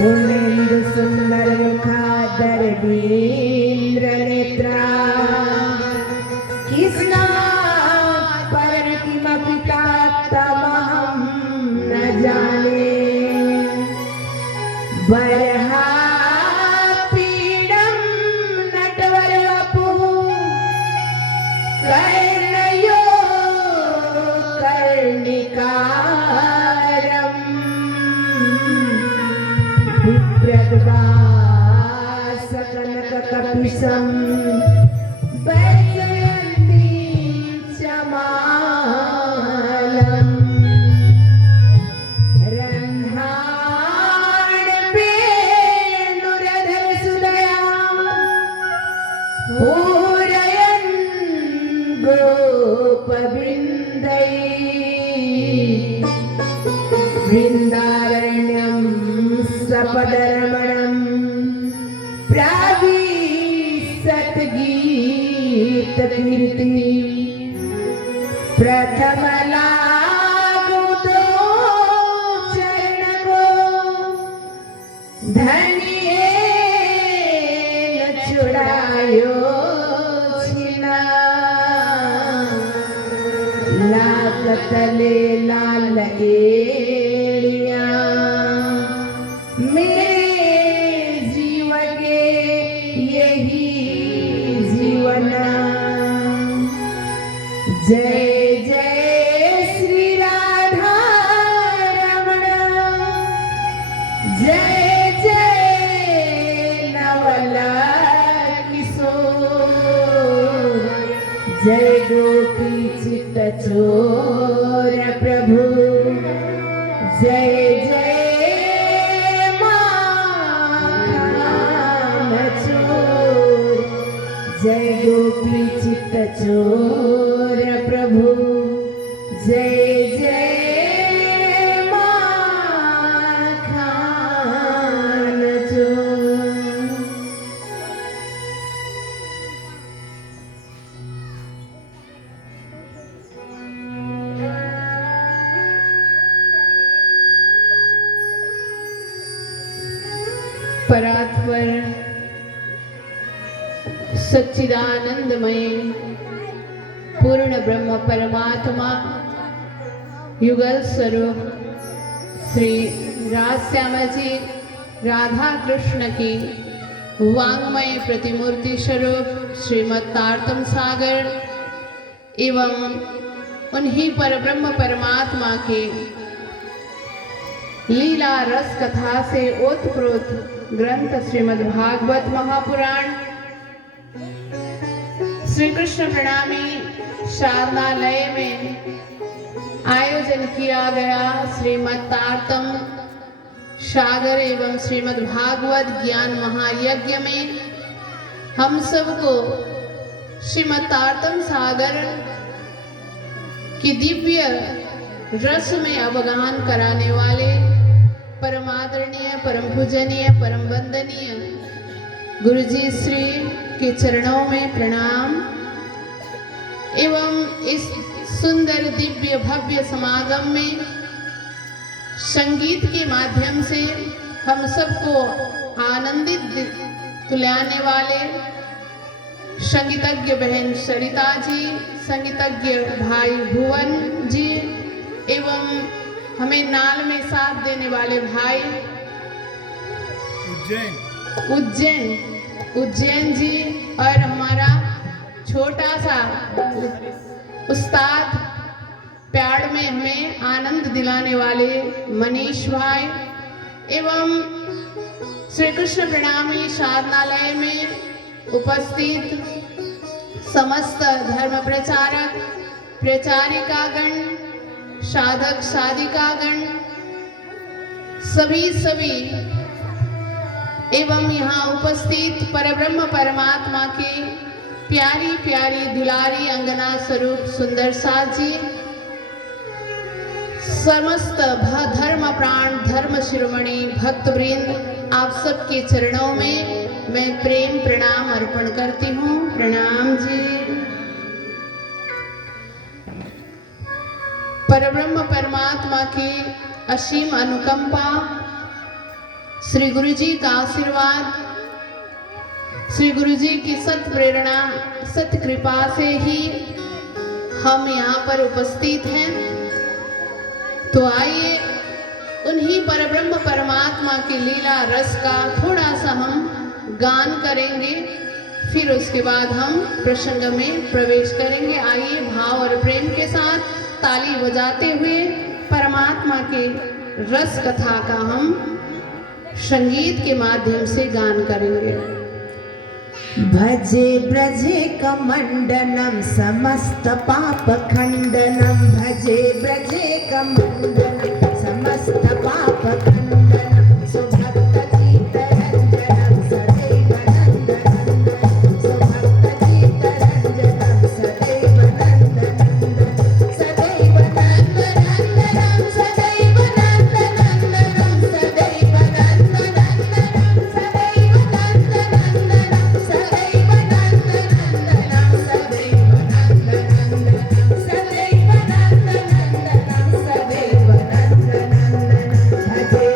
पूर्णेन्दु सुंदर मुखादर वीन्द्र नेत्रा किसना पर किमपि तमहं न जाने बरहा पीडं नटवर वपुः कर्णयो कर्णिकारम् विप्रद्वासकनककपिशं वैजयन्तीं च मालम् रन्ध्राणवेणुरधरसुदया पूरयन् गोपवृन्दैः वृन्दारण्यं सपदरमणं प्राविशत् गीतकीर्ति प्रथमलागुतो चरणको धन्येन छुड़ायो छिना लाकतले लाल एड़िया मेरे जीव के यही जीवना जय जय श्री राधा रमण जय जय नवला किशोर जय गोपी चित्त चोर प्रभु जय जय माखन चोर जय गोपी चित्त चोर प्रभु जय जय माखन चोर। परात्पर सच्चिदानंदमय पूर्ण ब्रह्म परमात्मा युगल स्वरूप श्री राजश्यामा जी राधा कृष्ण की वांग्मय प्रतिमूर्ति स्वरूप श्रीमद्तारतम सागर एवं उन्हीं पर ब्रह्म परमात्मा के लीला रस कथा से ओतप्रोत ग्रंथ श्रीमद् भागवत महापुराण श्री कृष्ण प्रणामी शारदालय में आयोजन किया गया श्रीमद् तारतम सागर एवं श्रीमद् भागवत ज्ञान महायज्ञ में हम सबको श्रीमद् तारतम सागर की दिव्य रस में अवगाहन कराने वाले परम आदरणीय परम पूजनीय परम वंदनीय गुरुजी श्री के चरणों में प्रणाम एवं इस सुंदर दिव्य भव्य समागम में संगीत के माध्यम से हम सबको आनंदित तुलाने वाले संगीतज्ञ बहन सरिता जी, संगीतज्ञ भाई भुवन जी एवं हमें नाल में साथ देने वाले भाई उज्जैन जी और हमारा छोटा सा उस्ताद प्यार में हमें आनंद दिलाने वाले मनीष भाई एवं श्री कृष्ण प्रणामी साधनालय में उपस्थित समस्त धर्म प्रचारक प्रचारिकागण साधक साधिकागण सभी एवं यहाँ उपस्थित परब्रह्म परमात्मा की प्यारी प्यारी दुलारी अंगना स्वरूप सुंदर साथ जी समस्त धर्म प्राण धर्म शिरोमणि भक्त वृंद आप सबके चरणों में मैं प्रेम प्रणाम अर्पण करती हूँ। प्रणाम जी। परब्रह्म परमात्मा की असीम अनुकंपा श्री गुरु जी का आशीर्वाद, श्री गुरु जी की सत प्रेरणा, सत कृपा से ही हम यहाँ पर उपस्थित हैं। तो आइए उन्हीं परब्रह्म परमात्मा की लीला रस का थोड़ा सा हम गान करेंगे, फिर उसके बाद हम प्रसंग में प्रवेश करेंगे। आइए भाव और प्रेम के साथ ताली बजाते हुए परमात्मा के रस कथा का हम संगीत के माध्यम से गान करेंगे। भजे ब्रजे कमंडनम समस्त पाप खंडनम, भजे ब्रजे कमंडनम समस्त पाप खंडनम, सुभक्त चित्तरंजनम सदैव नंदनंदन, सुभक्त चित्तरंजनम सदैव नंदनंदन, सदैव नंदनंदनम सदैव नंदनंदनम, सदैव नंदनंदनम सदैव नंदनंदनम, सदैव नंदनंदनम सदैव नंदनंदनम, सदैव नंदनंदनम सदैव नंदनंदनम, भजे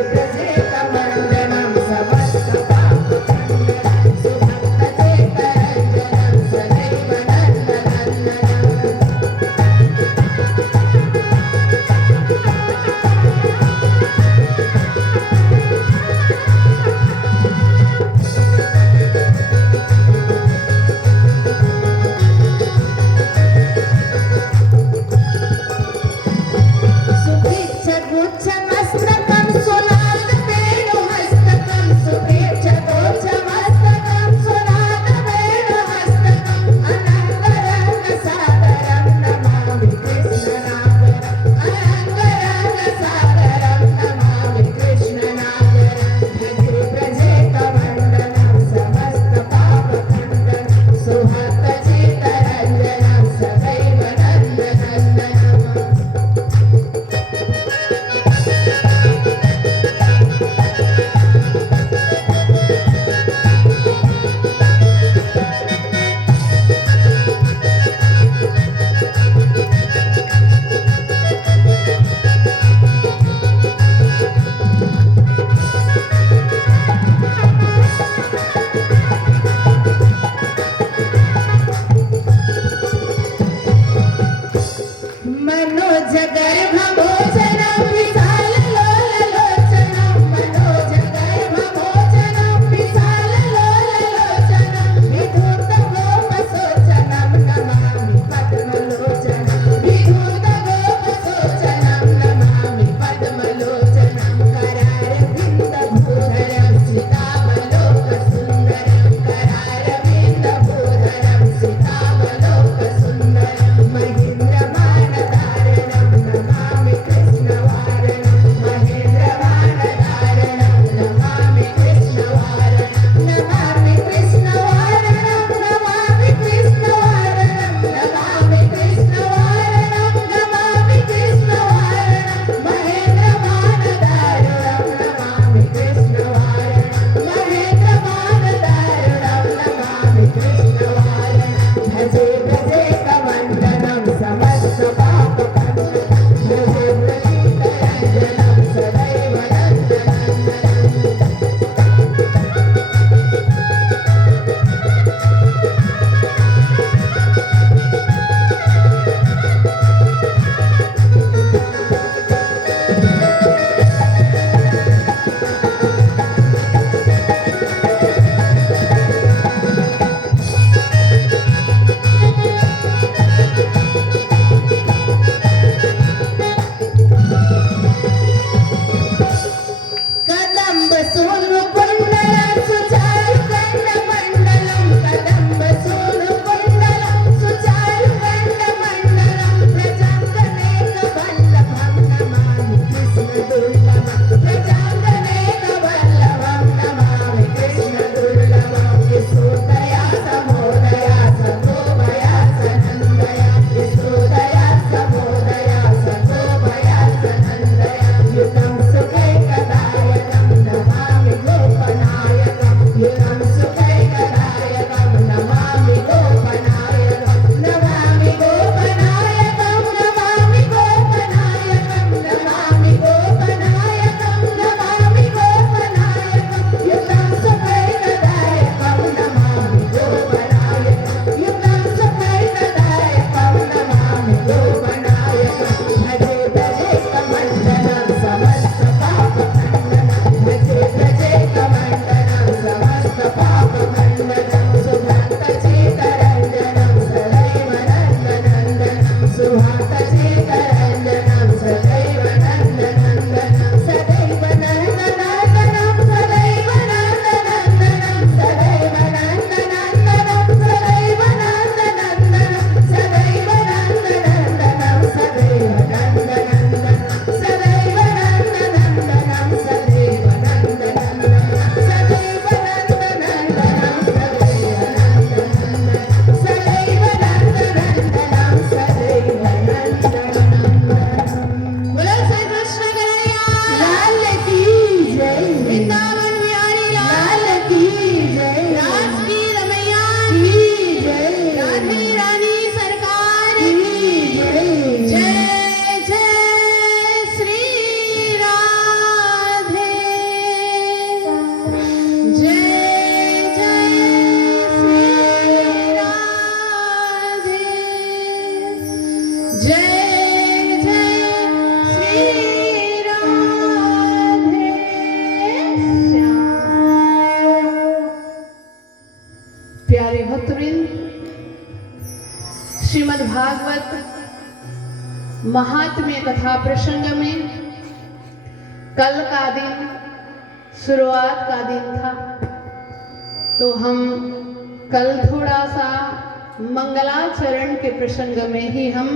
भागवत महात्म्य कथा प्रसंग में कल का दिन शुरुआत का दिन था, तो हम कल थोड़ा सा मंगलाचरण के प्रसंग में ही हम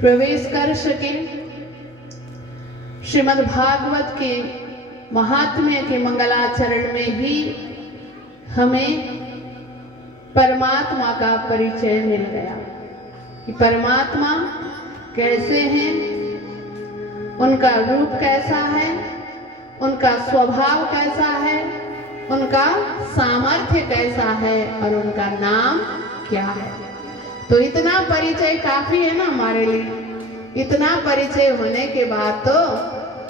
प्रवेश कर सके। श्रीमद् भागवत के महात्म्य के मंगलाचरण में ही हमें परमात्मा का परिचय मिल गया कि परमात्मा कैसे हैं, उनका रूप कैसा है, उनका स्वभाव कैसा है, उनका सामर्थ्य कैसा है और उनका नाम क्या है। तो इतना परिचय काफी है ना हमारे लिए। इतना परिचय होने के बाद तो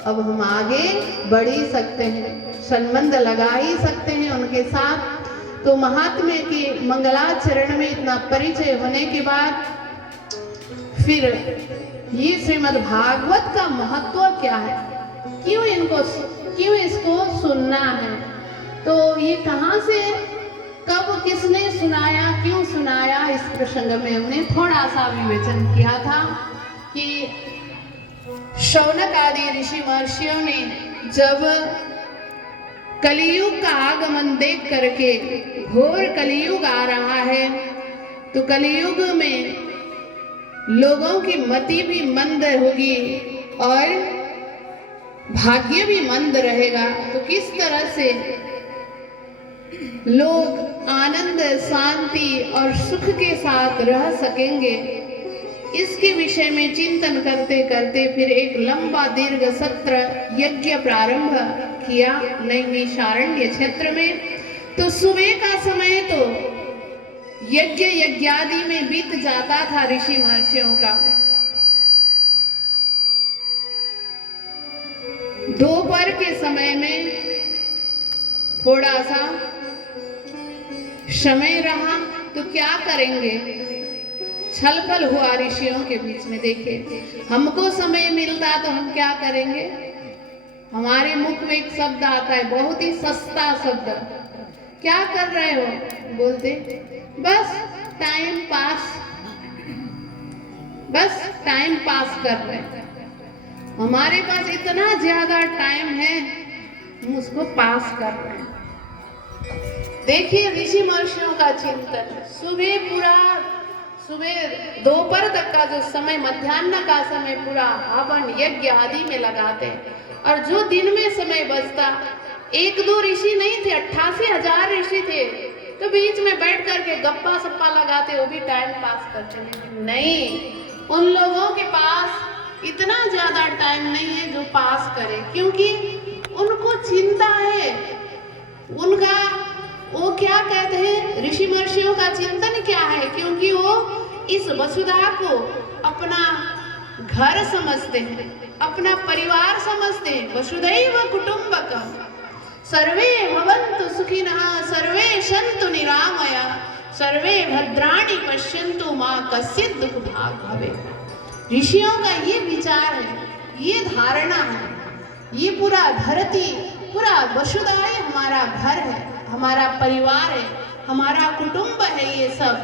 अब हम आगे बढ़ ही सकते हैं, संबंध लगा ही सकते हैं उनके साथ। तो महात्म्य के मंगलाचरण में इतना परिचय होने के बाद फिर ये श्रीमद् भागवत का महत्व क्या है, क्यों इसको सुनना है, तो ये कहाँ से कब किसने सुनाया, क्यों सुनाया, इस प्रसंग में हमने थोड़ा सा विवेचन किया था कि शौनक आदि ऋषि महर्षियों ने जब कलियुग का आगमन देख करके, घोर कलियुग आ रहा है, तो कलियुग में लोगों की मति भी मंद होगी और भाग्य भी मंद रहेगा, तो किस तरह से लोग आनंद, शांति और सुख के साथ रह सकेंगे, इसके विषय में चिंतन करते करते फिर एक लंबा दीर्घ सत्र यज्ञ प्रारंभ किया नैमिषारण्य क्षेत्र में। तो सुबह का समय तो यज्ञ यज्ञादि में बीत जाता था ऋषि महर्षियों का। दोपहर के समय में थोड़ा सा समय रहा, तो क्या करेंगे, छलफल हुआ ऋषियों के बीच में। देखिए, हमको समय मिलता तो हम क्या करेंगे। हमारे मुख में एक शब्द आता है, बहुत ही सस्ता शब्द, क्या कर रहे हो, बोलते बस टाइम पास कर रहे हैं। हमारे पास इतना ज्यादा टाइम है, हम उसको पास कर रहे हैं। देखिए ऋषि महर्षियों का चिंतन, सुबह दोपहर तक का जो समय, मध्याह्न का समय पूरा हवन यज्ञ आदि में लगाते हैं, और जो दिन में समय बचता, एक दो ऋषि नहीं थे, 88,000 ऋषि थे, तो बीच में बैठ करके गप्पा सप्पा लगाते, वो भी टाइम पास करते नहीं। उन लोगों के पास इतना ज्यादा टाइम नहीं है जो पास करे, क्योंकि उनको चिंता है। उनका वो क्या कहते हैं, ऋषि महर्षियों का चिंतन क्या है, क्योंकि वो इस वसुधा को अपना घर समझते हैं, अपना परिवार समझते हैं। वसुधैव कुटुंबकम सर्वे भवन्तु सुखिनः सर्वे सन्तु निरामया सर्वे भद्राणि पश्यन्तु मा कश्चित् दुःख भाग् भवेत्। ऋषियों का ये विचार है, ये धारणा है, ये पूरा धरती, पूरा वसुधा हमारा घर है, हमारा परिवार है, हमारा कुटुंब है ये सब।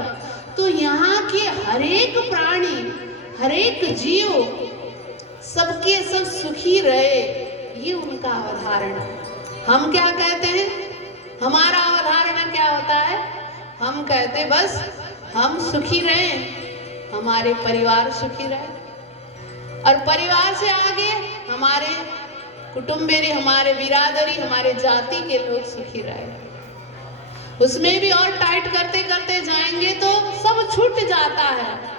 तो यहाँ के हरेक प्राणी, हरेक जीव, सबके सब सुखी रहे, ये उनका अवधारणा। हम क्या कहते हैं, हमारा अवधारणा क्या होता है, हम कहते बस हम सुखी रहें, हमारे परिवार सुखी रहे, और परिवार से आगे हमारे कुटुंबेरी, हमारे बिरादरी, हमारे जाति के लोग सुखी रहे। उसमें भी और टाइट करते करते जाएंगे तो सब छूट जाता है।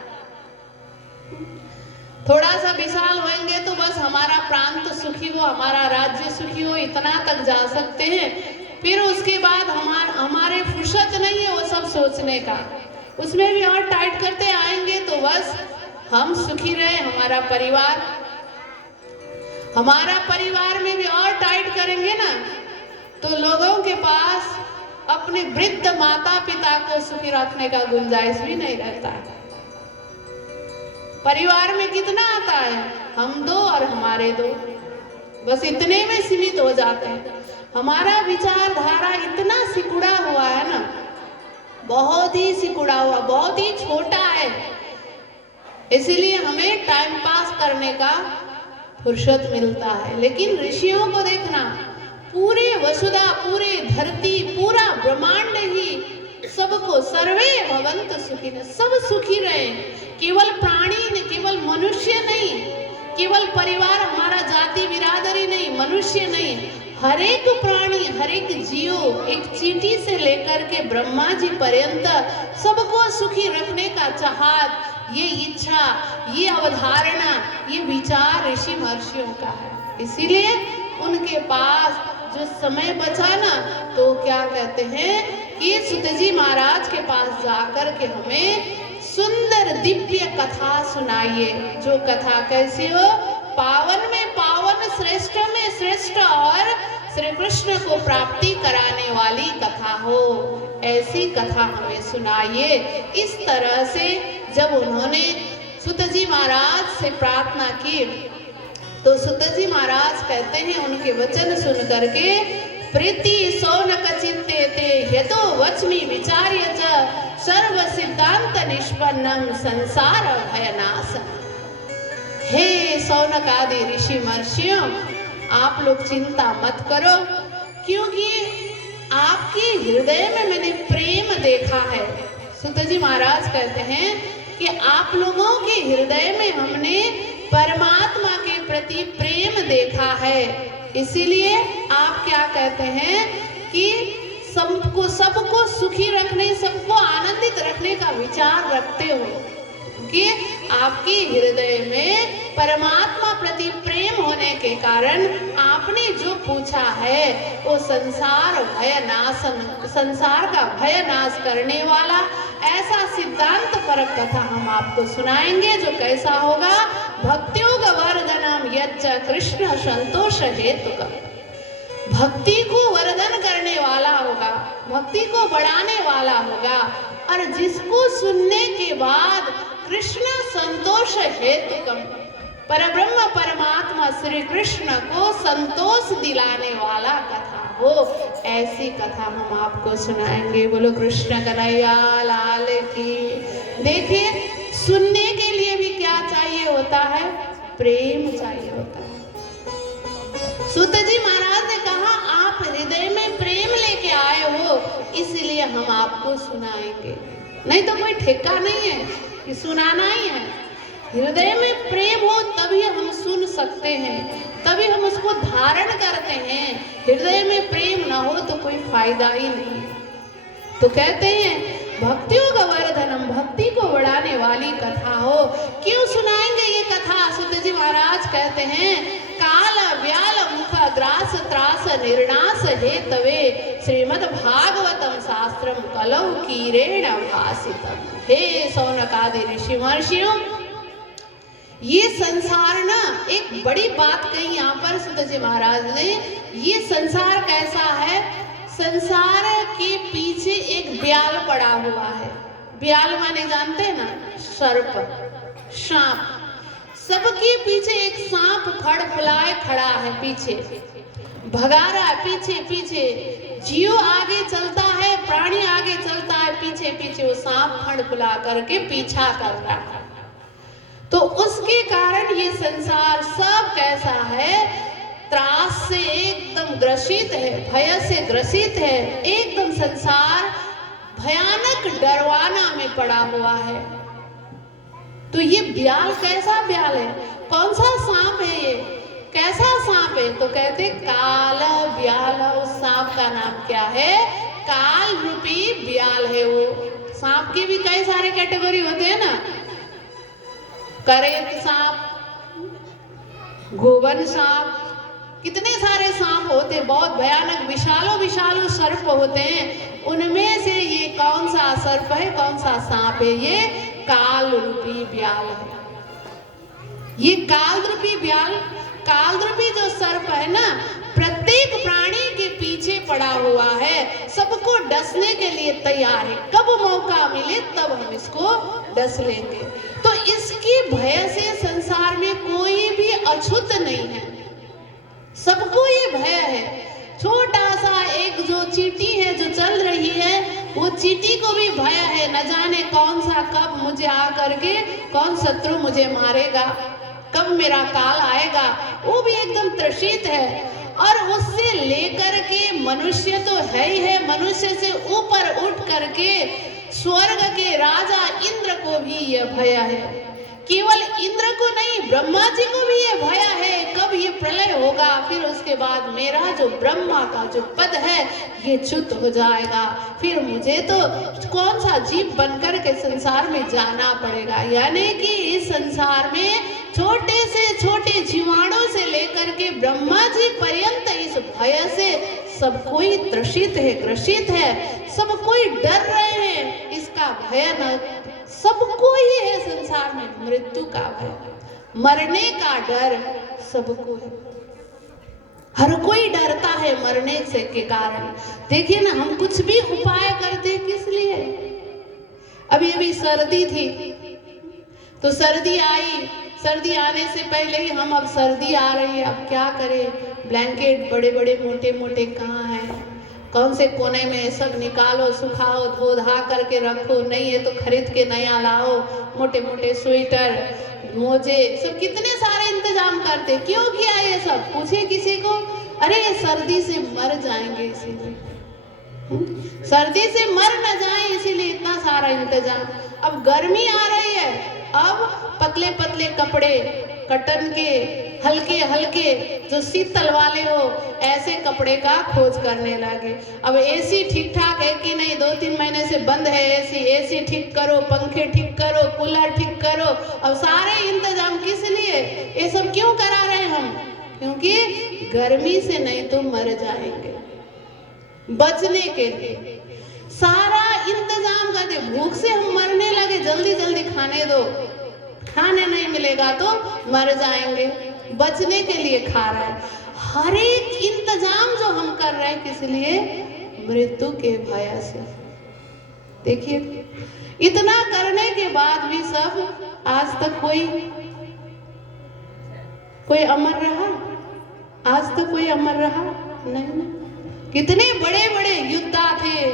थोड़ा सा विशाल होंगे तो बस हमारा प्रांत सुखी हो, हमारा राज्य सुखी हो, इतना तक जा सकते हैं। फिर उसके बाद हमारे फुर्सत नहीं है वो सब सोचने का। उसमें भी और टाइट करते आएंगे तो बस हम सुखी रहे, हमारा परिवार में भी और टाइट करेंगे ना, तो लोगों के पास अपने वृद्ध माता पिता को सुखी रखने का गुंजाइश भी नहीं रहता है। परिवार में कितना आता है, हम दो और हमारे दो, बस इतने में सीमित हो जाते हैं। हमारा विचारधारा इतना सिकुड़ा हुआ है ना, बहुत ही सिकुड़ा हुआ, बहुत ही छोटा है। इसीलिए हमें टाइम पास करने का फुर्सत मिलता है। लेकिन ऋषियों को देखना, पूरे वसुधा, पूरे धरती, पूरा ब्रह्मांड ही सबको सर्वे भवन्तु सुखिनः, सब सुखी रहे। केवल प्राणी नहीं, केवल मनुष्य नहीं, केवल परिवार, हमारा जाति बिरादरी नहीं, मनुष्य नहीं, हर एक प्राणी, हर एक जीव, एक चींटी से लेकर के ब्रह्मा जी पर्यंत सबको सुखी रखने का चाहत, ये इच्छा, ये अवधारणा, ये विचार ऋषि महर्षियों का है। इसीलिए उनके पास जो समय बचा ना, तो क्या कहते हैं कि सुत जी महाराज के पास जाकर के हमें सुंदर दिव्य कथा सुनाइए। जो कथा कैसी हो? पावन में पावन, श्रेष्ठ में श्रेष्ठ और श्री कृष्ण को प्राप्ति कराने वाली कथा हो, ऐसी कथा हमें सुनाइए। इस तरह से जब उन्होंने सुत जी महाराज से प्रार्थना की, तो सुत जी महाराज कहते हैं, उनके वचन सुन करके, प्रीति सौनक चित्ते ते यतो वच्मि विचार्य च सर्व सिद्धांत निष्पन्नम संसार भयनाशम। हे सौनक आदि ऋषि महर्षियों, आप लोग चिंता मत करो, क्योंकि आपके हृदय में मैंने प्रेम देखा है। सुत जी महाराज कहते हैं कि आप लोगों के हृदय में हमने परमात्मा के प्रति प्रेम देखा है। इसीलिए आप क्या कहते हैं कि सबको सुखी रखने, सबको आनंदित रखने का विचार रखते हो, कि आपके हृदय में परमात्मा प्रति प्रेम होने के कारण आपने जो पूछा है वो संसार भय नाशन, संसार का भय नाश करने वाला ऐसा सिद्धांत परक कथा हम आपको सुनाएंगे, जो कैसा होगा? भक्त्योग वर्धनम यच्च कृष्ण संतोष हेतुकम्। भक्ति को वर्धन करने वाला होगा, भक्ति को बढ़ाने वाला होगा, और जिसको सुनने के बाद कृष्ण संतोष हेतुकम्, परब्रह्म परमात्मा श्री कृष्ण को संतोष दिलाने वाला कथा हो, ऐसी कथा हम आपको सुनाएंगे। बोलो कृष्ण कन्हैया लाल की। देखिए, सुनने के लिए भी क्या चाहिए होता है? प्रेम चाहिए होता है। सुत जी महाराज ने कहा, आप हृदय में प्रेम लेके आए हो, इसलिए हम आपको सुनाएंगे। नहीं तो कोई ठेका नहीं है कि सुनाना ही है। हृदय में प्रेम हो तभी हम सुन सकते हैं, तभी हम उसको धारण करते हैं। हृदय में प्रेम न हो तो कोई फायदा ही नहीं। तो कहते हैं भक्त्योग वर्धनम, भक्ति को बढ़ाने वाली कथा हो। क्यों सुनाएंगे ये कथा? सुत जी महाराज कहते हैं, काल व्याल मुख ग्रास त्रास निर्णास हेतवे श्रीमद् भागवतम शास्त्रम कलौ कीरेण भासितम। हे सौनकादि ऋषि महर्षियों, ये संसार ना, एक बड़ी बात कही यहाँ पर सुत जी महाराज ने। ये संसार कैसा है? संसार के पीछे एक ब्याल पड़ा हुआ है। ब्याल माने जानते हैं ना? सर्प, सांप। सबके पीछे एक सांप फड़फड़ाए खड़ा है, पीछे भगा रहा है, पीछे पीछे। जीव आगे चलता है, प्राणी आगे चलता है, पीछे पीछे वो सांप फड़फड़ा करके पीछा कर रहा है। तो उसके कारण ये संसार सब कैसा है? त्रास से एकदम ग्रसित है, भय से ग्रसित है, एकदम संसार भयानक डरवाना में पड़ा हुआ है। तो ये ब्याल कैसा ब्याल है? कौन सा सांप है ये? कैसा सांप है? तो कहते काल ब्याल। उस सांप का नाम क्या है? काल रूपी ब्याल है वो। सांप के भी कई सारे कैटेगरी होते हैं ना, करेत सांप, गोवन सांप, कितने सारे सांप होते, बहुत भयानक विशालो विशालो सर्प होते हैं। उनमें से ये कौन सा सर्प है, कौन सा सांप है? ये काल रूपी ब्याल है। ये काल रूपी ब्याल, काल रूपी जो सर्प है ना, प्रत्येक प्राणी के पीछे पड़ा हुआ है, सबको डसने के लिए तैयार है। कब मौका मिले तब हम इसको डस लेंगे। तो इसकी भय से संसार में कोई भी अछूत नहीं है, सबको ये भय है। छोटा सा एक जो चींटी है जो चल रही है, वो चींटी को भी भय है, न जाने कौन सा कब मुझे आ करके कौन शत्रु मुझे मारेगा, कब मेरा काल आएगा, वो भी एकदम त्रसित है। और उससे लेकर के मनुष्य तो है ही है, मनुष्य से ऊपर उठ करके स्वर्ग के राजा इंद्र को भी यह भय है। केवल इंद्र को नहीं, ब्रह्मा जी को भी ये भय है कब ये प्रलय होगा, फिर उसके बाद मेरा जो ब्रह्मा का जो पद है ये च्युत हो जाएगा, फिर मुझे तो कौन सा जीव बनकर के संसार में जाना पड़ेगा। यानी कि इस संसार में छोटे से छोटे जीवाणु से लेकर के ब्रह्मा जी पर्यंत इस भय से सब कोई त्रसित है, ग्रसित है, सब कोई डर रहे हैं। इसका भयानक सबको ही है संसार में, मृत्यु का भय, मरने का डर सबको है। हर कोई डरता है मरने से के कारण। देखिए ना, हम कुछ भी उपाय करते किस लिए? अभी अभी सर्दी थी तो सर्दी आई, सर्दी आने से पहले ही हम अब सर्दी आ रही है, अब क्या करें, ब्लैंकेट बड़े बड़े मोटे मोटे कहाँ हैं, कौन से कोने में सब निकालो, सुखाओ, धो धा करके रखो, नहीं है तो खरीद के नया लाओ, मोटे मोटे स्वेटर, मोजे, सब कितने सारे इंतजाम करते। क्यों किया ये सब? पूछे किसी को, अरे सर्दी से मर जाएंगे इसीलिए, सर्दी से मर न जाए इसीलिए इतना सारा इंतजाम। अब गर्मी आ रही है, अब पतले पतले कपड़े, कटन के, हल्के हल्के जो शीतल वाले हो, ऐसे कपड़े का खोज करने लगे। अब एसी ठीक ठाक है कि नहीं, 2-3 महीने से बंद है एसी, एसी ठीक करो, पंखे ठीक करो, कूलर ठीक करो। अब सारे इंतजाम किस लिए? ये सब क्यों करा रहे हैं हम? क्योंकि गर्मी से नहीं तो मर जाएंगे, बचने के लिए सारा इंतजाम करते। भूख से हम मरने लगे, जल्दी जल्दी खाने दो, खाने नहीं मिलेगा तो मर जाएंगे, बचने के लिए खा रहा है। हर एक इंतजाम जो हम कर रहे हैं किस लिए? मृत्यु के भय से। देखिए, इतना करने के बाद भी सब आज तक कोई अमर रहा? आज तक कोई अमर रहा नहीं। कितने बड़े बड़े योद्धा थे,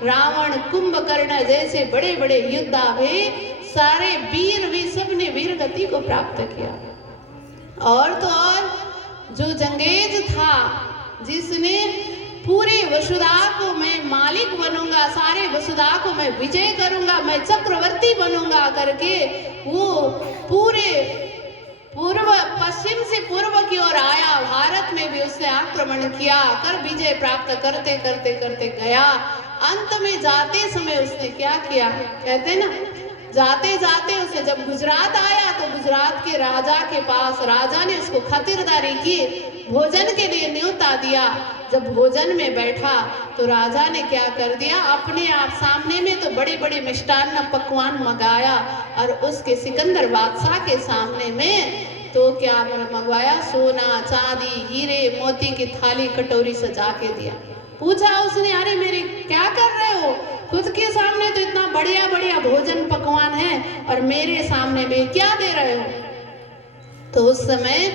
रावण, कुंभकर्ण जैसे बड़े बड़े योद्धा हुए, सारे वीर भी सबने वीर गति को प्राप्त किया। और तो और जो जंगेज था, जिसने पूरे वसुधा को मैं मालिक बनूंगा, सारे वसुधा को मैं विजय करूंगा, मैं चक्रवर्ती बनूंगा करके, वो पूरे पश्चिम से पूर्व की ओर आया, भारत में भी उसने आक्रमण किया, कर विजय प्राप्त करते करते करते गया। अंत में जाते समय उसने क्या किया? कहते ना, जाते जाते उसे जब गुजरात आया तो गुजरात के राजा के पास, राजा ने उसको खातिरदारी की, भोजन के लिए न्योता दिया। जब भोजन में बैठा तो राजा ने क्या कर दिया, अपने आप सामने में तो बड़े बड़े मिष्टान्न पकवान मंगाया, और उसके सिकंदर बादशाह के सामने में तो क्या मंगवाया, सोना चांदी हीरे मोती की थाली कटोरी सजा के दिया। पूछा उसने, अरे मेरे क्या कर रहे हो, खुद के सामने तो इतना बढ़िया बढ़िया भोजन पकवान है और मेरे सामने में क्या दे रहे हो? तो उस समय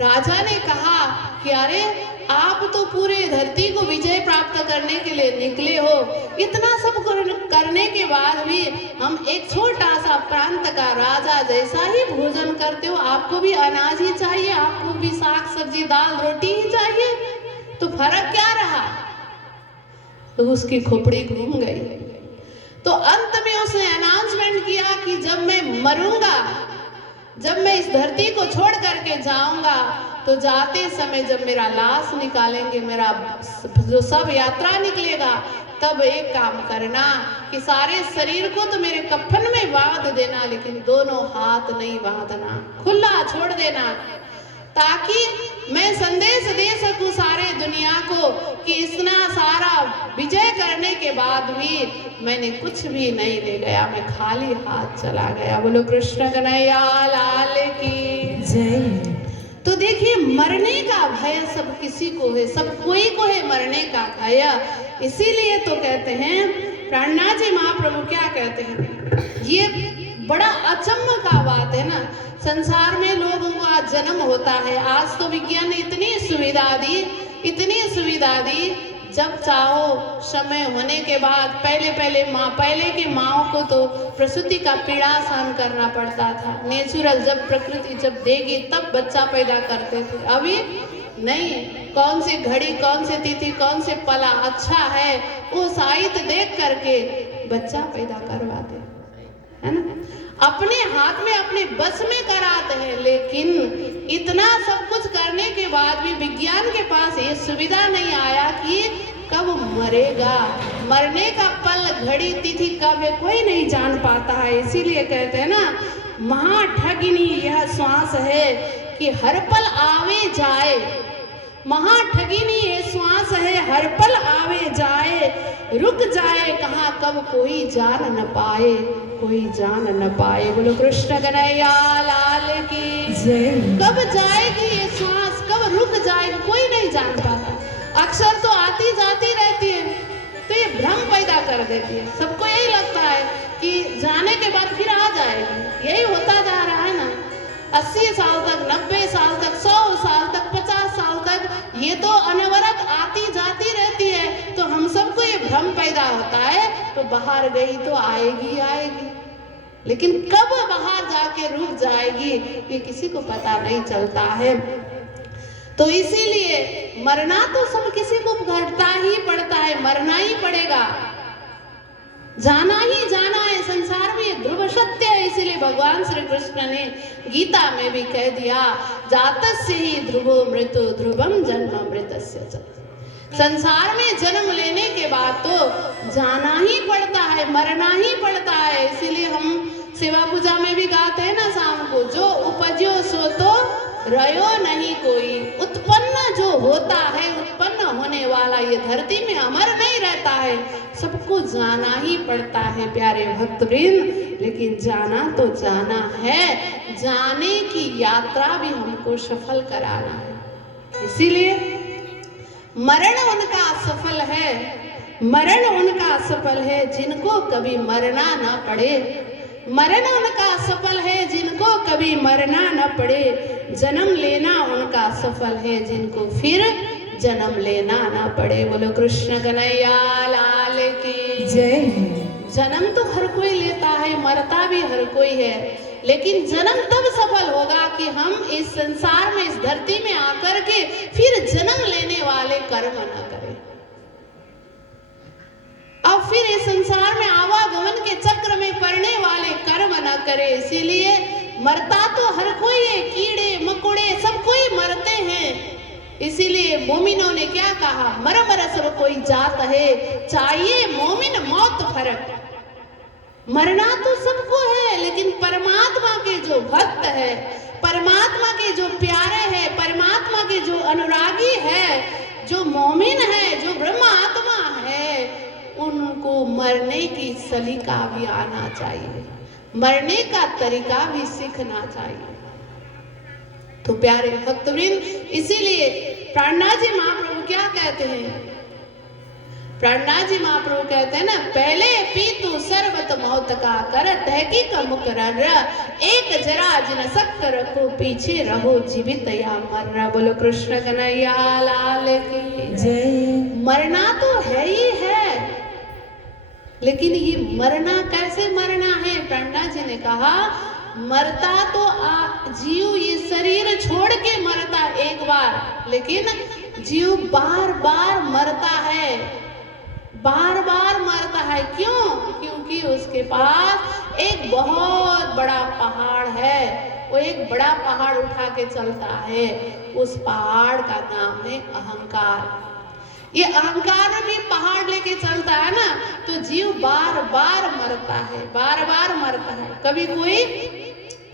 राजा ने कहा कि अरे आप तो पूरे धरती को विजय प्राप्त करने के लिए निकले हो, इतना सब करने के बाद भी हम एक छोटा सा प्रांत का राजा जैसा ही भोजन करते हो, आपको भी अनाज ही चाहिए, आपको भी साग सब्जी दाल रोटी ही चाहिए, तो फर्क क्या रहा? तो उसकी खोपड़ी घूम गई। तो अंत में उसने अनाउंसमेंट किया कि जब मैं मरूंगा, जब मैं इस धरती को छोड़ करके जाऊंगा, तो जाते समय जब मेरा लाश निकालेंगे, मेरा जो सब यात्रा निकलेगा, तब एक काम करना कि सारे शरीर को तो मेरे कफन में बांध देना, लेकिन दोनों हाथ नहीं बांधना, खुला छोड़ देना, ताकि मैं संदेश दे सकूं सारे दुनिया को कि इतना सारा विजय करने के बाद भी मैंने कुछ भी नहीं ले गया, मैं खाली हाथ चला गया। बोलो कृष्ण कन्हैया लाल की जय। तो देखिए, मरने का भय सब किसी को है, सब कोई को है मरने का भय। इसीलिए तो कहते हैं, प्राणनाथ जी महाप्रभु क्या कहते हैं, ये बड़ा अचम्म का बात है ना, संसार में लोगों को आज जन्म होता है, आज तो विज्ञान ने इतनी सुविधा दी, जब चाहो समय होने के बाद पहले की माओ को तो प्रसूति का पीड़ा सहन करना पड़ता था। नेचुरल जब प्रकृति जब देगी तब बच्चा पैदा करते थे। अभी नहीं, कौन सी घड़ी, कौन सी तिथि, कौन से पला अच्छा है वो साहित्य देख करके बच्चा पैदा करवाते है ना। अपने हाथ में अपने बस में कराते हैं, लेकिन इतना सब कुछ करने के बाद भी विज्ञान के पास ये सुविधा नहीं आया कि कब मरेगा, मरने का पल घड़ी तिथि कब है कोई नहीं जान पाता है। इसीलिए कहते हैं ना, महाठगिनी यह श्वास है कि हर पल आवे जाए, महाठगिनी ये श्वास है हर पल आवे जाए, रुक जाए कहाँ कब कोई जान न पाए, कोई जान न पाए। बोलो कृष्ण कन्हैया लाल की जय। कब जाएगी ये श्वास, कब रुक जाएगी कोई नहीं जान पाता। अक्सर तो आती जाती रहती है, तो ये भ्रम पैदा कर देती है। सबको यही लगता है कि जाने के बाद फिर आ जाएगी। यही होता जा रहा है ना, 80 साल तक, 90 साल तक, 100 साल तक, 50 साल तक ये तो अनवरत आती जाती रहती है। तो हम सबको ये भ्रम पैदा होता है तो बाहर गई तो आएगी आएगी, लेकिन कब बाहर जाके रुक जाएगी ये किसी को पता नहीं चलता है। तो इसीलिए मरना तो सब किसी को घटता ही पड़ता है, मरना ही पड़ेगा, जाना ही जाना है। संसार में ये ध्रुव सत्य है। इसीलिए भगवान श्री कृष्ण ने गीता में भी कह दिया, जातस्य ही ध्रुवो मृत्यु ध्रुवम जन्म मृतस्य च। संसार में जन्म लेने के बाद तो जाना ही पड़ता है, मरना ही पड़ता है। इसीलिए हम सेवा पूजा में भी गाते हैं ना शाम को, जो उपजो सो तो रयो नहीं कोई, उत्पन्न जो होता है, उत्पन्न होने वाला ये धरती में अमर नहीं रहता है, सबको जाना ही पड़ता है प्यारे भक्तवृंद। लेकिन जाना तो जाना है, जाने की यात्रा भी हमको सफल कराना है। इसीलिए मरण उनका सफल है, मरण उनका सफल है जिनको कभी मरना ना पड़े, मरण उनका सफल है जिनको कभी मरना न पड़े, जन्म लेना उनका सफल है जिनको फिर जन्म लेना ना पड़े। बोलो कृष्ण कन्हैया लाल की जय। जन्म तो हर कोई लेता है, मरता भी हर कोई है, लेकिन जन्म तब सफल होगा कि हम इस संसार में, इस धरती में आकर के फिर जन्म लेने वाले कर्म न करें, अब फिर इस संसार में आवागमन के चक्र में पड़ने वाले कर्म न करे। इसीलिए मरता तो हर कोई है, कीड़े मकोड़े सब कोई मरते हैं। इसीलिए मोमिनों ने क्या कहा, मर मर सब कोई जात है, चाहिए मोमिन मौत फर्क। मरना तो सबको है, लेकिन परमात्मा के जो भक्त है, परमात्मा के जो प्यारे है, परमात्मा के जो अनुरागी है, जो मोमिन है, जो ब्रह्म आत्मा है, उनको मरने की सलीका भी आना चाहिए, मरने का तरीका भी सीखना चाहिए। तो प्यारे भक्तवृंद, इसीलिए प्राणनाथ जी महाप्रभु क्या कहते हैं, प्राणनाथ जी महाप्रभु कहते हैं ना, पहले पीतु सर्वत मौत का कर, तहकीक मुकरर, एक जरा जिन सक रखो, पीछे रहो जीवित या मरना। बोलो कृष्ण कन्हैया लाल की जय। मरना तो है ही है, लेकिन ये मरना कैसे मरना है। प्राणनाथ जी ने कहा, मरता तो जीव ये शरीर छोड़ के मरता एक बार, लेकिन जीव बार बार मरता है, बार बार मरता है। क्यों? क्योंकि उसके पास एक बहुत बड़ा पहाड़ है, वो एक बड़ा पहाड़ उठा के चलता है, उस पहाड़ का नाम है अहंकार। ये अहंकार भी पहाड़ लेके चलता है ना, तो जीव बार बार मरता है, बार बार मरता है। कभी कोई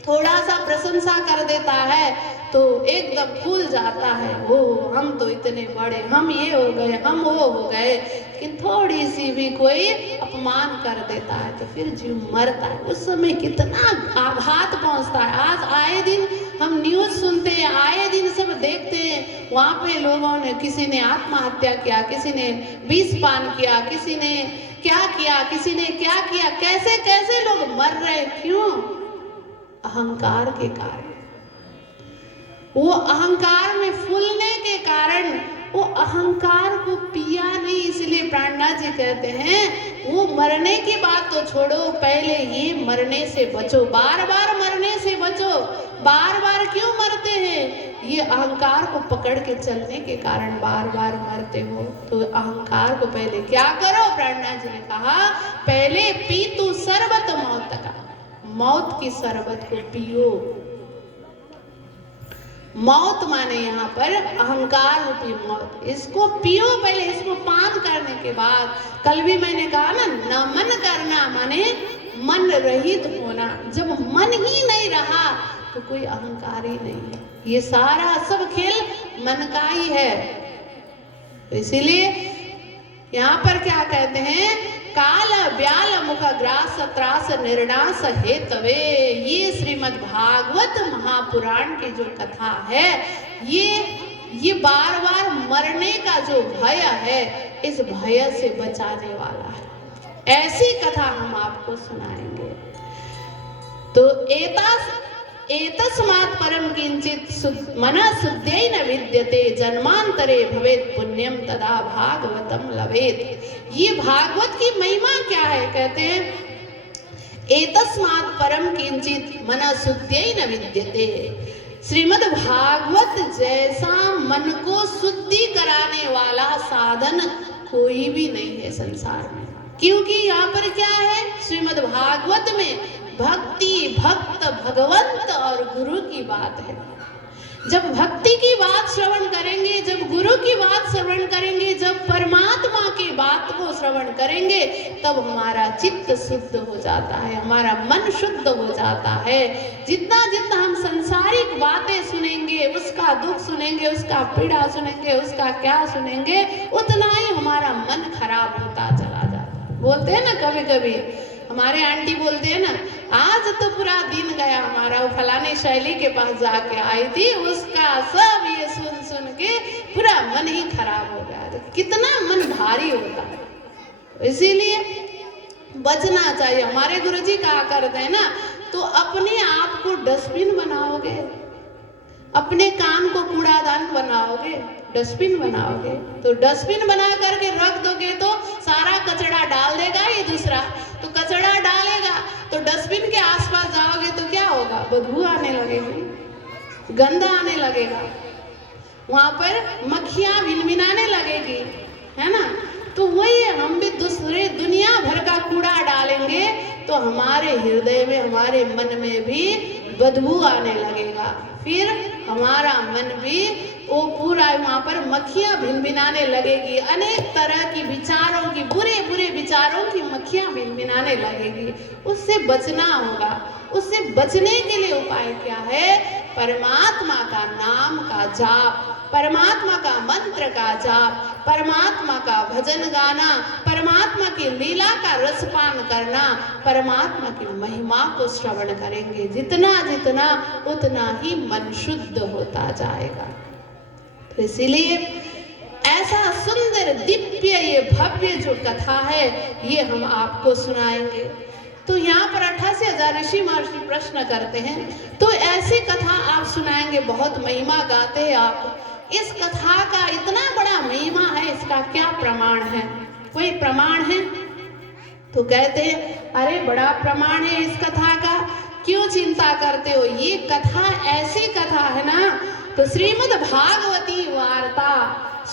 थोड़ा सा प्रशंसा कर देता है तो एकदम फूल जाता है, ओ हम तो इतने बड़े, हम ये हो गए, हम वो हो गए। लेकिन थोड़ी सी भी कोई अपमान कर देता है तो फिर जीव मरता है। उस समय कितना आघात पहुंचता है। आज आए दिन हम न्यूज़ सुनते हैं, आए दिन सब देखते हैं, वहाँ पे लोगों ने, किसी ने आत्महत्या किया, किसी ने विष पान किया, किसी ने क्या किया, किसी ने क्या किया, कैसे कैसे लोग मर रहे। क्यों? अहंकार के कारण। वो अहंकार में फूलने के कारण वो अहंकार को पिया नहीं, इसलिए प्राणनाथ जी कहते हैं वो मरने की बात तो छोड़ो, पहले ये मरने से बचो, बार बार मरने से बचो। बार बार क्यों मरते हैं? ये अहंकार को पकड़ के चलने के कारण बार बार मरते हो। तो अहंकार को पहले क्या करो? प्राणनाथ जी ने कहा पहले पी तू शरबत मौत का, मौत की शरबत को पियो। मौत माने यहाँ पर अहंकार रूपी मौत, इसको पियो पहले, इसको पान करने के बाद। कल भी मैंने कहा ना, नमन करना माने मन रहित होना। जब मन ही नहीं रहा तो कोई अहंकार ही नहीं है। ये सारा सब खेल मन का ही है। इसीलिए यहाँ पर क्या कहते हैं, काल ब्याल मुख ग्रास त्रास निर्णास हेतवे। ये श्रीमद् भागवत महापुराण की जो कथा है, ये बार बार मरने का जो भय है, इस भय से बचाने वाला है। ऐसी कथा हम आपको सुनाएंगे। तो एतस्मात् परम किंचित मनः शुद्धेन विद्यते, जन्मांतरे भवेत् पुण्यम तदा भागवतम लभेत। ये भागवत की महिमा क्या है? कहते हैं एतस्मात् परम किंचित मनः शुद्धेन विद्यते। श्रीमद् भागवत जैसा मन को शुद्धि कराने वाला साधन कोई भी नहीं है संसार में। क्योंकि यहाँ पर क्या है, श्रीमद् भागवत में भक्ति, भक्त, भगवंत और गुरु की बात है। जब भक्ति की बात श्रवण करेंगे, जब गुरु की बात श्रवण करेंगे, जब परमात्मा की बात को श्रवण करेंगे, तब हमारा चित्त शुद्ध हो जाता है, हमारा मन शुद्ध हो जाता है। जितना जितना हम सांसारिक बातें सुनेंगे, उसका दुख सुनेंगे, उसका पीड़ा सुनेंगे, उसका क्या सुनेंगे, उतना ही हमारा मन खराब होता चला जाता है। बोलते हैं ना, कभी कभी हमारे आंटी बोलते हैं ना, आज तो पूरा दिन गया हमारा, वो फलाने शैली के पास जाके आई थी, उसका सब ये सुन सुन के पूरा मन ही खराब हो गया। तो कितना मन भारी होता है। इसीलिए बचना चाहिए। हमारे गुरुजी कहा करते हैं ना, तो अपने आप को डस्टबिन बनाओगे, अपने कान को कूड़ादान बनाओगे, डस्टबिन बनाओगे, तो डस्टबिन बना करके रख दोगे तो सारा कचरा डाल देगा ये दूसरा, तो कचरा डालेगा तो डस्टबिन के आसपास जाओगे तो क्या होगा? बदबू आने लगेगी, गंदा आने लगेगा, वहां पर मक्खियां भिनभिनाने लगेगी, है ना। तो वही है, हम भी दूसरे दुनिया भर का कूड़ा डालेंगे तो हमारे हृदय में, हमारे मन में भी बदबू आने लगेगा। फिर हमारा मन भी वो पूरा वहाँ पर मक्खियाँ भिनभिनाने लगेगी, अनेक तरह की विचारों की, बुरे बुरे विचारों की मक्खियाँ भिनभिनाने लगेगी। उससे बचना होगा। उससे बचने के लिए उपाय क्या है? परमात्मा का नाम का जाप, परमात्मा का मंत्र का जाप, परमात्मा का भजन गाना, परमात्मा की लीला का रसपान करना, परमात्मा की महिमा को श्रवण करेंगे जितना जितना, उतना ही मन शुद्ध होता जाएगा। तो इसीलिए ऐसा सुंदर दिव्य ये भव्य जो कथा है, ये हम आपको सुनाएंगे। तो यहाँ पर 88,000 ऋषि महर्षि प्रश्न करते हैं, तो ऐसी कथा आप सुनाएंगे, बहुत महिमा गाते हैं आप। इस कथा का इतना बड़ा महिमा है, इसका क्या प्रमाण है? कोई प्रमाण है? तो कहते हैं अरे बड़ा प्रमाण है इस कथा का, क्यों चिंता करते हो? ये कथा ऐसी कथा है ना, तो श्रीमद् भागवती वार्ता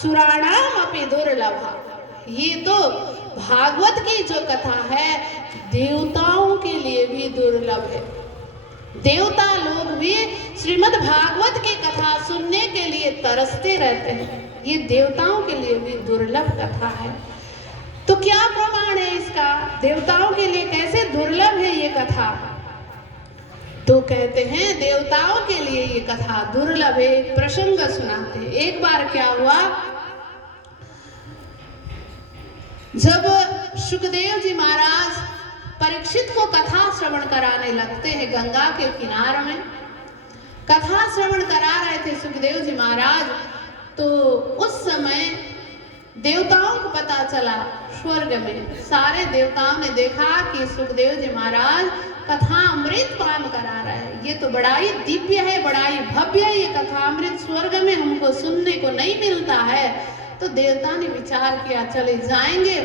सुराणाम अपि दुर्लभा। ये तो भागवत की जो कथा है, देवताओं के लिए भी दुर्लभ है। देवता लोग भी श्रीमद् भागवत की कथा सुनने के लिए तरसते रहते हैं। ये देवताओं के लिए भी दुर्लभ कथा है। तो क्या प्रमाण है इसका? देवताओं के लिए कैसे दुर्लभ है ये कथा? तो कहते हैं देवताओं के लिए ये कथा दुर्लभ है। एक प्रसंग सुनाते हैं। एक बार क्या हुआ, जब सुखदेव जी महाराज परीक्षित को कथा श्रवण कराने लगते हैं, गंगा के किनारे में कथा श्रवण करा रहे थे सुखदेव जी महाराज, तो उस समय देवताओं को पता चला, स्वर्ग में सारे देवताओं ने देखा कि सुखदेव जी महाराज कथामृत पान करा रहा है। ये तो बड़ा ही दिव्य है, बड़ा ही भव्य है। ये कथामृत स्वर्ग में हमको सुनने को नहीं मिलता है। तो देवता ने विचार किया, चले जाएंगे।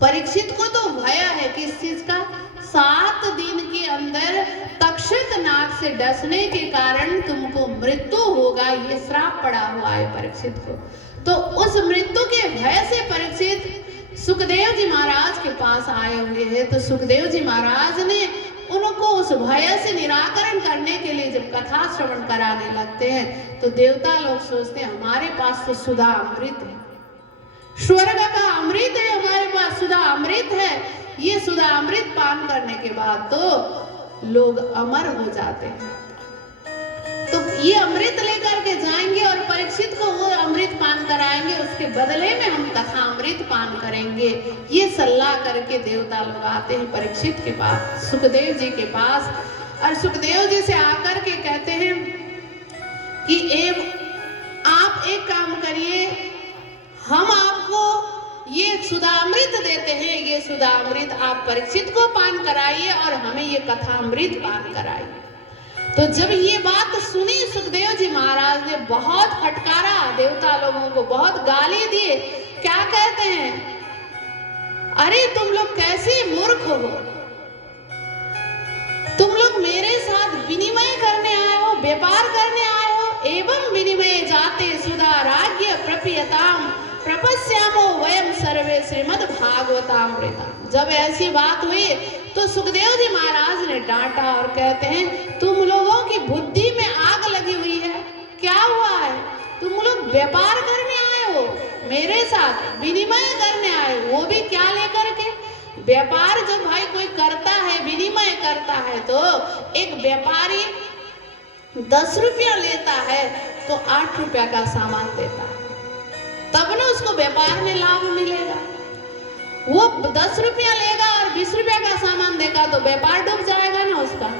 परीक्षित को तो भय है किस चीज का? 7 दिन के अंदर तक्षक नाग से डसने के कारण तुमको मृत्यु होगा, ये श्राप पड़ा हुआ है परीक्षित को। तो उस मृत्यु के भय से परीक्षित सुखदेव जी महाराज के पास आए हुए हैं। तो सुखदेव जी महाराज ने उनको उस भय से निराकरण करने के लिए जब कथा श्रवण कराने लगते हैं, तो देवता लोग सोचते हैं हमारे पास तो सुधा अमृत है, स्वर्ग का अमृत है, हमारे पास सुधा अमृत है। ये सुधा अमृत पान करने के बाद तो लोग अमर हो जाते हैं। तो ये अमृत लेकर के जाएंगे और परीक्षित को वो अमृत पान कराएंगे, उसके बदले में हम कथा अमृत पान करेंगे। ये सलाह करके देवता लोग आते हैं परीक्षित के पास, सुखदेव जी के पास, और सुखदेव जी से आकर के कहते हैं कि आप एक काम करिए, हम आपको ये सुधामृत देते हैं, ये सुधामृत आप परीक्षित को पान कराइए और हमें ये कथामृत पान कराइए। तो जब ये बात सुनी सुखदेव जी महाराज ने बहुत फटकारा, देवता लोगों को बहुत गाली दिए। क्या कहते हैं? अरे तुम लोग कैसे मूर्ख हो, तुम लोग मेरे साथ विनिमय करने आए हो, व्यापार करने आए हो। एवं विनिमय जाते सुधा राज्य प्रपियताम प्रपस्यामो वयम सर्वे श्रीमद् भागवतामृतम। जब ऐसी बात हुई तो सुखदेव जी महाराज ने डांटा और कहते हैं तुम लोगों की बुद्धि में आग लगी हुई है। क्या हुआ है? तुम लोग व्यापार करने आए हो, मेरे साथ विनिमय करने आए हो, वो भी क्या लेकर के? व्यापार जब भाई कोई करता है, विनिमय करता है, तो एक व्यापारी 10 रुपया लेता है तो 8 रुपया का सामान देता है, तब ना उसको व्यापार में लाभ मिलेगा। वो 10 रुपया लेगा और 20 रुपया का सामान देगा तो व्यापार डूब जाएगा ना उसका।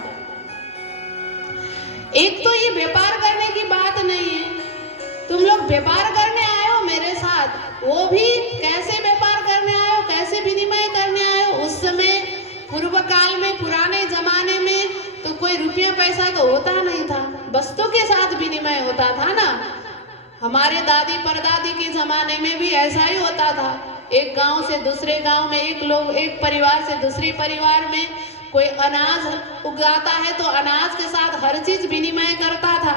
एक तो ये व्यापार करने की बात नहीं है, तुम लोग व्यापार करने आए हो मेरे साथ, वो भी कैसे व्यापार करने आए हो, कैसे विनिमय करने आए हो। उस समय पूर्व काल में, पुराने जमाने में तो कोई रुपया पैसा तो होता नहीं था, वस्तु के साथ विनिमय होता था ना। हमारे दादी परदादी के जमाने में भी ऐसा ही होता था। एक गांव से दूसरे गांव में, एक परिवार से दूसरे परिवार में कोई अनाज उगाता है तो अनाज के साथ हर चीज विनिमय करता था।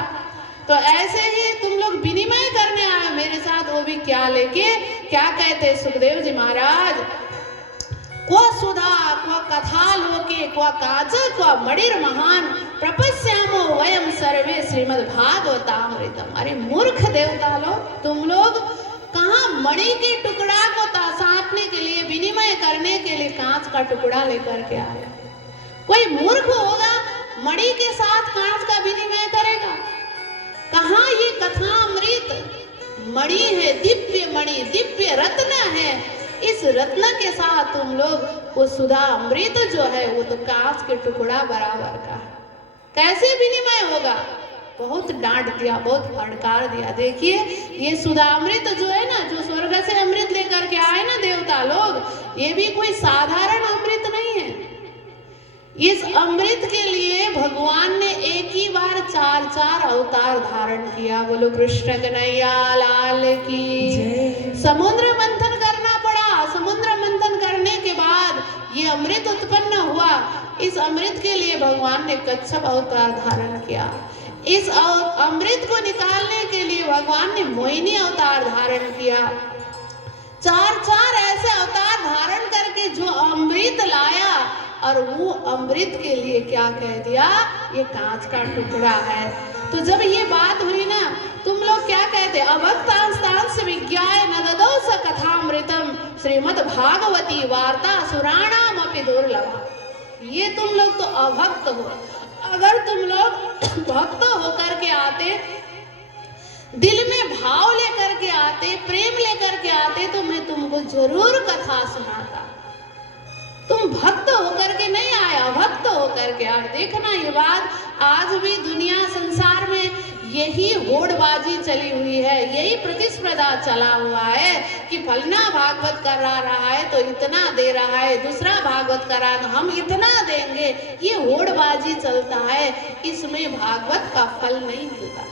तो ऐसे ही तुम लोग विनिमय करने आए मेरे साथ, वो भी क्या लेके? क्या कहते सुखदेव जी महाराज? क्व सुधा क्व कथा लोके क्व काच क्व मणिर महान प्रपस्यामो वयम सर्वे श्रीमद् भागवतामृतम। अरे मूर्ख देवता लोग, तुम लोग कहाँ मणि के टुकड़ा को साटने के लिए, विनिमय करने के लिए कांच का टुकड़ा लेकर के आए? कोई मूर्ख होगा मणि के साथ कांच का विनिमय करेगा? कहाँ ये कथामृत मणि है, दिव्य मणि, दिव्य रत्न है। इस रत्न के साथ तुम लोग वो सुधा अमृत जो है वो तो कांच के टुकड़ा बराबर का है, कैसे विनिमय होगा? बहुत डांट दिया, बहुत फटकार दिया। देखिए ये सुधामृत जो है ना, जो स्वर्ग से अमृत लेकर के आए ना देवता लोग, ये भी कोई साधारण अमृत नहीं है। इस अमृत के लिए भगवान ने एक ही बार 4 अवतार धारण किया। बोलो कृष्ण कन्हैया लाल की। समुद्र मंथन करना पड़ा। समुद्र मंथन करने के बाद ये अमृत उत्पन्न हुआ। इस अमृत के लिए भगवान ने कच्छप अवतार धारण किया। इस अमृत को निकालने के लिए भगवान ने मोहिनी अवतार धारण किया। 4 ऐसे अवतार धारण करके जो अमृत लाया, और वो अमृत के लिए क्या कह दिया? ये कांच का टुकड़ा है। तो जब ये बात हुई ना, तुम लोग क्या कहते? अभक्तांस्तांस विज्ञाय न ददौ स कथामृतम श्रीमद् भागवती वार्ता सुराणाम अपि दुर्लभा। ये तुम लोग तो अभक्त हो। अगर तुम लोग भक्त होकर के आते, दिल में भाव लेकर के आते, प्रेम लेकर के आते, तो मैं तुमको जरूर कथा सुनाता। तुम भक्त होकर के नहीं आए, अभक्त होकर के आए। देखना ये बात आज भी दुनिया संसार में यही होड़बाजी चली हुई है, यही प्रतिस्पर्धा चला हुआ है कि फलना भागवत करा रहा है तो इतना दे रहा है, दूसरा भागवत करा तो हम इतना देंगे। ये होड़बाजी चलता है, इसमें भागवत का फल नहीं मिलता।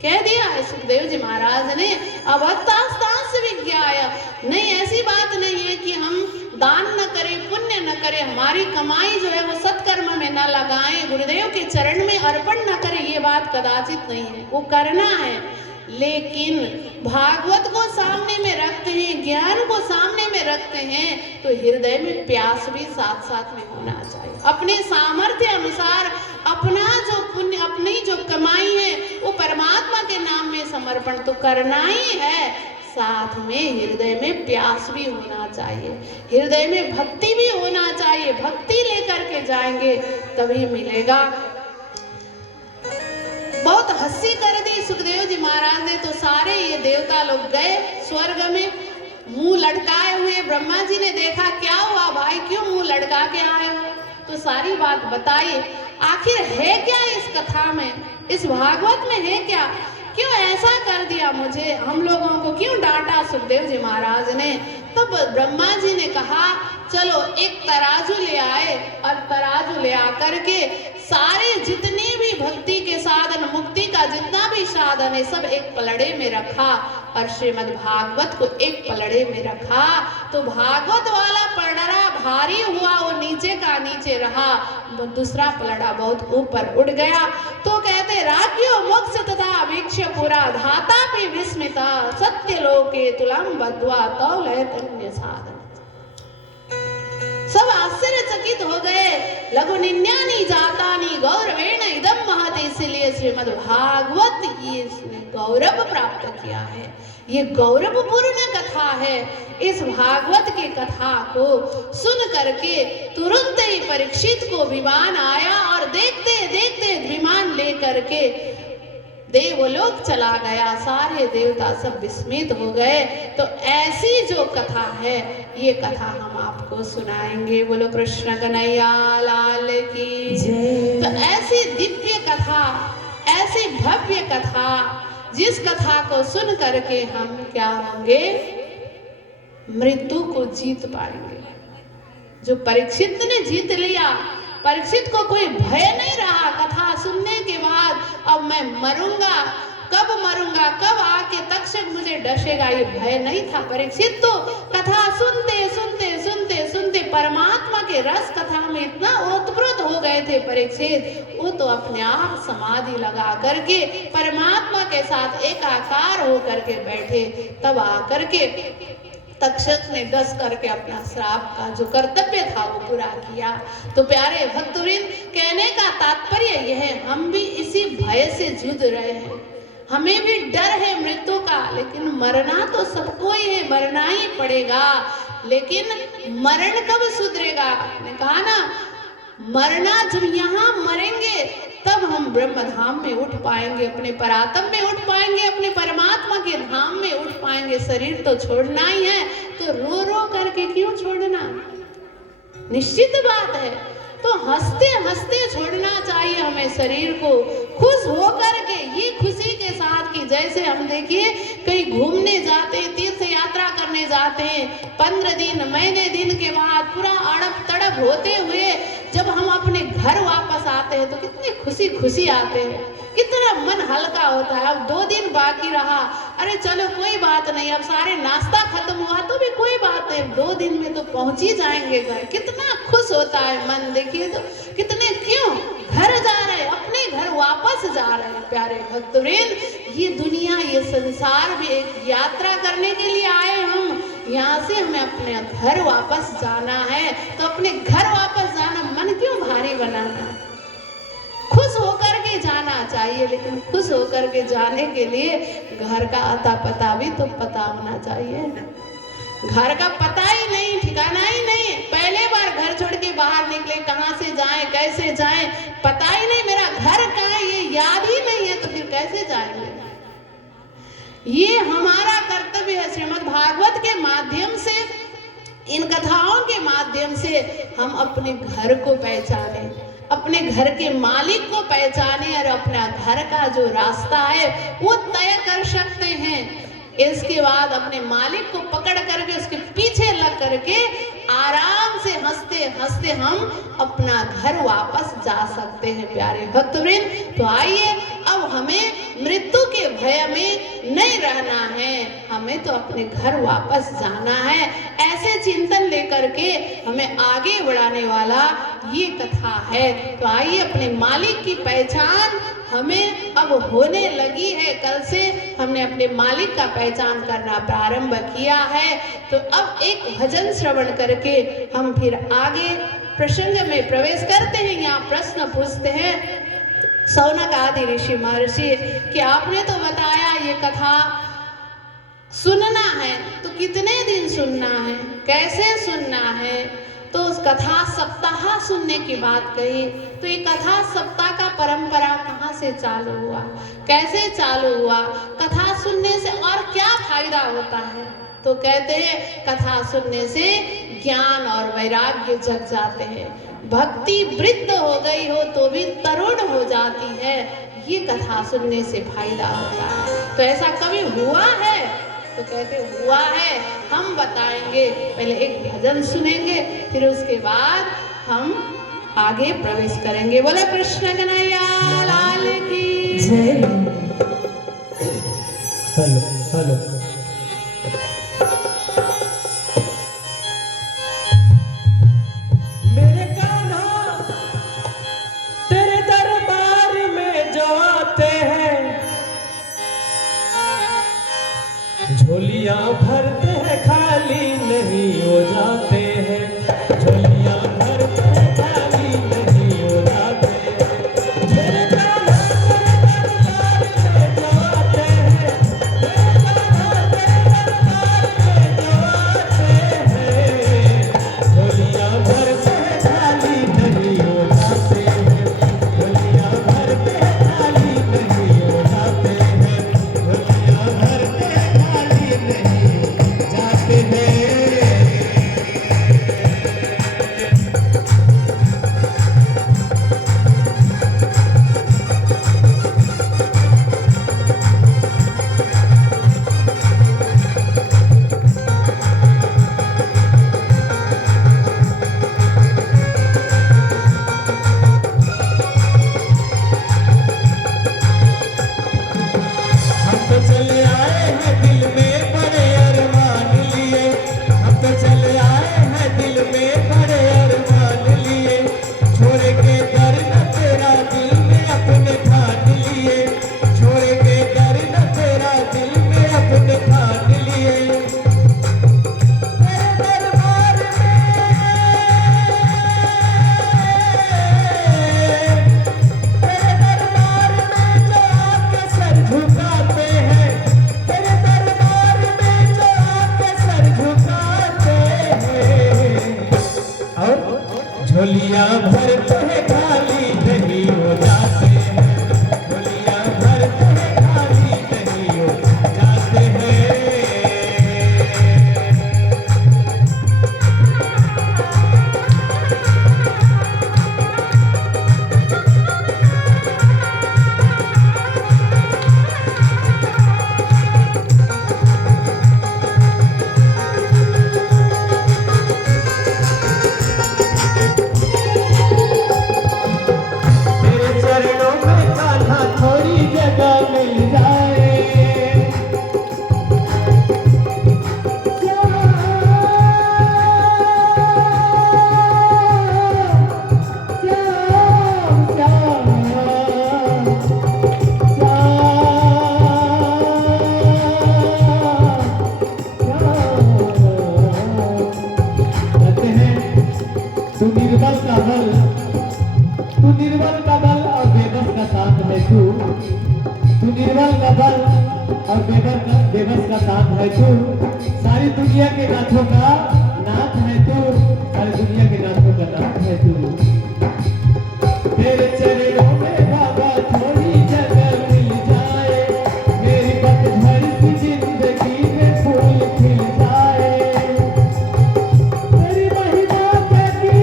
कह दिया है सुखदेव जी महाराज ने, अभक्तास्तांस विज्ञाय। नहीं, ऐसी बात नहीं है कि हम दान न करें, पुण्य न करें, हमारी कमाई जो है वो सत्कर्म में न लगाएं, गुरुदेव के चरण में अर्पण न करें, ये बात कदाचित नहीं है, वो करना है। लेकिन भागवत को सामने में रखते हैं, ज्ञान को सामने में रखते हैं, तो हृदय में प्यास भी साथ साथ में होना चाहिए। अपने सामर्थ्य अनुसार अपना जो पुण्य, अपनी जो कमाई है वो परमात्मा के नाम में समर्पण तो करना ही है, साथ में हृदय में प्यास भी होना चाहिए, हृदय में भक्ति भी होना चाहिए। भक्ति लेकर के जाएंगे तभी मिलेगा। बहुत हंसी कर दी सुखदेव जी महाराज ने, तो सारे ये देवता लोग गए स्वर्ग में, मुंह लटकाए हुए। ब्रह्मा जी ने देखा, क्या हुआ भाई, क्यों मुंह लटका के आए हो? तो सारी बात बताई। आखिर है क्या इस कथा में, इस भागवत में है क्या, क्यों ऐसा कर दिया मुझे, हम लोगों को क्यों डांटा सुखदेव जी महाराज ने? तब ब्रह्मा जी ने कहा, चलो एक तराजू ले आए, और तराजू ले आकर के सारे जितने भी भक्ति के साधन, मुक्ति का जितना भी साधन है, सब एक पलड़े में रखा, और श्रीमद् भागवत को एक पलड़े में रखा। तो भागवत वाला पलड़ा भारी हुआ, वो नीचे का नीचे रहा, दूसरा पलड़ा बहुत ऊपर उड़ गया। तो कहते, राज्यो मोक्ष तथा वीक्ष पुरा धाता पे विस्मिता, सत्य लोके तुलम बद्वा तौले तन्य साधन। सब आश्चर्यचकित हो गए। लघु निन्यानी जातानी गौरवेण इदम महत, इसलिए श्रीमद् भागवत ये गौरव प्राप्त किया है, ये गौरवपूर्ण कथा है। इस भागवत की कथा को सुन करके तुरंत ही परीक्षित को विमान आया, और देखते देखते विमान लेकर के देवलोक चला गया। सारे देवता सब विस्मित हो गए। तो ऐसी जो कथा है, ये कथा हम आपको सुनाएंगे। बोलो कृष्ण कन्हैया लाल की जय। तो ऐसी दिव्य कथा, ऐसी भव्य कथा, जिस कथा को सुन करके हम क्या होंगे, मृत्यु को जीत पाएंगे। जो परीक्षित ने जीत लिया, परीक्षित को कोई भय नहीं रहा कथा सुनने के बाद, अब मैं मरूंगा, कब मरूंगा, कब आके तक्षक मुझे डसेगा, ये भय नहीं था। परीक्षित तो कथा सुनते सुनते सुनते सुनते परमात्मा के रस कथा में इतना ओतप्रोत हो गए थे परीक्षित, वो तो अपने आप समाधि लगा करके परमात्मा के साथ एकाकार हो करके बैठे। तब आकर के तक्षक ने डस करके अपना श्राप का जो कर्तव्य था वो पूरा किया। तो प्यारे भक्तवृंद, कहने का तात्पर्य यह है, हम भी इसी भय से जूझ रहे हैं, हमें भी डर है मृत्यु का, लेकिन मरना तो सबको ही है, मरना ही पड़ेगा। लेकिन मरण कब सुधरेगा? ने कहा ना, मरना जब यहाँ मरेंगे तब हम ब्रह्म धाम में उठ पाएंगे, अपने परातम में उठ पाएंगे, अपने परमात्मा के धाम में उठ पाएंगे। शरीर तो छोड़ना ही है, तो रो रो करके क्यों छोड़ना? निश्चित बात है, तो हंसते हंसते छोड़ना चाहिए हमें शरीर को, खुश होकर के, ये खुशी के साथ कि जैसे हम देखिए कहीं घूमने जाते हैं, तीर्थ यात्रा करने जाते हैं, 15 दिन महीने दिन के बाद पूरा अड़प तड़प होते हुए जब हम अपने घर वापस आते हैं तो कितनी खुशी खुशी आते हैं, कितना मन हल्का होता है। अब 2 दिन बाकी रहा, अरे चलो कोई बात नहीं, अब सारे नाश्ता खत्म हुआ तो भी कोई बात नहीं, 2 दिन में तो पहुंच ही जाएंगे घर। कितना खुश होता है मन, देखिए तो कितने, क्यों घर जा रहे हैं, अपने घर वापस जा रहे हैं। प्यारे भक्तवृंद, ये दुनिया, ये संसार भी एक यात्रा करने के लिए आए हम, यहाँ से हमें अपने घर वापस जाना है। तो अपने घर वापस जाना, मन क्यों भारी बनाना, खुश होकर के जाना चाहिए। लेकिन खुश होकर के जाने के लिए घर का अता पता भी तो पता होना चाहिए। घर का पता ही नहीं, ठिकाना ही नहीं, पहले बार घर छोड़ के बाहर निकले, कहाँ से जाएं, कैसे जाएं, पता ही नहीं मेरा घर कहाँ है, ये याद ही नहीं है, तो फिर कैसे जाएंगे? ये हमारा कर्तव्य है। श्रीमद् भागवत के माध्यम से, इन कथाओं के माध्यम से हम अपने घर को पहचानें, अपने घर के मालिक को पहचाने और अपना घर का जो रास्ता है वो तय कर सकते हैं। इसके बाद अपने मालिक को पकड़ करके उसके पीछे लग करके आराम से हंसते हंसते हम अपना घर वापस जा सकते हैं। प्यारे भक्तवृंद, तो आइए अब हमें मृत्यु के भय में नहीं रहना है, हमें तो अपने घर वापस जाना है। ऐसे चिंतन लेकर के हमें आगे बढ़ाने वाला ये कथा है। तो आइए अपने मालिक की पहचान हमें अब होने लगी है। कल से हमने अपने मालिक का पहचान करना प्रारंभ किया है। तो अब एक भजन श्रवण करके हम फिर आगे प्रसंग में प्रवेश करते हैं। यहाँ प्रश्न पूछते हैं शौनक आदि ऋषि महर्षि कि आपने तो बताया ये कथा सुनना है, तो कितने दिन सुनना है, कैसे सुनना है? तो उस कथा सप्ताह सुनने की बात कही। तो ये कथा सप्ताह का परंपरा कहाँ से चालू हुआ, कैसे चालू हुआ, कथा सुनने से और क्या फायदा होता है? तो कहते हैं कथा सुनने से ज्ञान और वैराग्य जग जाते हैं, भक्ति वृद्ध हो गई हो तो भी तरुण हो जाती है, ये कथा सुनने से फायदा होता है। तो ऐसा कभी हुआ है? तो कहते हुआ है, हम बताएंगे। पहले एक भजन सुनेंगे, फिर उसके बाद हम आगे प्रवेश करेंगे। बोले कृष्ण कन्हैया लाल की जय। हेलो हेलो मेरे कान्हा तेरे दरबार में जो आते हैं, झोलियां भरते हैं खाली नहीं हो जाते हैं, झोलियां भरते हैं खाली नहीं हो जाते हैं। मेरे कान्हा तेरे दरबार में जो आते हैं, मेरे कान्हा तेरे दरबार में जो आते हैं, झोलियां भरते हैं खाली नहीं हो जाते हैं, झोलियां भरते हैं खाली नहीं हो जाते हैं, झोलियां भरते हैं खाली नहीं जाते हैं। हम तो चले आए हैं दिल में बड़े अरमान लिए, हम तो चले आए हैं दिल में बड़े अरमान लिए, छोड़ के दर न तेरा दिल में अपने ठान लिए, छोड़ के दर न तेरा दिल में अपने ठान लिए। तेरे दरबार में जो आके सर झुकाते हैं, तेरे दरबार में जो आके सर झुकाते हैं, और झोलियां भरते हैं खाली नहीं हो जाते हैं, झोलियां भरते हैं खाली नहीं हो जाते हैं। तेरे चरणों में कान्हा थोड़ी जगह मिल जाए, कहते हैं तू निर्बल का बल, तू निर्बल का बल और बेबस का साथ है तू निर्बल का बल और बेबस का साथ है तू, सारी दुनिया के नाथों का नाथ है तू, सारी दुनिया के नाथों का नाथ है तू। तेरे चरणों में बाबा थोड़ी जगह मिल जाए, मेरी पतझड़ की जिंदगी में फूल खिल जाए, तेरी महिमा की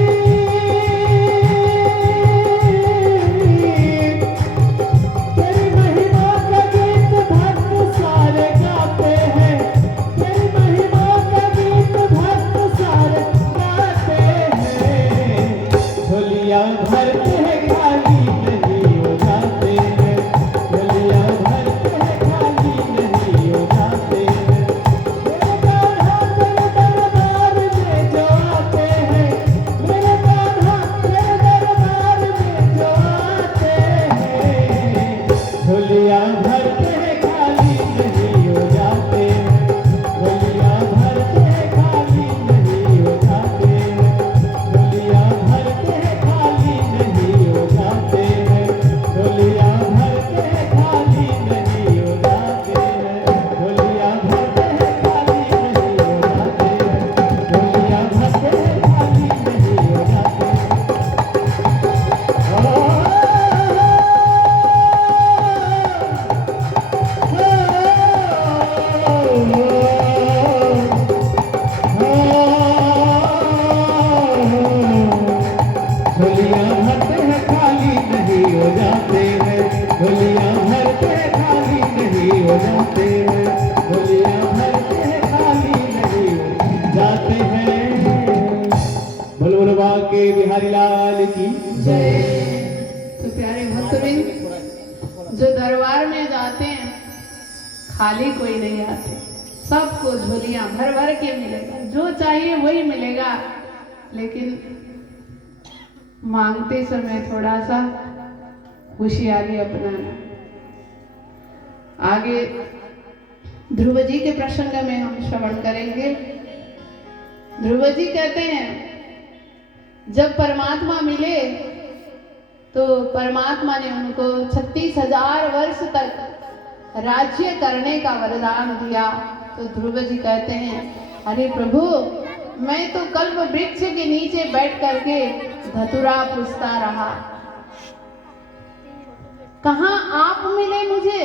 जाते हैं। बोलो बोलो बाके बिहारी लाल की जय। तो प्यारे भक्तवृंद, जो दरबार में जाते हैं खाली कोई नहीं आते, सबको झोलियां भर भर के मिलेगा, जो चाहिए वही मिलेगा, लेकिन मांगते समय थोड़ा सा होशियारी अपनाना। आगे ध्रुव जी के प्रसंग में हम श्रवण करेंगे। ध्रुव जी कहते हैं जब परमात्मा मिले तो परमात्मा ने उनको 36,000 वर्ष तक राज्य करने का वरदान दिया। तो ध्रुव जी कहते हैं, अरे प्रभु, मैं तो कल्प वृक्ष के नीचे बैठ करके धतुरा पूछता रहा, कहाँ आप मिले मुझे,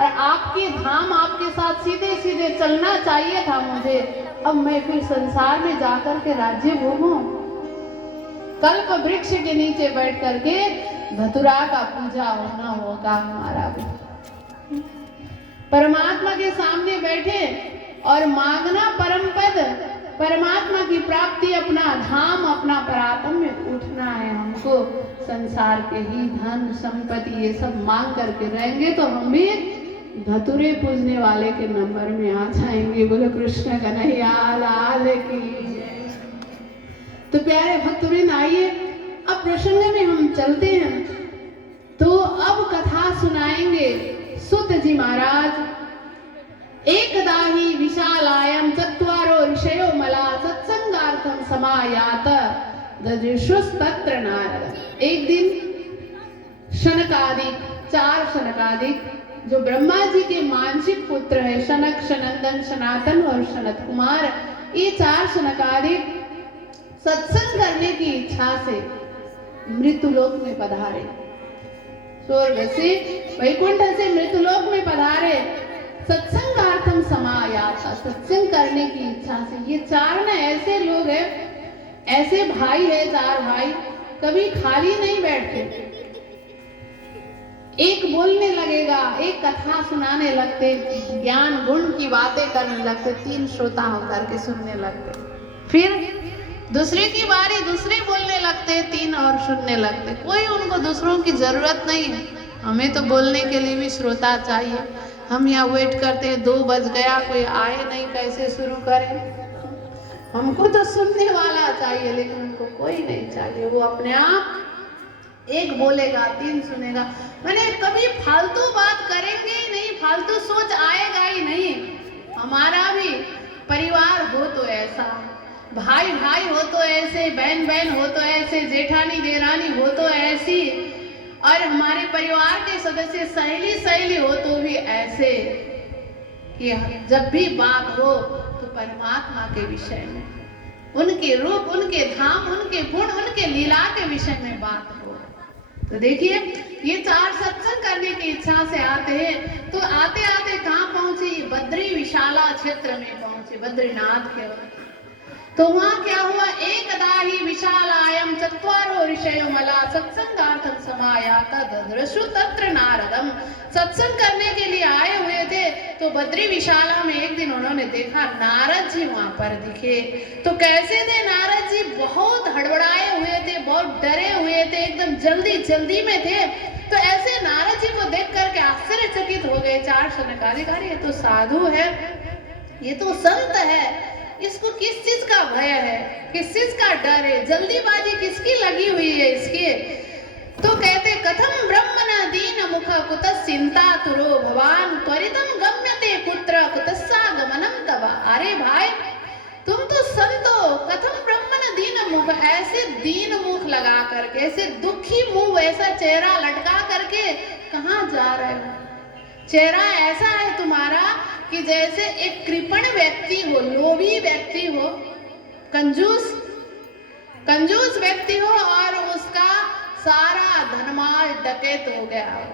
और आपके धाम आपके साथ सीधे सीधे चलना चाहिए था मुझे। अब मैं फिर संसार में जाकर के राज्य भोगूं? कल्प वृक्ष के नीचे बैठ करके धतुरा का पूजा होना होगा हमारा भी। परमात्मा के सामने बैठे और मांगना परम पद, परमात्मा की प्राप्ति, अपना धाम, अपना परातम में उठना है हमको। संसार के ही धन संपत्ति ये सब मांग करके रहेंगे तो हम भी धतुरे पूजने वाले के नंबर में आ जाएंगे। बोलो कृष्ण कन्हैया लाल की जय। तो प्यारे भक्तवृंद, आइए अब प्रसंग में हम चलते हैं। तो अब कथा सुनाएंगे सुत जी महाराज। एकदा ही विशालायम चत्वारो ऋषयो मला सत्संगार्थम समायात ददृशुस्तत्र नारद। एक दिन शनकादिक, 4 शनकादिक, जो ब्रह्मा जी के मानसिक पुत्र है, शनक, सनंदन, सनातन और सनत कुमार, ये 4 शनकादिक सत्संग करने की इच्छा से मृत्युलोक में पधारे। स्वर्ग से, वैकुंठ से मृत्युलोक में पधारे। सत्संगार्थम समायाता, सत्संग करने की इच्छा से। ये 4 ना ऐसे लोग हैं, ऐसे भाई है, 4 भाई, कभी खाली नहीं बैठते। एक बोलने लगेगा, एक कथा सुनाने लगते, ज्ञान गुण की बातें करने लगते, 3 श्रोता होकर के सुनने लगते। फिर दूसरे की बारी, दूसरे बोलने लगते, 3 और सुनने लगते। कोई उनको दूसरों की जरूरत नहीं है। हमें तो बोलने के लिए भी श्रोता चाहिए। हम यहाँ वेट करते हैं, 2 बज गया, कोई आए नहीं, कैसे शुरू करें? हमको तो सुनने वाला चाहिए, लेकिन उनको कोई नहीं चाहिए। वो अपने आप एक बोलेगा, 3 सुनेगा। मैंने कभी फालतू बात करेंगे ही नहीं, फालतू सोच आएगा ही नहीं। हमारा भी परिवार हो तो ऐसा, भाई भाई हो तो ऐसे, बहन बहन हो तो ऐसे, जेठानी देरानी हो तो ऐसी, और हमारे परिवार के सदस्य सहेली सहेली हो तो भी ऐसे, कि जब भी बात हो तो परमात्मा के विषय में, उनके रूप, उनके धाम, उनके गुण, उनके लीला के विषय में बात हो। तो देखिए, ये 4 सत्संग करने की इच्छा से आते हैं। तो आते आते कहाँ पहुंचे? बद्री विशाला क्षेत्र में पहुंचे, बद्रीनाथ के वहां। तो वहां क्या हुआ? एकदा ही विशालायम चत्वारो ऋषयो मला सत्संगार्थम समायात ददृशु तत्र नारदम। सत्संग करने के लिए आए हुए थे, तो बद्री विशाला में एक दिन उन्होंने देखा नारद जी वहां पर दिखे। तो कैसे थे नारद जी? बहुत हड़बड़ाए हुए थे, बहुत डरे हुए थे, एकदम जल्दी जल्दी में थे। तो ऐसे नारद जी को देख करके आश्चर्यचकित हो गए 4 शनकाधिकारी। ये तो साधु है, ये तो संत है, इसको किस चीज का भय है, किस चीज का डर है, जल्दीबाजी किसकी लगी हुई है इसके? तो कहते, कथम ब्रह्मण दीन मुख कुतः चिंता तुरो भवान त्वरितम गम्यते कुत्र कुतस्सा गमनम तवा। अरे भाई, तुम तो संत हो, कथम ब्रह्मण दीन मुख, ऐसे दीन मुख लगा करके, ऐसे दुखी मुंह, ऐसा चेहरा लटका करके कहाँ जा रहे हो? चेहरा ऐसा है तुम्हारा कि जैसे एक कृपण व्यक्ति हो, लोभी व्यक्ति हो, कंजूस व्यक्ति हो, और उसका सारा धनमाल डकैत हो गया हो,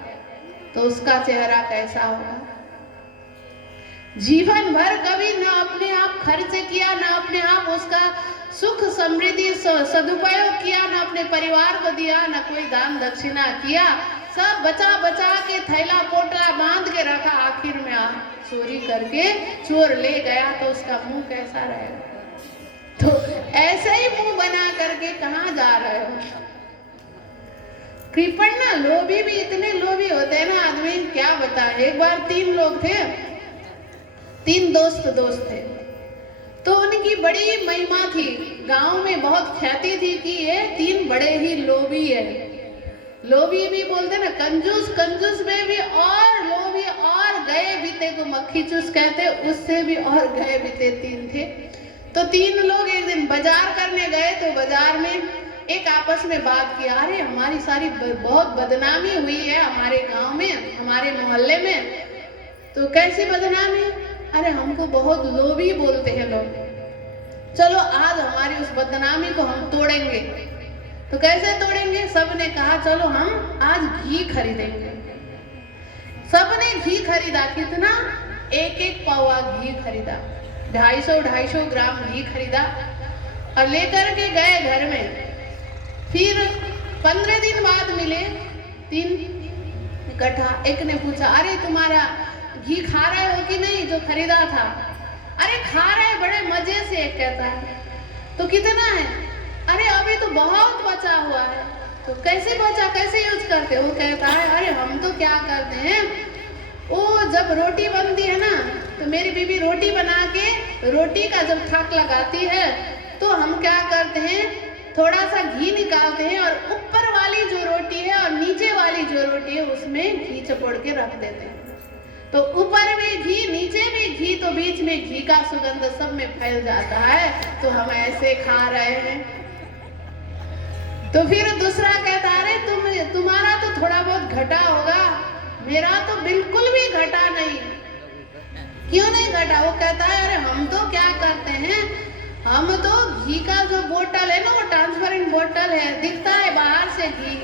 तो उसका चेहरा कैसा होगा? जीवन भर कभी ना अपने आप खर्च किया, ना अपने आप उसका सुख समृद्धि सदुपयोग किया, ना अपने परिवार को दिया, ना कोई दान दक्षिणा किया, सब बचा बचा के थैला पोटला बांध के रखा। आखिर में चोरी करके चोर ले गया, तो उसका मुंह कैसा रहेगा? करके कहाँ जा रहे हो? कृपण ना, लोभी भी इतने लोभी होते हैं ना आदमी, क्या बताएं। एक बार 3 लोग थे, 3 दोस्त थे, तो उनकी बड़ी महिमा थी, गांव में बहुत ख्याति थी कि ये 3 बड़े ही लोभी है। लोभी भी बोलते ना, कंजूस, कंजूस में भी और लोभी, और गए बीते को मक्खी चूस कहते, उससे भी और गए बीते 3 थे। तो 3 लोग एक दिन बाजार करने गए, तो बाजार में एक आपस में बात किया, अरे हमारी सारी बहुत बदनामी हुई है हमारे गांव में, हमारे मोहल्ले में। तो कैसी बदनामी? अरे हमको बहुत लोभी बोलते हैं लोग, चलो आज हमारी उस बदनामी को हम तोड़ेंगे। तो कैसे तोड़ेंगे? सबने कहा चलो हम आज घी खरीदेंगे। सबने घी खरीदा, कितना? 1-1 पौवा घी खरीदा, 250 ग्राम घी खरीदा और लेकर के गए घर में। फिर 15 दिन बाद मिले 3 इकट्ठा। एक ने पूछा, अरे तुम्हारा घी खा रहे हो कि नहीं जो खरीदा था? अरे खा रहे, बड़े मजे से। एक कहता है, तो कितना है? अरे अभी तो बहुत बचा हुआ है। तो कैसे बचा, कैसे यूज करते हो? कहता है, अरे हम तो क्या करते हैं, वो जब रोटी बनती है ना, तो मेरी बीबी रोटी बना के, रोटी का जब थाक लगाती है, तो हम क्या करते हैं, थोड़ा सा घी निकालते हैं और ऊपर वाली जो रोटी है और नीचे वाली जो रोटी है उसमें घी चपोड़ के रख देते हैं। तो ऊपर में घी, नीचे में घी, तो बीच में घी का सुगंध सब में फैल जाता है। तो हम ऐसे खा रहे हैं। तो फिर दूसरा कहता है, तुम्हारा तो थोड़ा बहुत घटा होगा, मेरा तो बिल्कुल भी घटा नहीं। क्यों नहीं घटा? वो कहता है, अरे हम तो क्या करते हैं, हम तो घी का जो बोतल है ना, वो ट्रांसपेरेंट बोतल है, दिखता है बाहर से घी,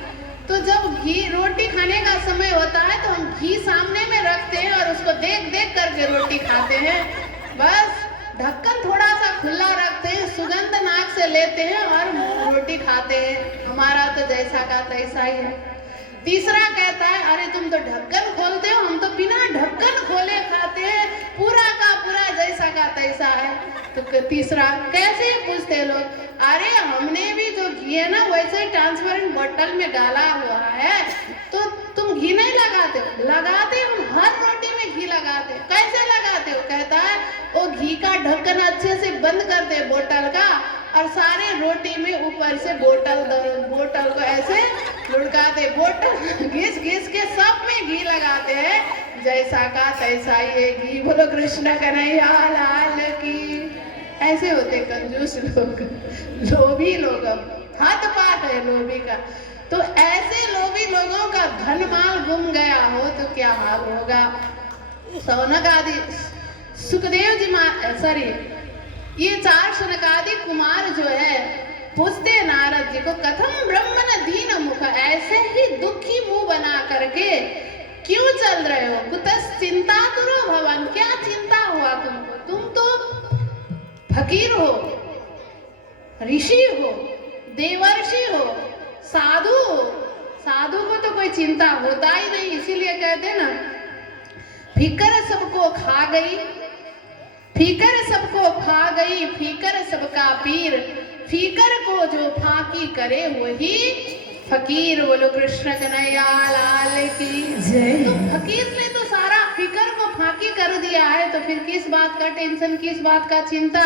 तो जब घी रोटी खाने का समय होता है तो हम घी सामने में रखते हैं और उसको देख देख करके रोटी खाते हैं। बस ढक्कन थोड़ा सा खुला रखते हैं, सुगंध नाक से लेते हैं और रोटी खाते हैं। हमारा तो जैसा का तैसा ही है। तीसरा कहता है, अरे तुम तो ढक्कन खोलते हो, हम तो बिना ढक्कन खोले खाते हैं, पूरा का पूरा जैसा का तैसा है। तो तीसरा कैसे पूछते लोग, अरे हमने भी जो घी है ना वैसे ट्रांसपेरेंट बोतल में डाला हुआ है, तो तुम घी नहीं लगाते हो? लगाते हो, हर रोटी में घी लगाते हो। कैसे लगाते हो? कहता है, वो घी का ढक्कन अच्छे से बंद कर दे बोतल का, और सारे रोटी में ऊपर से बोतल को ऐसे लुढ़काते, बोतल घिस घिस के सब में घी लगाते हैं, जैसा का तैसा ही घी। बोलो कृष्ण कन्हैया लाल की। ऐसे होते कंजूस लोग, लोभी लोग, हाथ पात है लोभी का। तो ऐसे लोभी लोगों का धन माल गुम गया हो तो क्या हाल होगा। सौनक आदि सुखदेव जी ये 4 शनकादि कुमार जो है पूछते नारद जी को, कथम ब्रह्मन दीन मुख, ऐसे ही दुखी मुंह बना करके क्यों चल रहे हो? कुतस चिंता तुरो भवन, क्या चिंता हुआ तुमको? तुम तो फकीर हो, ऋषि हो, देवर्षि हो, साधु हो। साधु को तो कोई चिंता होता ही नहीं, इसीलिए कहते ना, फिकर सबको खा गई, फीकर सबको खा गई, फीकर सबका पीर, फीकर को जो फाकी करे वही फकीर। बोलो कृष्ण कन्हैया लाल की जय। तो फकीर ने तो सारा फिकर को फाकी कर दिया है, तो फिर किस बात का टेंशन, किस बात का चिंता?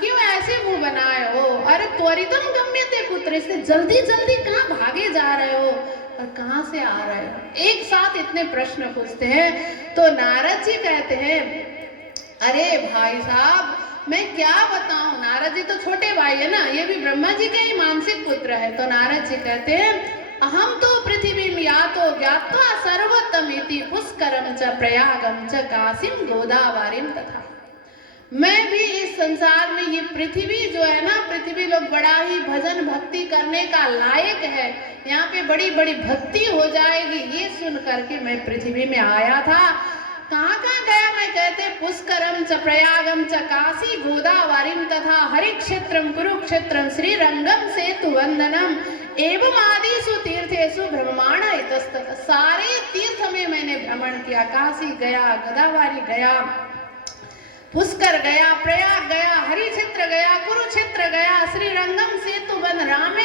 क्यों ऐसे मुंह बनाए हो? अरे त्वरितम गम्यते कुत्र, से जल्दी जल्दी कहाँ भागे जा रहे हो और कहाँ से आ रहे हो? एक साथ इतने प्रश्न पूछते हैं। तो नारद जी कहते हैं, अरे भाई साहब मैं क्या बताऊं। नारद जी तो छोटे भाई है ना, ये भी ब्रह्मा जी के ही मानसिक पुत्र है। तो नारद जी कहते हैं, अहम तो पृथ्वी में यातो ज्ञात्वा सर्वोत्तम इति पुष्करम च प्रयागम च काशीम गोदावरीम तथा। मैं भी इस संसार में ये पृथ्वी जो है ना, पृथ्वी लोग बड़ा ही भजन भक्ति करने का लायक है, यहाँ पे बड़ी बड़ी भक्ति हो जाएगी, ये सुन करके मैं पृथ्वी में आया था। कहाँ कहाँ गया मैं? कहते पुष्करम च प्रयागम च काशी गोदावरीम तथा हरिक्षेत्रम कुरुक्षेत्रम श्रीरंगम सेतु वंदनम एवं आदिषु तीर्थेषु भ्रमण इतस्ततः। सारे तीर्थ में मैंने भ्रमण किया, काशी गया, गोदावरी गया, पुष्कर गया, प्रयाग गया, हरिक्षेत्र गया, कुरुक्षेत्र गया, श्रीरंगम सेतु बन रामे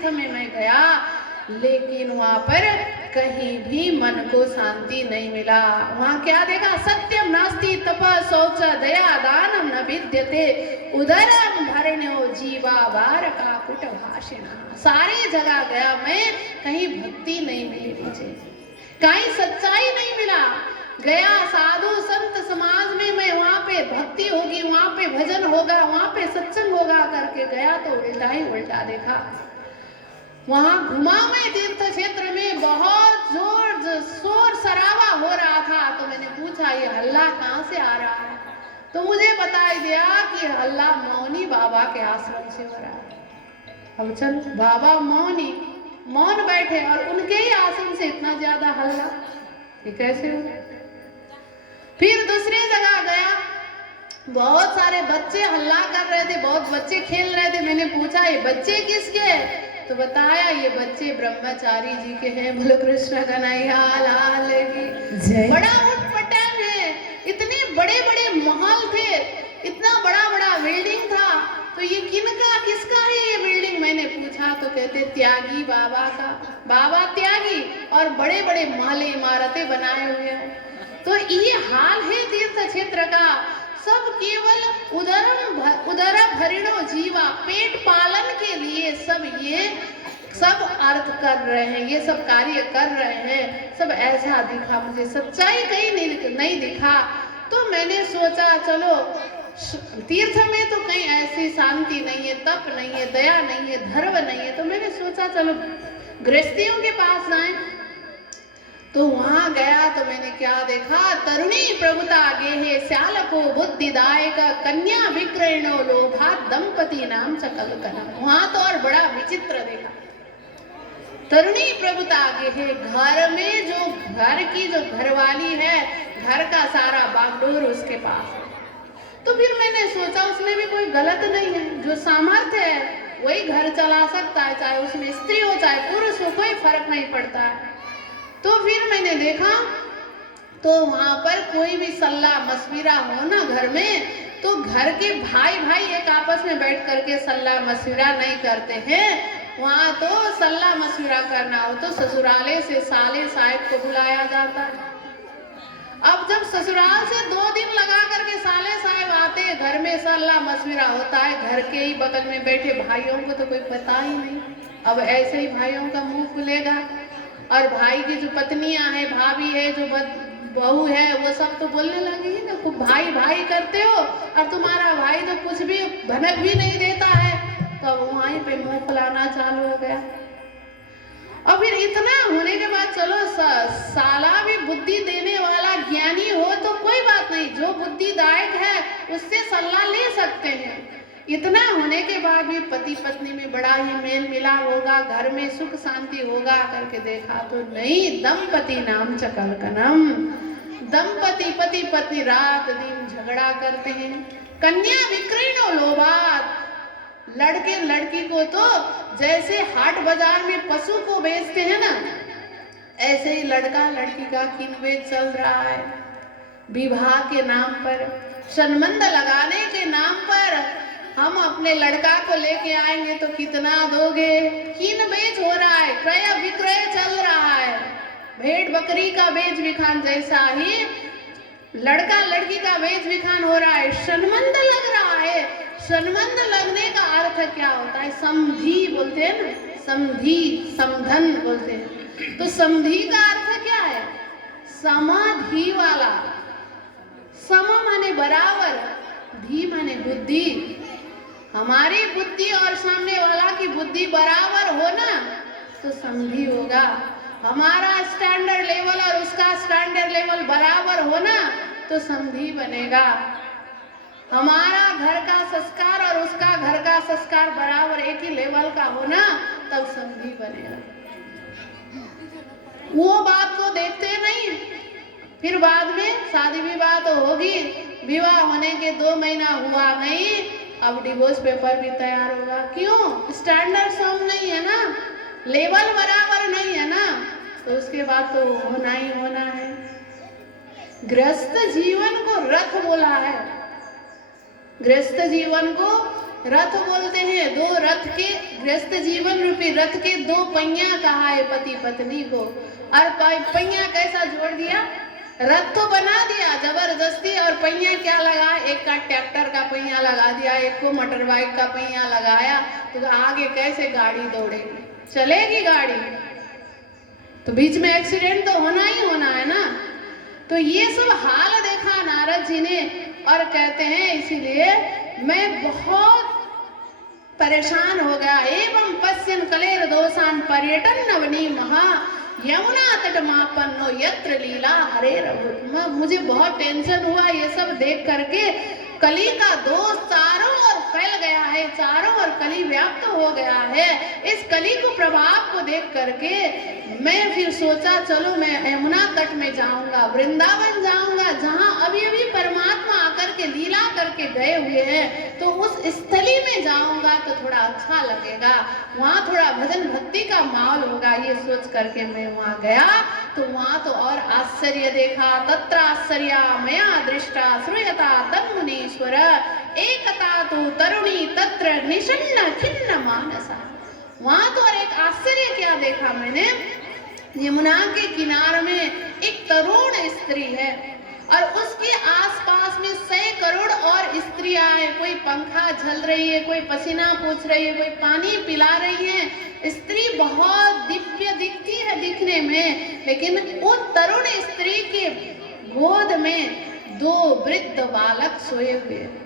तीर्थ में मैं गया, लेकिन वहां पर कहीं भी मन को शांति नहीं मिला। वहां क्या देखा? सत्यम नास्ति तपः शौच दया दानम न विद्यते उदरम भरणो जीवा वार का कुट भाषिणा। सारी जगह गया मैं, कहीं भक्ति नहीं मिली मुझे, कहीं सच्चाई नहीं मिला। गया साधु संत समाज में, मैं वहां पे भक्ति होगी, वहां पे भजन होगा, वहां पे सत्संग होगा करके गया तो उल्टा ही उल्टा देखा। वहां घुमा मैं तीर्थ क्षेत्र में, बहुत जोर शोर शराबा हो रहा था। तो मैंने पूछा ये हल्ला कहाँ से आ रहा है? तो मुझे बताई दिया कि हल्ला मौनी बाबा के आश्रम से हो रहा है। अब चल, बाबा मौन बैठे और उनके ही आश्रम से इतना ज्यादा हल्ला, ये कैसे हो? फिर दूसरी जगह गया, बहुत सारे बच्चे हल्ला कर रहे थे, बहुत बच्चे खेल रहे थे। मैंने पूछा ये बच्चे किसके? तो बताया ये बच्चे ब्रह्मचारी जी के हैं। बोलो कृष्ण कन्हैया लाल की। बड़ा उटपटांग है, इतने बड़े बड़े महल थे, इतना बड़ा बड़ा बिल्डिंग था। तो ये किसका है ये बिल्डिंग? मैंने पूछा तो कहते त्यागी बाबा का। बाबा त्यागी और बड़े बड़े महल इमारतें बनाए हुए हैं। तो ये हाल है तीर्थ क्षेत्र का। सब केवल उदर भरिणो जीवा, पेट पालन के लिए सब अर्थ कर रहे हैं, ये सब कार्य कर रहे हैं। सब ऐसा दिखा, मुझे सच्चाई कहीं नहीं दिखा। तो मैंने सोचा चलो तीर्थ में तो कहीं ऐसी शांति नहीं है, तप नहीं है, दया नहीं है, धर्म नहीं है। तो मैंने सोचा चलो गृहस्थियों के पास जाएं। तो वहां गया तो मैंने क्या देखा? तरुणी प्रभुता गेहे श्यालको बुद्धिदायक कन्या विक्रयणो लोभा दंपति नाम चकलकना। वहां तो और बड़ा विचित्र देखा। तरुणी प्रभुता गेहे, घर में घर की जो घरवाली है, घर का सारा बागडोर उसके पास है। तो फिर मैंने सोचा उसमें भी कोई गलत नहीं है, जो सामर्थ्य है वही घर चला सकता है, चाहे उसमें स्त्री हो चाहे पुरुष हो, कोई फर्क नहीं पड़ता है। तो फिर मैंने देखा तो वहां पर कोई भी सल्ला मशविरा हो ना घर में, तो घर के भाई एक आपस में बैठ करके सल्ला मशविरा नहीं करते हैं। वहां तो सल्ला मशविरा करना हो तो ससुराले से साले साहब को बुलाया जाता है। अब जब ससुराल से 2 दिन लगा करके साले साहब आते, घर में सल्ला मशविरा होता है, घर के ही बगल में बैठे भाइयों को तो कोई पता ही नहीं। अब ऐसे ही भाइयों का मुंह खुलेगा, और भाई की जो पत्नियां हैं, भाभी है, जो बहू है, वो सब तो बोलने लगी है ना, खूब भाई करते हो, और तुम्हारा भाई तो कुछ भी भनक भी नहीं देता है। तो वहीं पे मुंह फुलाना चालू हो गया। और फिर इतना होने के बाद चलो साला भी बुद्धि देने वाला ज्ञानी हो तो कोई बात नहीं, जो बुद्धिदायक है उससे सलाह ले सकते हैं। इतना होने के बाद भी पति पत्नी में बड़ा ही मेल मिलाप होगा, घर में सुख शांति होगा करके देखा तो नहीं। दंपति नाम चकलकनम, दंपति पति पत्नी रात दिन झगड़ा करते हैं। कन्या विक्रयणो लोभात, लड़के लड़की को तो जैसे हाट बाजार में पशु को बेचते हैं ना, ऐसे ही लड़का लड़की का किनबेच चल रहा है। विवाह के नाम पर, संबंध लगाने के नाम पर हम अपने लड़का को लेके आएंगे तो कितना दोगे? किनबेच हो रहा है, क्रय विक्रय चल रहा है। भेड़ बकरी का बेच विखान जैसा ही लड़का लड़की का बेच विखान हो रहा है। संबंध लग रहा है। संबंध लगने का अर्थ क्या होता है? समधी बोलते हैं ना, समधी समधन बोलते हैं। तो समधी का अर्थ क्या है? समाधि वाला। सम माने बराबर, धी माने बुद्धि। हमारी बुद्धि और सामने वाला की बुद्धि बराबर हो ना तो समधी होगा। हमारा स्टैंडर्ड लेवल और उसका स्टैंडर्ड लेवल बराबर हो ना तो समधी बनेगा। हमारा घर का संस्कार और उसका घर का संस्कार बराबर एक ही लेवल का हो ना तब समधी बनेगा। वो बात को देखते नहीं। फिर बाद में शादी विवाह तो होगी, विवाह होने के 2 महीना हुआ नहीं, अब डिवोर्स पेपर भी तैयार होगा। क्यों? स्टैंडर्ड सम नहीं है ना, लेवल बराबर नहीं है ना, तो उसके बाद तो होना ही होना है। गृहस्थ जीवन को रथ बोला है, गृहस्थ जीवन को रथ बोलते हैं, दो रथ के गृहस्थ जीवन रूपी रथ के दो पहिया कहा है पति पत्नी को। और पहिया कैसा जोड़ दिया, रथ तो बना दिया जबरदस्ती, और पहिया क्या लगा, एक का ट्रैक्टर का पहिया लगा दिया, एक को मोटर बाइक का पहिया लगाया, तो आगे कैसे गाड़ी दौड़ेगी, चलेगी गाड़ी, तो बीच में एक्सीडेंट तो होना ही होना है ना। तो ये सब हाल देखा नारद जी ने, और कहते हैं इसीलिए मैं बहुत परेशान हो गया। एवं पश्यन कलेर दोषान पर्यटन नवनी महा यमुना तट मापन्नो यत्र लीला हरे रघु। मुझे बहुत टेंशन हुआ ये सब देख करके। कली का दोष चारों ओर फैल गया है, चारों ओर कली व्याप्त हो गया है। इस कली को प्रभाव को देख करके मैं फिर सोचा चलो मैं यमुना तट में जाऊंगा, वृंदावन जाऊंगा, जहां अभी अभी परमात्मा आकर के लीला करके गए हुए हैं, तो उस स्थली में जाऊंगा तो थोड़ा अच्छा लगेगा, वहां थोड़ा भजन भक्ति का माहौल होगा। ये सोच करके मैं वहां गया तो वहां तो और आश्चर्य देखा। तत्र आश्चर्य मया दृष्टा श्रूयता तन्मुनीश्वर एकता तो तरुणी तत्र निषण्ण खिन्न मानसा। वहां तो और एक आश्चर्य क्या देखा मैंने, यमुना के किनारे में एक तरुण स्त्री है और उसके आसपास में 100 करोड़ और स्त्रियां हैं। कोई पंखा झल रही है, कोई पसीना पोंछ रही है, कोई पानी पिला रही है। स्त्री बहुत दिव्य दिखती है दिखने में, लेकिन वो तरुण स्त्री के गोद में 2 वृद्ध बालक सोए हुए हैं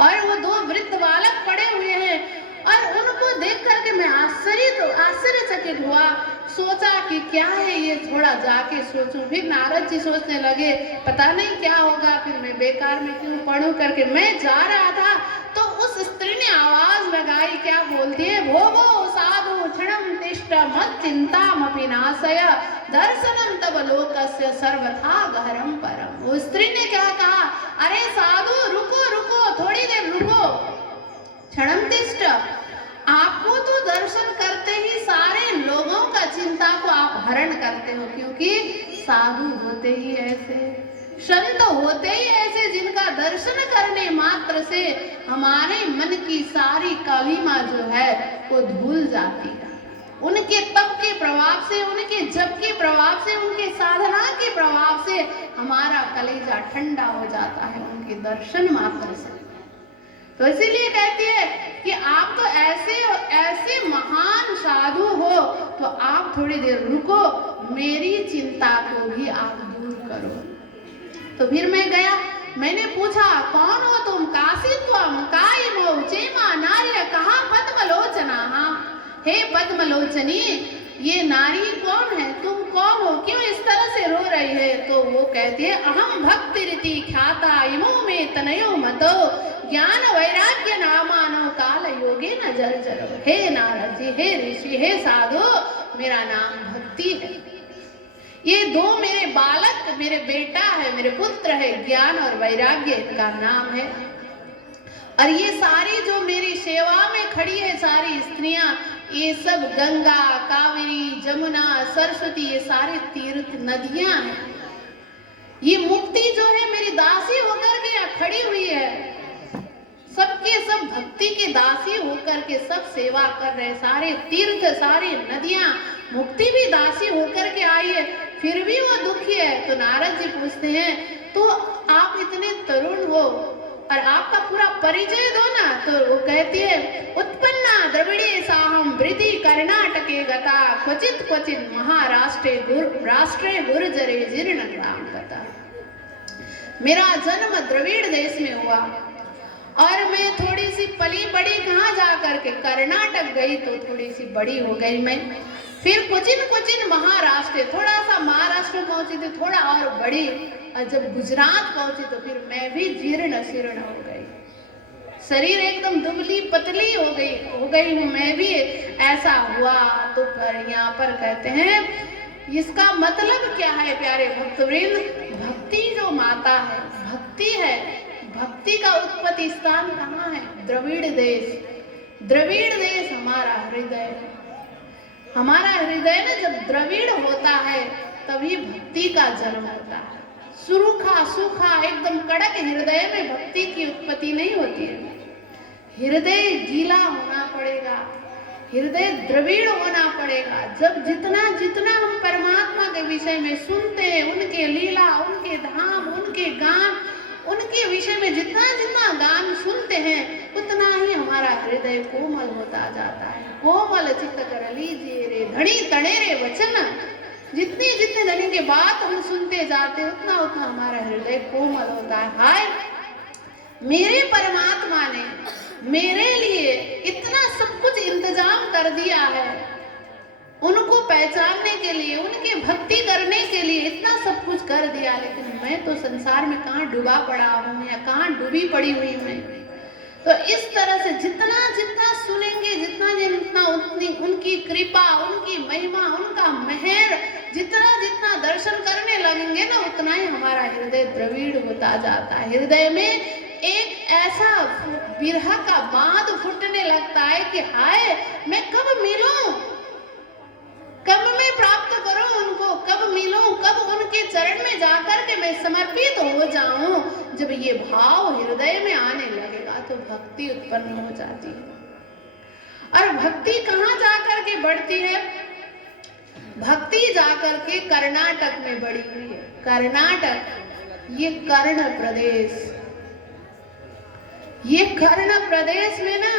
और वो 2 वृद्ध बालक पड़े हुए हैं। और उनको देख करके मैं आश्चर्यचकित हुआ। सोचा कि क्या है ये, थोड़ा जाके सोचूं। फिर नारद जी सोचने लगे पता नहीं क्या होगा, फिर मैं बेकार में क्यों पढ़ूं करके मैं जा रहा था तो उस स्त्री ने आवाज लगाई, क्या बोलती है, भोगो साधु क्षणम तिष्ठ मत चिंतामपि नाशय दर्शनम तब लोकस्य सर्वथा गहरम परम। वो स्त्री ने क्या कहा, अरे साधु रुको रुको, थोड़ी देर रुको, क्षणम तिष्ठ, आपको तो दर्शन करते ही सारे लोगों का चिंता को आप हरण करते हो, क्योंकि साधु होते ही ऐसे, संत होते ही ऐसे जिनका दर्शन करने मात्र से हमारे मन की सारी कालिमा जो है वो धुल जाती है। उनके तप के प्रभाव से, उनके जप के प्रभाव से, उनके साधना के प्रभाव से हमारा कलेजा ठंडा हो जाता है उनके दर्शन मात्र से। तो इसीलिए कहती है कि आप तो ऐसे महान साधु हो, तो आप थोड़ी देर रुको, मेरी चिंता को भी आप दूर करो। तो फिर मैं गया, मैंने पूछा कौन हो तुम, काशीत्वम कायमो चेमा नार्य कहा पद्मलोचना। हे पद्मलोचनी, ये नारी कौन है, तुम कौन हो, क्यों इस तरह से रो रही है। तो वो कहती है अहम भक्ति रीति ख्याता इमो में तनयो मतो ज्ञान वैराग्य नामानो काल योगे न जल जरो। हे नारद जी, हे ऋषि, हे साधु, मेरा नाम भक्ति है। ये 2 मेरे बालक, मेरे बेटा है, मेरे पुत्र है, ज्ञान और वैराग्य इनका नाम है। और ये सारी जो मेरी सेवा में खड़ी है सारी स्त्रियां, ये सब गंगा, कावेरी, जमुना, सरस्वती, ये सारी तीर्थ नदियां हैं। ये मुक्ति जो है मेरी दासी होकर के यहाँ खड़ी हुई है, सबके सब भक्ति के दासी होकर के सब सेवा कर रहे, सारे तीर्थ, सारी नदियां, मुक्ति भी दासी होकर के आई है, फिर भी वो दुखी है। तो नारद जी पूछते हैं तो आप इतने तरुण हो और आपका पूरा परिचय दो ना। तो वो कहती है उत्पन्ना द्रविड़े साहम वृद्धि कर्नाटके गता क्वचित क्वचित महाराष्ट्रे गुर्जरे जीर्ण ग्राम गता। मेरा जन्म द्रविड़ देश में हुआ और मैं थोड़ी सी पली बड़ी कहाँ जा करके कर्नाटक गई तो थोड़ी सी बड़ी हो गई मैं। फिर कुचिन महाराष्ट्र, थोड़ा सा महाराष्ट्र पहुंची थी, थोड़ा और बड़ी, और जब गुजरात पहुंची तो फिर मैं भी जीर्ण शीर्ण हो गई, शरीर एकदम दुबली पतली हो गई हूँ मैं भी, ऐसा हुआ। तो पर यहाँ पर कहते हैं इसका मतलब क्या है प्यारे भक्तवृंद, भक्ति जो माता है, भक्ति है, भक्ति का उत्पत्ति स्थान कहाँ है, द्रविड़ देश। द्रविड़ देश हमारा हृदय, हमारा हृदय ना जब द्रविड़ होता है तभी भक्ति का जन्म होता है। सूखा सूखा एकदम कड़क हृदय में भक्ति की उत्पत्ति नहीं होती है। हृदय गीला होना पड़ेगा, हृदय द्रविड़ होना पड़ेगा। जब जितना जितना हम परमात्मा के विषय में सुनते हैं, उनके लीला, उनके धाम, उनके गान, उनके विषय में जितना जितना गान सुनते हैं, उतना ही हमारा हृदय कोमल होता जाता है। कोमल चित्त कर लीजिए रे धनी तणेरे वचन, जितने जितने धनी के बात हम सुनते जाते हैं, उतना उतना हमारा हृदय कोमल होता है। हाय, मेरे परमात्मा ने मेरे लिए इतना सब कुछ इंतजाम कर दिया है, उनको पहचानने के लिए, उनकी भक्ति करने के लिए इतना सब कुछ कर दिया, लेकिन मैं तो संसार में कहाँ डूबा पड़ा हूँ या कहाँ डूबी पड़ी हुई मैं। तो इस तरह से जितना जितना सुनेंगे, जितना जितना उतनी उनकी कृपा, उनकी महिमा, उनका मेहर, जितना जितना दर्शन करने लगेंगे ना, उतना ही हमारा हृदय द्रविड़ होता जाता है। हृदय में एक ऐसा विरह का बांध फूटने लगता है कि हाय, मैं कब मिलूं, कब मैं प्राप्त करूं उनको, कब मिलूं, कब उनके चरण में जाकर के मैं समर्पित हो जाऊं। जब ये भाव हृदय में आने लगेगा तो भक्ति उत्पन्न हो जाती है। और भक्ति कहाँ जाकर के बढ़ती है? भक्ति जाकर के कर्नाटक में बढ़ी हुई है। कर्नाटक, ये कर्ण प्रदेश, ये कर्ण प्रदेश में ना,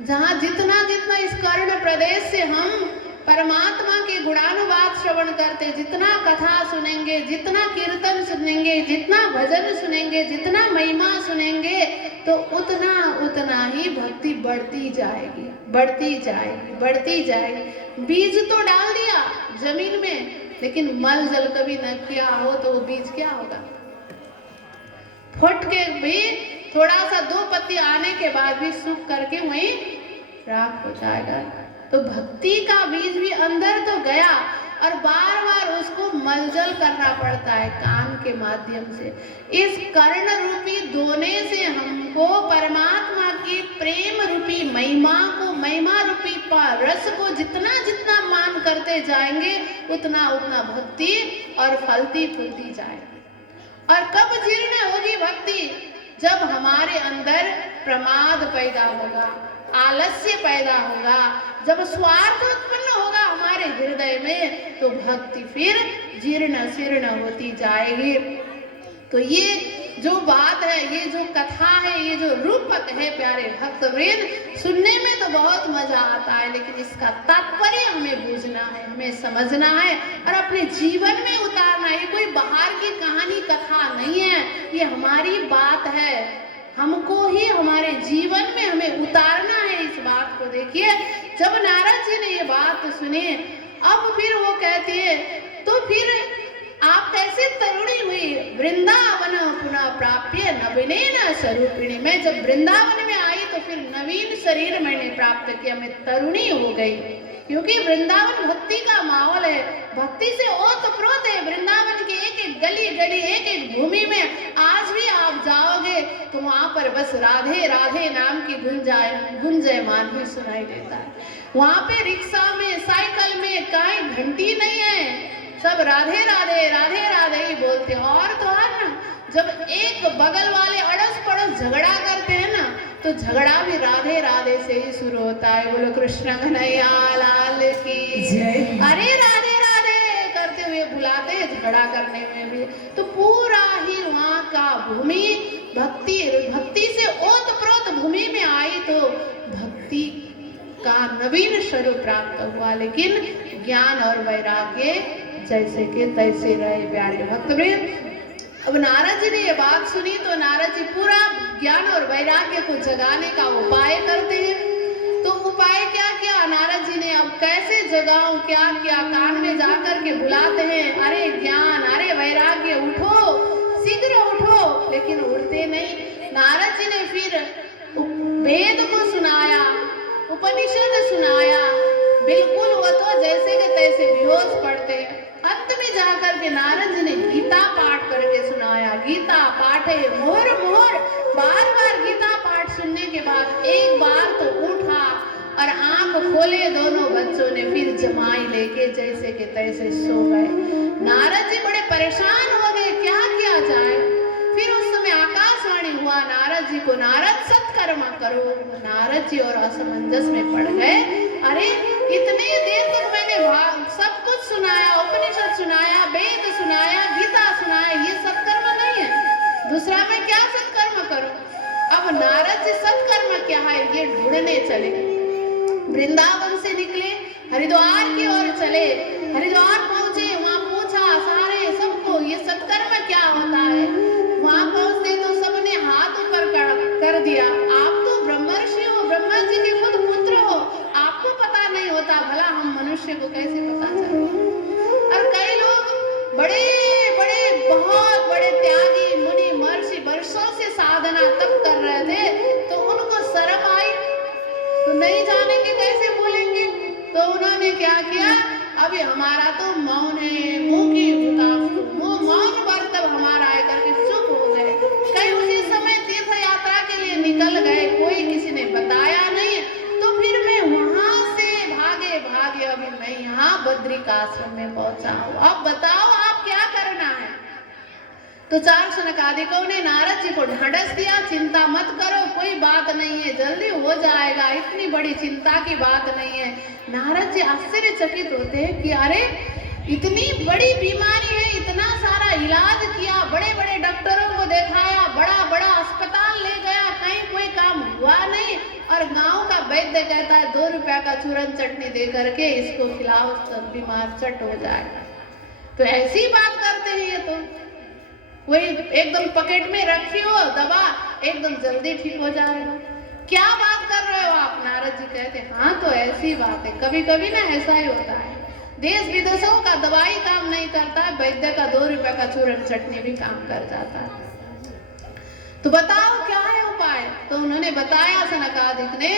जहां जितना जितना इस कर्ण प्रदेश से हम परमात्मा के गुणानुवाद श्रवण करते, जितना कथा सुनेंगे, जितना कीर्तन सुनेंगे, जितना भजन सुनेंगे, जितना महिमा सुनेंगे, तो उतना उतना ही भक्ति बढ़ती जाएगी, बढ़ती जाएगी, बढ़ती जाएगी। बीज तो डाल दिया जमीन में, लेकिन मल जल कभी न किया हो तो वो बीज क्या होगा? फुट के भी थोड़ा सा 2 पत्ती आने के बाद भी सूख करके वहीं राख हो जाएगा। तो भक्ति का बीज भी अंदर तो गया, और बार बार उसको मलजल करना पड़ता है कान के माध्यम से। इस कर्ण रूपी दोने से हमको परमात्मा की प्रेम रूपी महिमा को, महिमा रूपी रस को जितना जितना मान करते जाएंगे, उतना उतना भक्ति और फलती फूलती जाएगी। और कब जीर्ण होगी भक्ति? जब हमारे अंदर प्रमाद पैदा होगा, आलस्य पैदा होगा, जब स्वार्थ उत्पन्न होगा हमारे हृदय में, तो भक्ति फिर जीर्ण शीर्ण होती जाएगी। तो ये जो बात है, ये जो कथा है, ये जो रूपक है प्यारे भक्तवृंद, सुनने में तो बहुत मजा आता है, लेकिन इसका तात्पर्य हमें बूझना है, हमें समझना है और अपने जीवन में उतारना है। ये कोई बाहर की कहानी कथा नहीं है, ये हमारी बात है, हमको ही हमारे जीवन में हमें उतारना है इस बात को। देखिए, जब नारद जी ने ये बात सुनी, अब फिर वो कहती है, तो फिर आप कैसे तरुणी हुई? वृंदावन पुनः प्राप्य नवीनेन स्वरूपिणी। मैं जब वृंदावन में आई तो फिर नवीन शरीर मैंने प्राप्त किया, मैं तरुणी हो गई, क्योंकि वृंदावन भक्ति का माहौल है, भक्ति से ओतप्रोत है। वृंदावन के एक एक गली गली, एक एक भूमि में आज भी आप जाओगे तो वहां पर बस राधे राधे नाम की गुंजयमान ही सुनाई देता है। वहां पे रिक्शा में, साइकिल में कहीं घंटी नहीं है, सब राधे राधे राधे राधे ही बोलते हैं। और तो और ना, जब एक बगल वाले अड़ोस पड़ोस झगड़ा करते हैं ना, तो झगड़ा भी राधे राधे से ही शुरू होता है। बोलो कृष्ण कन्हैया लाल की जय। अरे राधे राधे करते हुए बुलाते हैं, झगड़ा करने में भी। तो पूरा ही वहाँ का भूमि भक्ति से ओतप्रोत भूमि में आई, तो भक्ति का नवीन स्वरूप प्राप्त हुआ। लेकिन ज्ञान और वैराग्य जैसे के तैसे रहे प्यारे भक्तवृंद। अब नारद जी ने ये बात सुनी तो नारद जी पूरा ज्ञान और वैराग्य को जगाने का उपाय करते हैं। तो उपाय क्या किया नारद जी ने? अब कैसे जगाऊं, क्या किया? कान में जाकर के बुलाते हैं, अरे ज्ञान, अरे वैराग्य, उठो, शीघ्र उठो, लेकिन उठते नहीं। नारद जी ने फिर वेद को सुनाया, उपनिषद सुनाया, बिल्कुल वो तो जैसे के तैसे बेहोश पड़ते हैं। अंत में जाकर के नारद जी ने गीता पाठ करके सुनाया। गीता पाठे मोहर मोहर, बार बार गीता पाठ सुनने के बाद एक बार तो उठा और आंख खोले दोनों बच्चों ने, फिर जमाई लेके जैसे के तैसे सो गए। नारद जी बड़े परेशान हो गए, क्या किया जाए। फिर उस समय आकाशवाणी हुआ नारद जी को, नारद सत्कर्म करो। नारद जी और असमंजस में पड़ गए। अरे इतनी देर तक मैंने सब कुछ सुनाया, उपनिषद सुनाया, वेद सुनाया, गीता सुनाया, ये सत्कर्म नहीं है, दूसरा मैं क्या सत्कर्म करूं? अब नारद जी सत्कर्म क्या है ये ढूंढने चले। वृंदावन से निकले, हरिद्वार की ओर चले। हरिद्वार पहुंचे, वहां पूछा सारे सबको ये सत्कर्म क्या होता है। वहां पहुंचते तो सबने हाथ ऊपर कर दिया। आप तो ब्रह्मर्षि हो, ब्रह्मा जी के खुद पुत्र हो, आपको पता नहीं होता, भला हम मनुष्य को कैसे पता चले। और कई लोग बड़े बड़े बहुत बड़े त्यागी मुनि महर्षि वर्षों से साधना तप कर रहे थे, तो उनको शर्म आई, तो नहीं जानेंगे कैसे बोलेंगे। तो उन्होंने क्या किया, अभी हमारा तो मौन है, मुंह की मौन वर्तव हमारा है करके चुप हो गए। कई उसी समय तीर्थ यात्रा के लिए निकल गए, कोई किसी ने बताया नहीं। तो फिर मैं वहां से भागे भागे अभी मैं यहाँ बद्रिकाश्रम में पहुंचा हूँ। अब बताओ आप क्या करना है। तो चार सनकादिकों ने नारद जी को ढांढस दिया, चिंता मत करो, कोई बात नहीं है, जल्दी हो जाएगा, इतनी बड़ी चिंता की बात नहीं है। नारद जी आश्चर्यचकित होते हैं कि अरे इतनी बड़ी बीमारी है, इतना सारा इलाज किया, बड़े बड़े डॉक्टरों को दिखाया, बड़ा बड़ा अस्पताल ले गया, कहीं कोई काम हुआ नहीं। और गांव का वैद्य कहता है 2 रुपया का चूरन चटनी दे करके इसको खिलाओ, सब बीमार चट हो जाएगा। तो ऐसी बात करते हैं ये, तो वही एकदम पॉकेट में रखी हो दवा, एकदम जल्दी ठीक हो जाएगा। क्या बात कर रहे हो आप? नारद जी कहते हाँ तो ऐसी बात है, कभी कभी ना ऐसा ही होता है। देश विदेशों का दवाई काम नहीं करता है, वैद्य का 2 रुपया का चूरन चटनी भी काम कर जाता है। तो बताओ क्या है उपाय? तो उन्होंने बताया सनकादिक ने,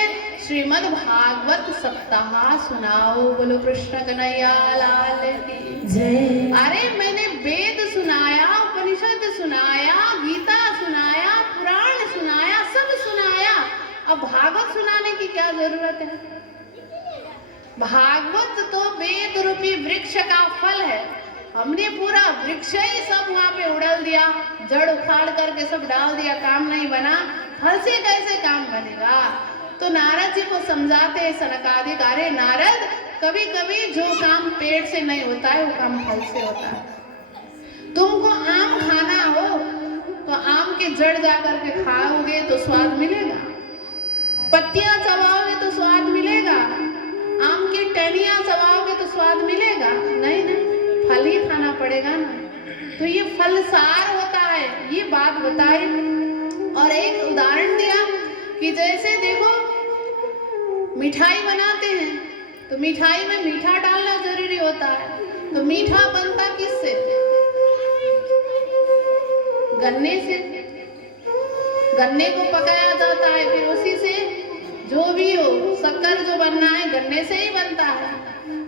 श्रीमद् भागवत सप्ताह सुनाओ। बोलो कृष्ण कन्हैया लाल की जय। अरे मैंने वेद सुनाया, उपनिषद सुनाया, गीता सुनाया, पुराण सुनाया, सब सुनाया, अब भागवत सुनाने की क्या जरूरत है? भागवत तो वेद रूपी वृक्ष का फल है। हमने पूरा वृक्ष ही सब वहां पे उड़ल दिया, जड़ उखाड़ करके सब डाल दिया, काम नहीं बना, फल से कैसे काम बनेगा? तो नारद जी को समझाते हैं सनकादिक, अरे नारद कभी कभी जो काम पेट से नहीं होता है वो काम फल से होता है। तुमको आम खाना हो तो आम के जड़ जा करके खाओगे तो स्वाद मिलेगा, पत्तियां चबाओगे तो स्वाद मिलेगा, आम की टहनियां चबाओगे तो स्वाद मिलेगा? नहीं नहीं, फल ही खाना पड़ेगा ना। तो ये फलसार होता है, ये बात बताई। और एक उदाहरण दिया कि जैसे देखो मिठाई बनाते हैं तो मिठाई में मीठा डालना जरूरी होता है, तो मीठा बनता किससे? गन्ने से। गन्ने को पकाया जाता है, फिर उसी से जो भी हो, शक्कर जो बनना है गन्ने से ही बनता है।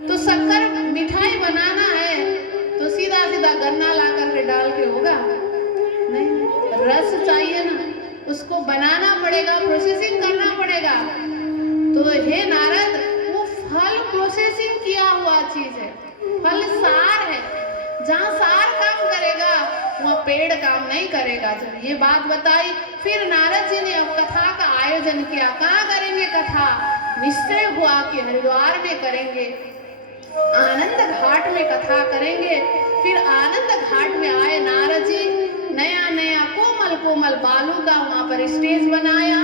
तो शक्कर मिठाई बनाना है तो सीधा सीधा गन्ना ला करके डाल के होगा नहीं, रस चाहिए ना, उसको बनाना पड़ेगा, प्रोसेसिंग करना पड़ेगा। तो हे नारद, वो फल प्रोसेसिंग किया हुआ चीज है, फल सार है। जहाँ सार काम करेगा वहाँ पेड़ काम नहीं करेगा। जब ये बात बताई, फिर नारद जी ने अब कथा का आयोजन किया। कहाँ करेंगे कथा? निश्चय हुआ कि हरिद्वार में करेंगे, आनंद घाट में कथा करेंगे। फिर आनंद घाट में आए नारद जी, नया नया कोमल कोमल बालू का वहाँ पर स्टेज बनाया,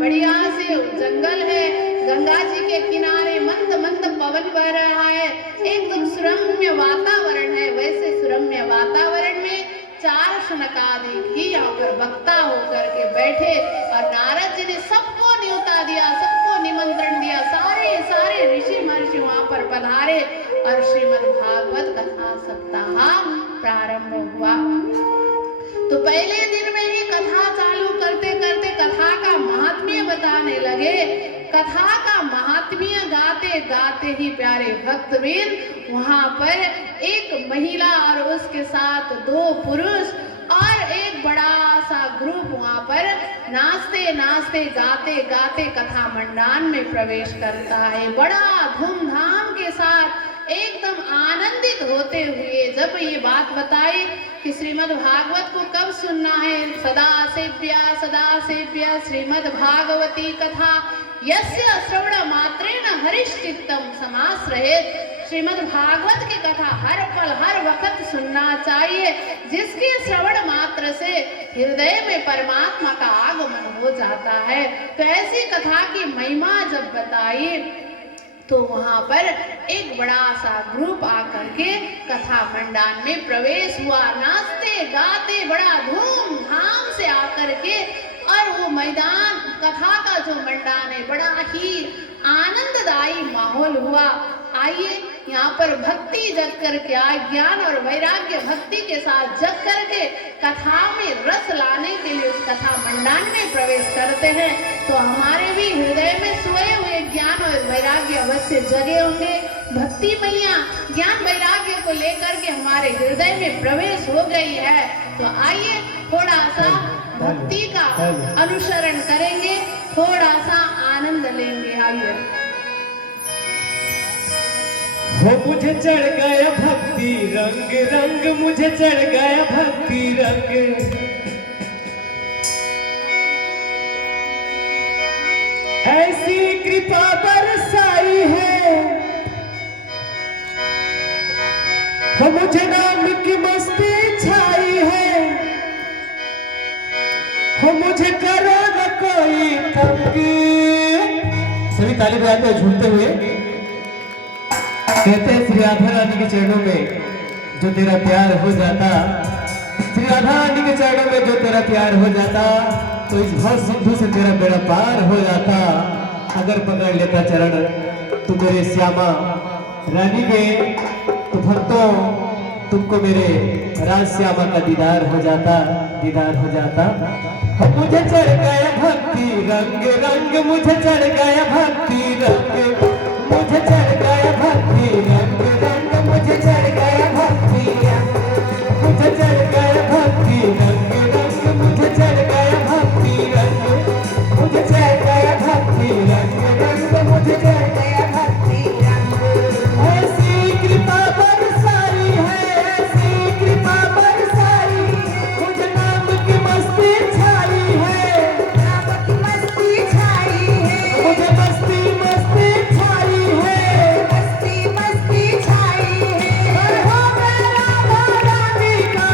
बढ़िया से जंगल है, गंगा जी के किनारे मंद मंद पवन बह रहा है, एकदम सुरम्य वातावरण है। वैसे सुरम्य वातावरण में 4 सनकादिक ही यहाँ पर वक्ता होकर के बैठे और नारद जी ने सबको न्योता दिया, सबको निमंत्रण दिया, सारे सारे ऋषि महर्षि वहाँ पर पधारे और श्रीमद् भागवत कथा सप्ताह प्रारंभ हुआ। तो पहले दिन में ही कथा चालू करते करते कथा का महात्म्य बताने लगे। कथा का महात्म्य गाते गाते ही प्यारे भक्तवृंद वहां पर एक महिला और उसके साथ 2 पुरुष और एक बड़ा सा ग्रुप वहां पर नाचते नाचते गाते गाते कथा मंडान में प्रवेश करता है। बड़ा धूमधाम के साथ एकदम आनंदित होते हुए जब ये बात बताई कि श्रीमद् भागवत को कब सुनना है, सदा सेव्य श्रीमद् भागवती कथा यस्य श्रवण मात्रेण हरिश्चित्तम समाश्रयेत्। श्रीमद् भागवत की कथा हर पल हर वक्त सुनना चाहिए, जिसके श्रवण मात्र से हृदय में परमात्मा का आगमन हो जाता है। तो ऐसी कथा की महिमा जब बताई तो वहां पर एक बड़ा सा ग्रुप आकर के कथा मंडान में प्रवेश हुआ, नाचते गाते बड़ा धूमधाम से आकर के, और वो मैदान कथा का जो मंडान है बड़ा ही आनंददायी माहौल हुआ। आइए यहाँ पर भक्ति जग करके आए, ज्ञान और वैराग्य भक्ति के साथ जग करके कथा में रस लाने के लिए उस कथा मंडान में प्रवेश करते हैं। तो हमारे भी हृदय में सोए हुए ज्ञान और वैराग्य अवश्य जगे होंगे। भक्ति मैया ज्ञान वैराग्य को लेकर के हमारे हृदय में प्रवेश हो गई है। तो आइए थोड़ा सा भक्ति का अनुसरण करेंगे, थोड़ा सा आनंद लेंगे। आइए। हो मुझे चढ़ गया भक्ति रंग, रंग मुझे चढ़ गया भक्ति रंग, ऐसी कृपा बरसाई है। हो मुझे नाम की मस्ती छाई है, हो मुझे करो न कोई तंग। सभी ताली बजाते हुए झूमते हुए कहते हैं श्री राधा रानी के चरणों में जो तेरा प्यार हो जाता, श्री राधा रानी के चरणों में जो तेरा प्यार हो जाता, तो इस भव सिंधु से तेरा बेड़ा पार हो जाता। अगर पकड़ लेता चरण तू मेरे श्यामा रानी के, तो भक्तों तुमको मेरे राज श्यामा का दीदार हो जाता, दीदार हो जाता। मुझे चढ़ गया भक्ति रंग, रंग मुझे चढ़ गया भक्ति रंग, मुझे चढ़ गया भक्ति रंग, रंग मुझे चढ़ गया भक्ति रंग, मुझे चढ़ गया भक्ति रंग, रंग मुझे चढ़ गया भक्ति रंग, मुझे चढ़ गया भक्ति रंग, रंग मुझे चढ़ गया भक्ति रंग। ऐसी कृपा बरसाई है, ऐसी कृपा बरसाई है, मुझे नाम की मस्ती छाई है, नाम की मस्ती छाई है, मुझे मस्ती मस्ती छाई है, मस्ती मस्ती छाई है। हो मेरा रानी का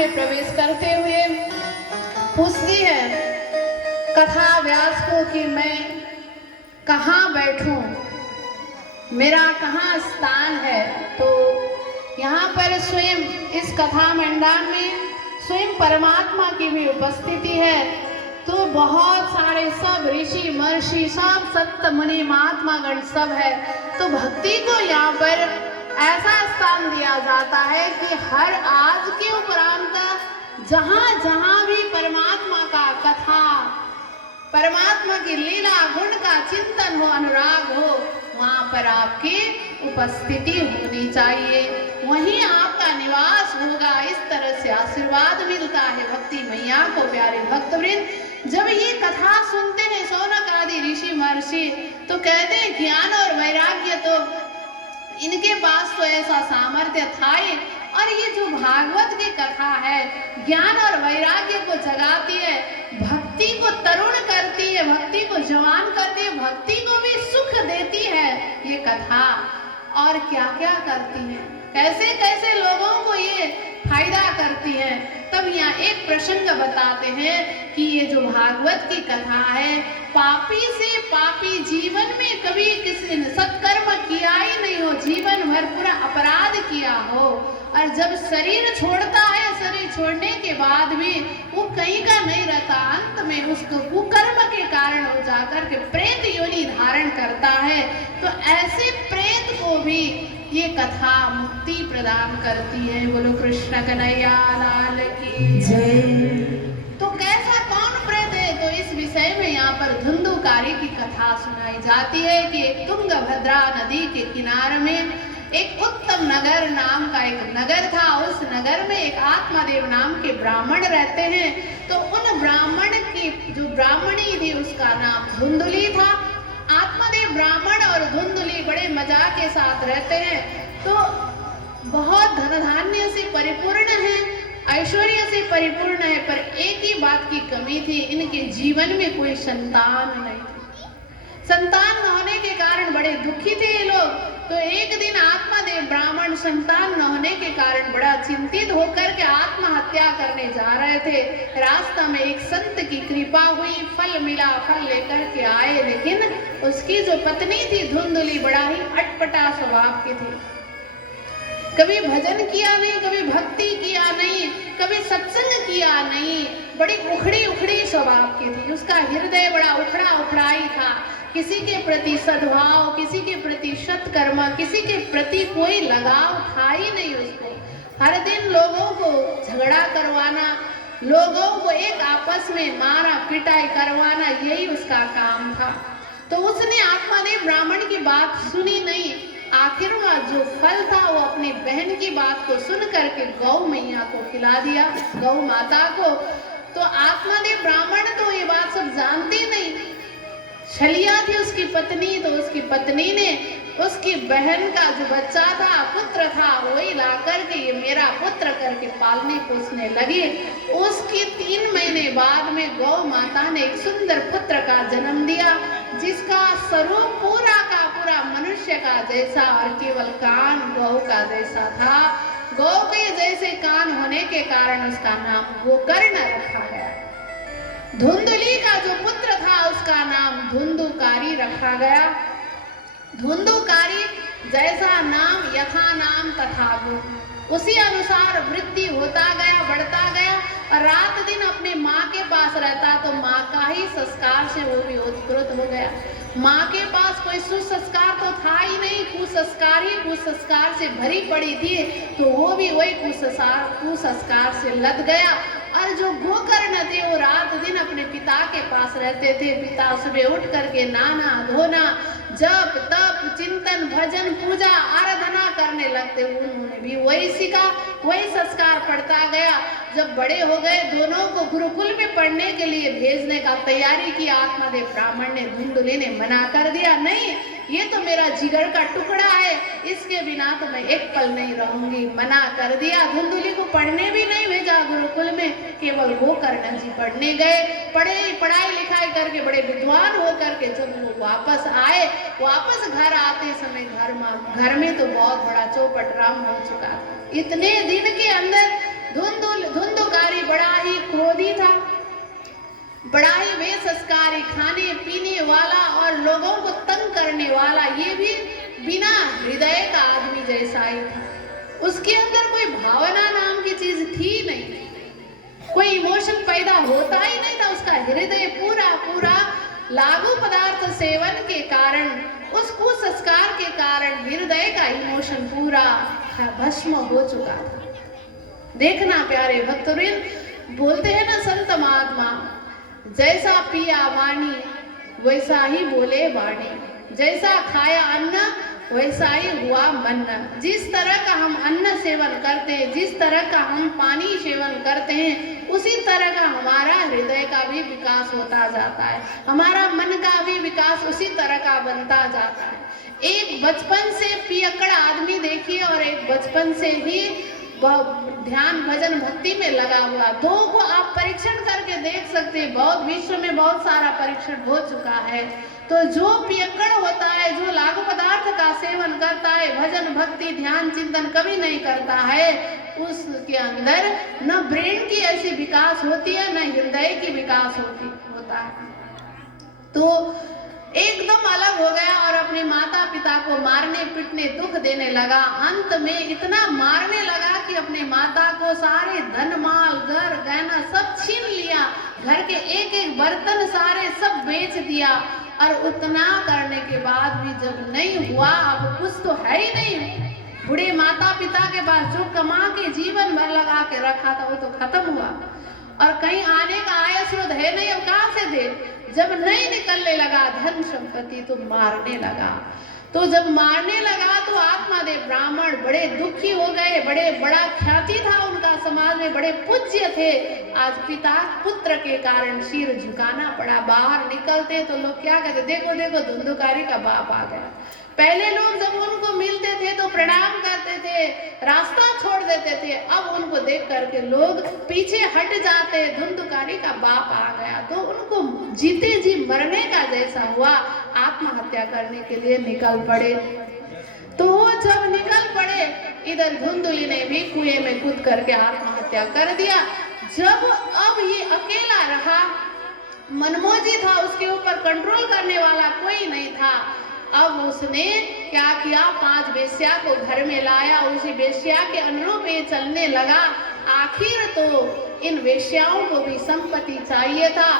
में प्रवेश करते हुए पूछती है कथा व्यास को कि मैं कहाँ बैठूं, मेरा कहाँ स्थान है। तो यहाँ पर स्वयं इस कथा मंडल में स्वयं परमात्मा की भी उपस्थिति है। तो बहुत सारे सब ऋषि महर्षि सब संत मुनि महात्मा गण सब है। तो भक्ति को यहाँ पर ऐसा स्थान दिया जाता है कि हर आज के उपरांत जहाँ जहाँ भी परमात्मा का कथा, परमात्मा की लीला गुण का चिंतन हो, अनुराग हो, वहाँ पर आपकी उपस्थिति होनी चाहिए, वहीं आपका निवास होगा। इस तरह से आशीर्वाद मिलता है भक्ति मैया को। प्यारे भक्तवृंद जब ये कथा सुनते हैं शौनक आदि ऋषि महर्षि तो कहते हैं ज्ञान और वैराग्य तो इनके पास तो ऐसा सामर्थ्य था ही। और ये जो भागवत की कथा है ज्ञान और वैराग्य को जगाती है, भक्ति को तरुण करती है, भक्ति को जवान करती है, भक्ति को भी सुख देती है ये कथा। और क्या क्या करती है, कैसे कैसे लोगों को ये फायदा करती है। तब यहाँ एक प्रसंग बताते हैं कि ये जो भागवत की कथा है, पापी से पापी जीवन में कभी किसी ने सत्कर्म किया ही नहीं हो, जीवन भर पूरा अपराध किया हो, और जब शरीर छोड़ता है, शरीर छोड़ने के बाद भी वो कहीं का नहीं रहता, अंत में उसको कुकर्म के कारण हो जाकर के प्रेत योनि धारण करता है। तो ऐसे प्रेत को भी ये कथा मुक्ति प्रदान करती है। बोलो कृष्ण कन्हैया लाल की जय। तो कैसा कौन प्रेत है, तो इस विषय में यहाँ पर धुंधुकारी की कथा सुनाई जाती है कि एक तुंगभद्रा नदी के किनारे में एक उत्तम नगर नाम का एक नगर था। उस नगर में एक आत्मादेव नाम के ब्राह्मण रहते हैं। तो उन ब्राह्मण की जो ब्राह्मणी थी उसका नाम धुंधुली था। आत्मादेव ब्राह्मण और धुंधुली बड़े मजा के साथ रहते हैं। तो बहुत धन धान्य से परिपूर्ण है, ऐश्वर्य से परिपूर्ण है, पर एक ही बात की कमी थी, इनके जीवन में कोई संतान नहीं थी। संतान न होने के कारण बड़े दुखी थे ये लोग। तो एक दिन आत्मादेव ब्राह्मण संतान न होने के कारण बड़ा चिंतित होकर के आत्महत्या करने जा रहे थे। रास्ता में एक संत की कृपा हुई, फल मिला, फल लेकर के आए, लेकिन उसकी जो पत्नी थी धुंधुली बड़ा ही अटपटा स्वभाव की थी। कभी भजन किया नहीं, कभी भक्ति किया नहीं, कभी सत्संग किया नहीं, बड़ी उखड़ी उखड़ी स्वभाव की थी। उसका हृदय बड़ा उखड़ा उखड़ा ही था, किसी के प्रति सद्भाव, किसी के प्रति सत्कर्म, किसी के प्रति कोई लगाव था ही नहीं उसको। हर दिन लोगों को झगड़ा करवाना, लोगों को एक आपस में मारा पिटाई करवाना, यही उसका काम था। तो उसने आत्मादेव ब्राह्मण की बात सुनी नहीं। आखिर में जो फल था वो अपनी बहन की बात को सुन करके गौ मैया को खिला दिया, गौ माता को। तो आत्मादेव ब्राह्मण तो ये बात सब जानती नहीं, छलिया थी उसकी पत्नी। तो उसकी पत्नी ने उसकी बहन का जो बच्चा था, पुत्र था, वही ला करके ये मेरा पुत्र करके पालने पोसने लगी। उसके 3 महीने बाद में गौ माता ने एक सुंदर पुत्र का जन्म दिया, जिसका स्वरूप पूरा का पूरा मनुष्य का जैसा और केवल कान गौ का जैसा था। गौ के जैसे कान होने के कारण उसका नाम गोकर्ण रखा गया। धुंधुली का जो पुत्र था उसका नाम धुंधुकारी रखा गया। धुंधुकारी जैसा नाम यथा नाम तथा गुण, उसी अनुसार वृद्धि होता गया, बढ़ता गया, और रात दिन अपने माँ के पास रहता। तो माँ का ही संस्कार से वो भी ओतप्रोत हो गया। माँ के पास कोई सुसंस्कार तो था ही नहीं, कुसंस्कार ही कुसंस्कार से भरी पड़ी थी। तो वो भी वही कुसंस्कार से लद गया। और जो गोकर्ण थे वो रात दिन अपने पिता के पास रहते थे। पिता सुबह उठ करके नहाना धोना, जप तप चिंतन भजन पूजा आराधना करने लगते। उन्होंने भी वही सीखा, वही संस्कार पढ़ता गया। जब बड़े हो गए, दोनों को गुरुकुल में पढ़ने के लिए भेजने का तैयारी की। आत्मादेव ब्राह्मण ने, धुंधुली ने मना कर दिया, नहीं, ये तो मेरा जिगर का टुकड़ा है, इसके बिना तो मैं एक पल नहीं रहूंगी। मना कर दिया। धुंधुली को पढ़ने भी नहीं भेजा गुरुकुल में, केवल गोकर्ण जी पढ़ने गए। पढ़ाई लिखाई करके बड़े विद्वान होकर के जब वो वापस आए, वापस घर आते समय घर में तो बहुत बड़ा चौपट राम हो चुका था। इतने दिन के अंदर धुंधुकारी बड़ा ही क्रोधी था, बड़ा ही बेसंस्कारी, खाने पीने वाला और लोगों को तंग करने वाला, ये भी बिना हृदय का आदमी जैसा ही था। उसके अंदर कोई भावना नाम की चीज थी नहीं, कोई इमोशन पैदा होता ही नहीं था। उसका हृदय पूरा पूरा लागू पदार्थ सेवन के कारण, उस कुसंस्कार के कारण हृदय का इमोशन पूरा भस्म हो चुका था। देखना प्यारे भक्तवृंद, बोलते हैं ना संत महात्मा, जैसा पिया वाणी वैसा ही बोले वाणी, जैसा खाया अन्न वैसा ही हुआ मन। जिस तरह का हम अन्न सेवन करते हैं, जिस तरह का हम पानी सेवन करते हैं, उसी तरह का हमारा हृदय का भी विकास होता जाता है, हमारा मन का भी विकास उसी तरह का बनता जाता है। एक बचपन से पियक्कड़ आदमी देखिए और एक बचपन से ही ध्यान भजन भक्ति में लगा हुआ, दो को आप परीक्षण करके देख सकते हैं। बहुत विश्व में बहुत सारा परीक्षण हो चुका है। तो जो पियक्कड़ होता है, जो लागू पदार्थ का सेवन करता है, भजन भक्ति ध्यान चिंतन कभी नहीं करता है, उसके अंदर न ब्रेन की ऐसी विकास होती है, न हृदय की विकास होता है। तो एकदम अलग हो गया और अपने माता पिता को मारने पीटने दुख देने लगा। अंत में इतना मारने लगा कि अपने माता को सारे धन माल घर गहना सब छीन लिया, घर के एक एक बर्तन सारे सब बेच दिया। और उतना करने के बाद भी जब नहीं हुआ, अब कुछ तो है ही नहीं, बूढ़े माता पिता के पास जो कमा के जीवन भर लगा के रखा था वो तो खत्म हुआ, और कहीं आने का आय स्रोत है नहीं, अब कहाँ से दे। जब नहीं निकलने लगा धन संपत्ति तो मारने लगा। तो जब मारने लगा तो आत्मादेव ब्राह्मण बड़े दुखी हो गए, बड़ा ख्याति था उनका समाज में, बड़े पूज्य थे। आज पिता पुत्र के कारण सिर झुकाना पड़ा। बाहर निकलते तो लोग क्या कहते, देखो देखो धुंधुकारी का बाप आ गया। पहले लोग जब उनको मिलते थे तो प्रणाम करते थे, रास्ता छोड़ देते थे, अब उनको देख करके लोग पीछे हट जाते, धुंधुकारी का बाप आ गया। तो उनको जीते जी मरने का जैसा हुआ, आत्महत्या करने के लिए निकल पड़े। तो वो जब निकल पड़े, इधर धुंधुली ने भी कुएं में कूद करके आत्महत्या कर दिया। जब अब ये अकेला रहा, मनमोजी था, उसके ऊपर कंट्रोल करने वाला कोई नहीं था। अब उसने क्या किया, 5 वेश्या को घर में लाया, उसी वेश्या के अनुरूप ये चलने लगा। आखिर तो इन वेश्याओं को भी संपत्ति चाहिए था,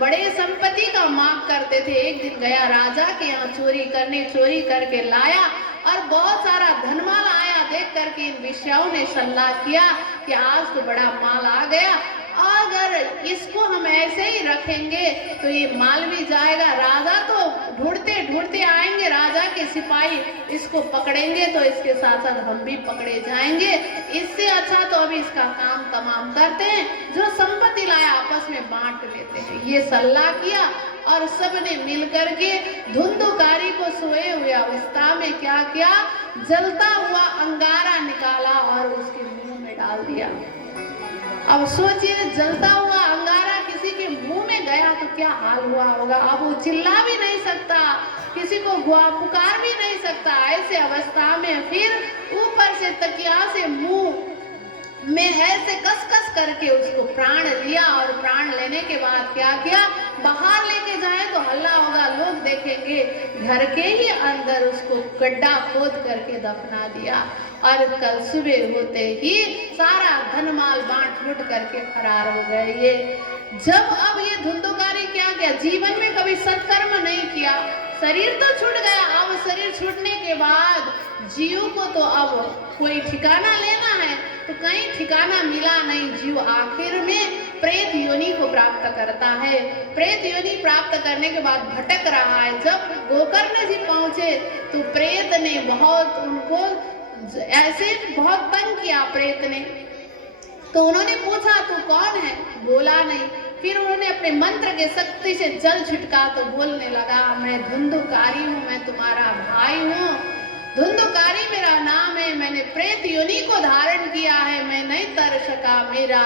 बड़े संपत्ति का मांग करते थे। एक दिन गया राजा के यहाँ चोरी करके लाया और बहुत सारा धनमाल आया। देख करके इन वेश्याओं ने सल्लाह किया कि आज तो बड़ा माल आ गया, अगर इसको हम ऐसे ही रखेंगे तो ये माल भी जाएगा, राजा तो ढूंढते ढूंढते आएंगे, राजा के सिपाही इसको पकड़ेंगे तो इसके साथ साथ हम भी पकड़े जाएंगे। इससे अच्छा तो अभी इसका काम तमाम करते हैं, जो संपत्ति लाया आपस में बांट लेते हैं। ये सलाह किया और सबने मिलकर के धुंधुकारी को सोए हुए अवस्था में क्या किया, जलता हुआ अंगारा निकाला और उसके मुंह में डाल दिया। अब सोचिए, जलता हुआ अंगारा किसी के मुंह में गया तो क्या हाल हुआ होगा। अब वो चिल्ला भी नहीं सकता, किसी को पुकार भी नहीं सकता। ऐसे अवस्था में फिर ऊपर से तकिया से मुंह में ऐसे कस करके उसको प्राण लिया, और प्राण लेने के बाद क्या किया, बाहर लेके जाए तो हल्ला होगा, लोग देखेंगे। घर के ही अंदर उसको गड्ढा खोद करके दफना दिया। और कल सुबह होते ही सारा धनमाल बांट लूट करके फरार हो गए। ये जब अब ये धुंधुकारी क्या किया, जीवन में कभी सत्कर्म नहीं किया, शरीर तो छूट गया। अब शरीर छूटने के बाद जीव को तो अब कोई ठिकाना लेना है, तो कहीं ठिकाना मिला नहीं। जीव आखिर में प्रेत योनि को प्राप्त करता है। प्रेत योनि प्राप्त करने के बाद भटक रहा है। जब गोकर्ण जी पहुंचे तो प्रेत ने बहुत उनको ऐसे बहुत तंग किया। प्रेत ने तो उन्होंने पूछा तू कौन है, बोला नहीं। फिर उन्होंने अपने मंत्र के शक्ति से जल छिटका तो बोलने लगा, मैं धुंधुकारी हूँ, मैं तुम्हारा भाई हूँ, धुंधुकारी मेरा नाम है, मैंने प्रेत योनि को धारण किया है, मैं नहीं तर सका, मेरा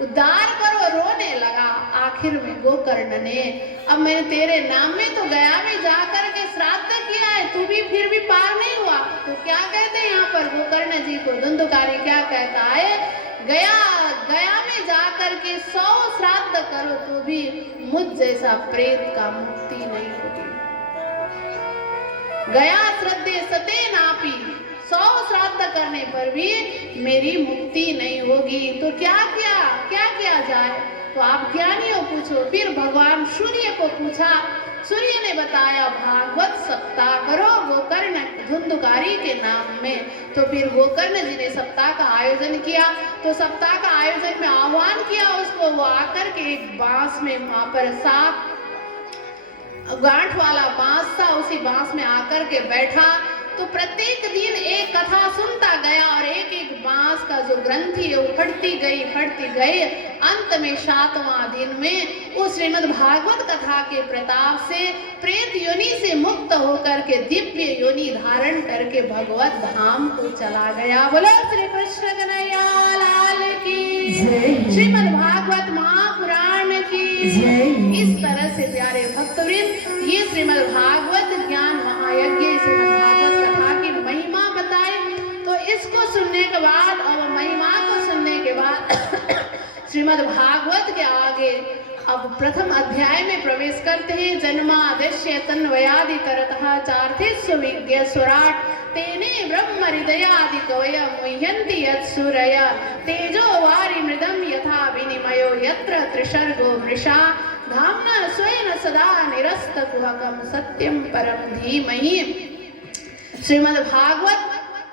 उद्धार करो। रोने लगा। आखिर में गोकर्ण ने, अब मैंने तेरे नाम में तो गया में जाकर के श्राद्ध किया है, तू भी फिर भी पार नहीं हुआ। तो क्या कहते हैं यहाँ पर गोकर्ण जी को, धुंधुकारी क्या कहता है, गया गया में जाकर के 100 श्राद्ध करो तो भी मुझ जैसा प्रेत का मुक्ति नहीं होगी। गया श्रद्धे सते नापी, 100 श्राद्ध करने पर भी मेरी मुक्ति नहीं होगी। तो क्या किया जाए? तो आप ज्ञानियों पूछो। फिर भगवान सूर्य को पूछा, सूर्य ने बताया भागवत सप्ताह करो गोकर्ण धुंधुकारी के नाम में। तो फिर गोकर्ण जी ने सप्ताह का आयोजन किया। तो सप्ताह का आयोजन में आह्वान किया उसको, वो आकर के एक बांस में, वहां पर 7 गांठ वाला बांस था, उसी बांस में आकर के बैठा। तो प्रत्येक दिन एक कथा सुनता गया और एक एक बांस का जो ग्रंथि है वो फटती गई। अंत में 7वां दिन में उस श्रीमद् भागवत कथा के प्रताप से प्रेत योनि से मुक्त होकर के दिव्य योनि धारण करके भगवत धाम को चला गया। बोलो श्री कृष्ण कन्हैया लाल की जय। श्रीमद् भागवत महापुराण की जय। इस तरह से प्यारे भक्तवृंद ये श्रीमद् भागवत ज्ञान महायज्ञ श्रीमद् भागवत कथा की महिमा बताए। तो इसको सुनने के बाद और महिमा को सुनने के बाद श्रीमद् भागवत के आगे अब प्रथम अध्याय में प्रवेश करते हैं। जन्माद्यस्य तन्वयादि तरतः चार्थेषु विज्ञ स्वराट तेने ब्रह्म हृदयादि कवय मुह्यन्ति यत्सूरय तेजो वारि मृदं यथा विनिमयो यत्र त्रिसर्गो मृषा धाम्ना स्वेन सदा निरस्तकुहकं सत्यं परं धीमहि। श्रीमद् भागवत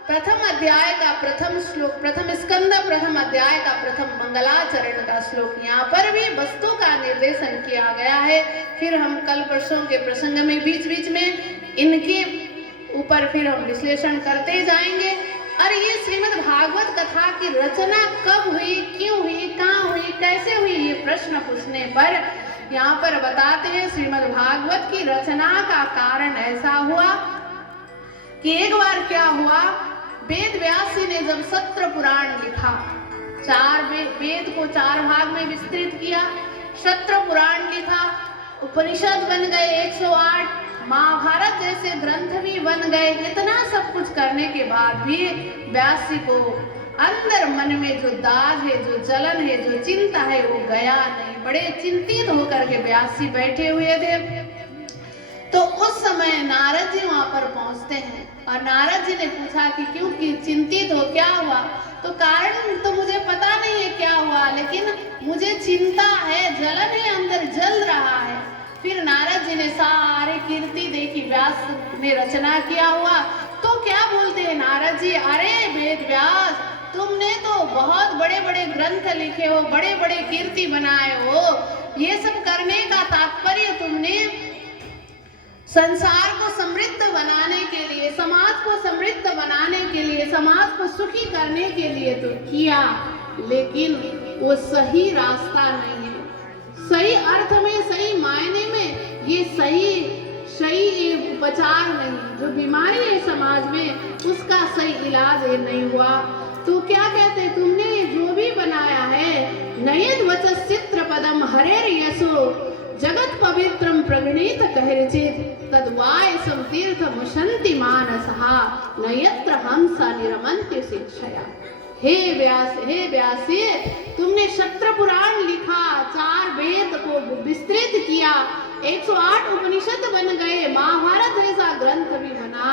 प्रथम अध्याय का प्रथम श्लोक, प्रथम स्कंद प्रथम अध्याय का प्रथम मंगलाचरण का श्लोक, यहाँ पर भी वस्तु का निर्देशन किया गया है। फिर हम कल परसों के प्रसंग में बीच बीच में इनके ऊपर फिर हम विश्लेषण करते जाएंगे। और ये श्रीमद् भागवत कथा की रचना कब हुई, क्यों हुई, कहाँ हुई, कैसे हुई, ये प्रश्न पूछने पर यहाँ पर बताते हैं श्रीमद् भागवत की रचना का कारण ऐसा हुआ कि एक बार क्या हुआ, वेद व्यास जी ने जब सत्र पुराण लिखा, 4 वेद को 4 भाग में विस्तृत किया, सत्र पुराण लिखा, उपनिषद बन गए 108, महाभारत जैसे ग्रंथ भी बन गए। इतना सब कुछ करने के बाद भी व्यास जी को अंदर मन में जो दाग है, जो जलन है, जो चिंता है वो गया नहीं। बड़े चिंतित होकर के व्यास जी बैठे हुए थे। तो उस समय नारद जी वहां पर पहुंचते हैं और नारद जी ने पूछा कि क्यों कि चिंतित हो, क्या हुआ? तो कारण तो मुझे पता नहीं है क्या हुआ, लेकिन मुझे चिंता है, जलन है, अंदर जल रहा है। फिर नारद जी ने सारे कीर्ति देखी, व्यास ने रचना किया हुआ। तो क्या बोलते हैं नारद जी, अरे वेद व्यास, तुमने तो बहुत बड़े बड़े ग्रंथ लिखे हो, बड़े बड़े कीर्ति बनाए हो। ये सब करने का तात्पर्य तुमने संसार को समृद्ध बनाने के लिए, समाज को समृद्ध बनाने के लिए, समाज को सुखी करने के लिए तो किया, लेकिन वो सही रास्ता नहीं है। सही अर्थ में, सही मायने में ये सही उपचार नहीं। जो बीमारी है समाज में उसका सही इलाज ये नहीं हुआ। तो क्या कहते, तुमने जो भी बनाया है, नयद वचस चित्र पदम हरेर यशो जगत पवित्रम प्रगणित कहरिचित तद्वायसम तीर्थ मुशंति मानसहा नयत्र हंसा निरमंत्य शिक्षया। हे व्यासी, तुमने शत्र पुराण लिखा, 4 वेद को विस्तृत किया, 108 उपनिषद बन गए, महाभारत जैसा ग्रंथ भी बना,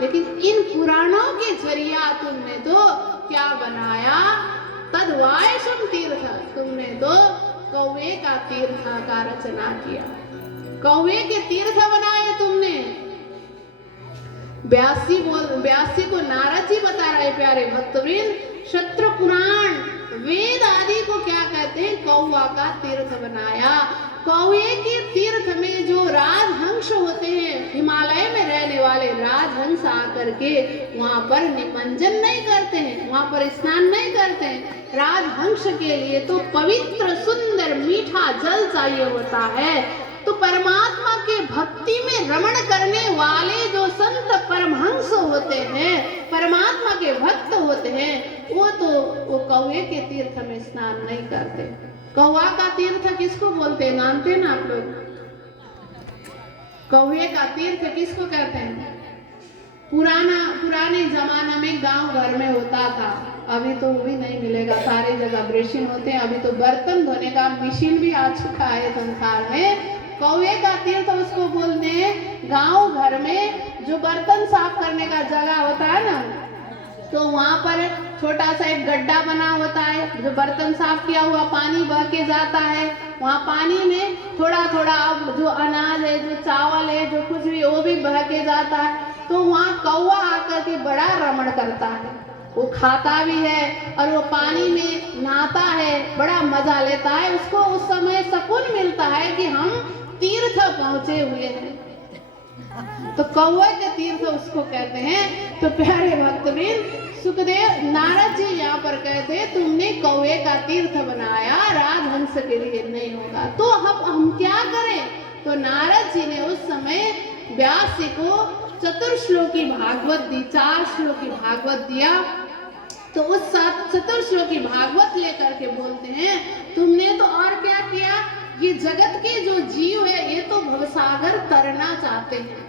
लेकिन इन पुराणों के जरिया तुमने तो क्या बनाया? तद्वायसम तीर्थ, तुमने तो कौवे का तीर्थ का रचना किया, कौवे के तीर्थ बनाए तुमने। व्यासी को नारद जी बता रहे प्यारे भक्तवृंद, शत्र पुराण वेद आदि को क्या कहते हैं? कौवा का तीर्थ बनाया। कौवे के तीर्थ में जो राजहंस होते हैं, हिमालय में रहने वाले राजहंस आकर के वहां पर निमंजन नहीं करते हैं, वहां पर स्नान नहीं करते हैं। राजहंस के लिए तो पवित्र सुंदर मीठा जल चाहिए होता है। तो परमात्मा के भक्ति में रमण करने वाले जो संत परमहंस होते हैं, परमात्मा के भक्त होते हैं, वो कौवे के तीर्थ में स्नान नहीं करते। कौवा का तीर्थ किसको बोलते हैं, जानते हैं ना आप लोग? कौवे का तीर्थ किसको कहते हैं? पुराने जमाना में गांव घर में होता था, अभी तो वो भी नहीं मिलेगा, सारे जगह ब्रशिंग होते हैं। अभी तो बर्तन धोने का मशीन भी आ चुका है संसार में। कौवे का तीर्थ उसको बोलते हैं। गांव घर में जो बर्तन साफ करने का जगह होता है ना, तो वहाँ पर छोटा सा एक गड्ढा बना होता है, जो बर्तन साफ किया हुआ पानी बह के जाता है। वहाँ पानी में थोड़ा थोड़ा अब जो अनाज है, जो चावल है, जो कुछ भी, वो भी बह के जाता है। तो वहाँ कौवा आकर के बड़ा रमण करता है, वो खाता भी है और वो पानी में नहाता है, बड़ा मजा लेता है। उसको उस समय सुकून मिलता है कि हम तीर्थ पहुंचे हुए हैं। तो कौवे के तीर्थ उसको कहते हैं। तो प्यारे भक्तवृंद, सुखदेव नारद जी यहाँ पर कहते हैं तुमने कौवे का तीर्थ बनाया, राजहंस के लिए नहीं होगा, तो हम क्या करें? तो नारद जी ने उस समय व्यास जी को चतुर्श्लोकी भागवत दी, 4 श्लोकी भागवत दिया। तो उस चतुर्श्लोकी भागवत लेकर के बोलते हैं तुमने तो और क्या किया, ये जगत के जो जीव है ये तो भवसागर तरना चाहते हैं,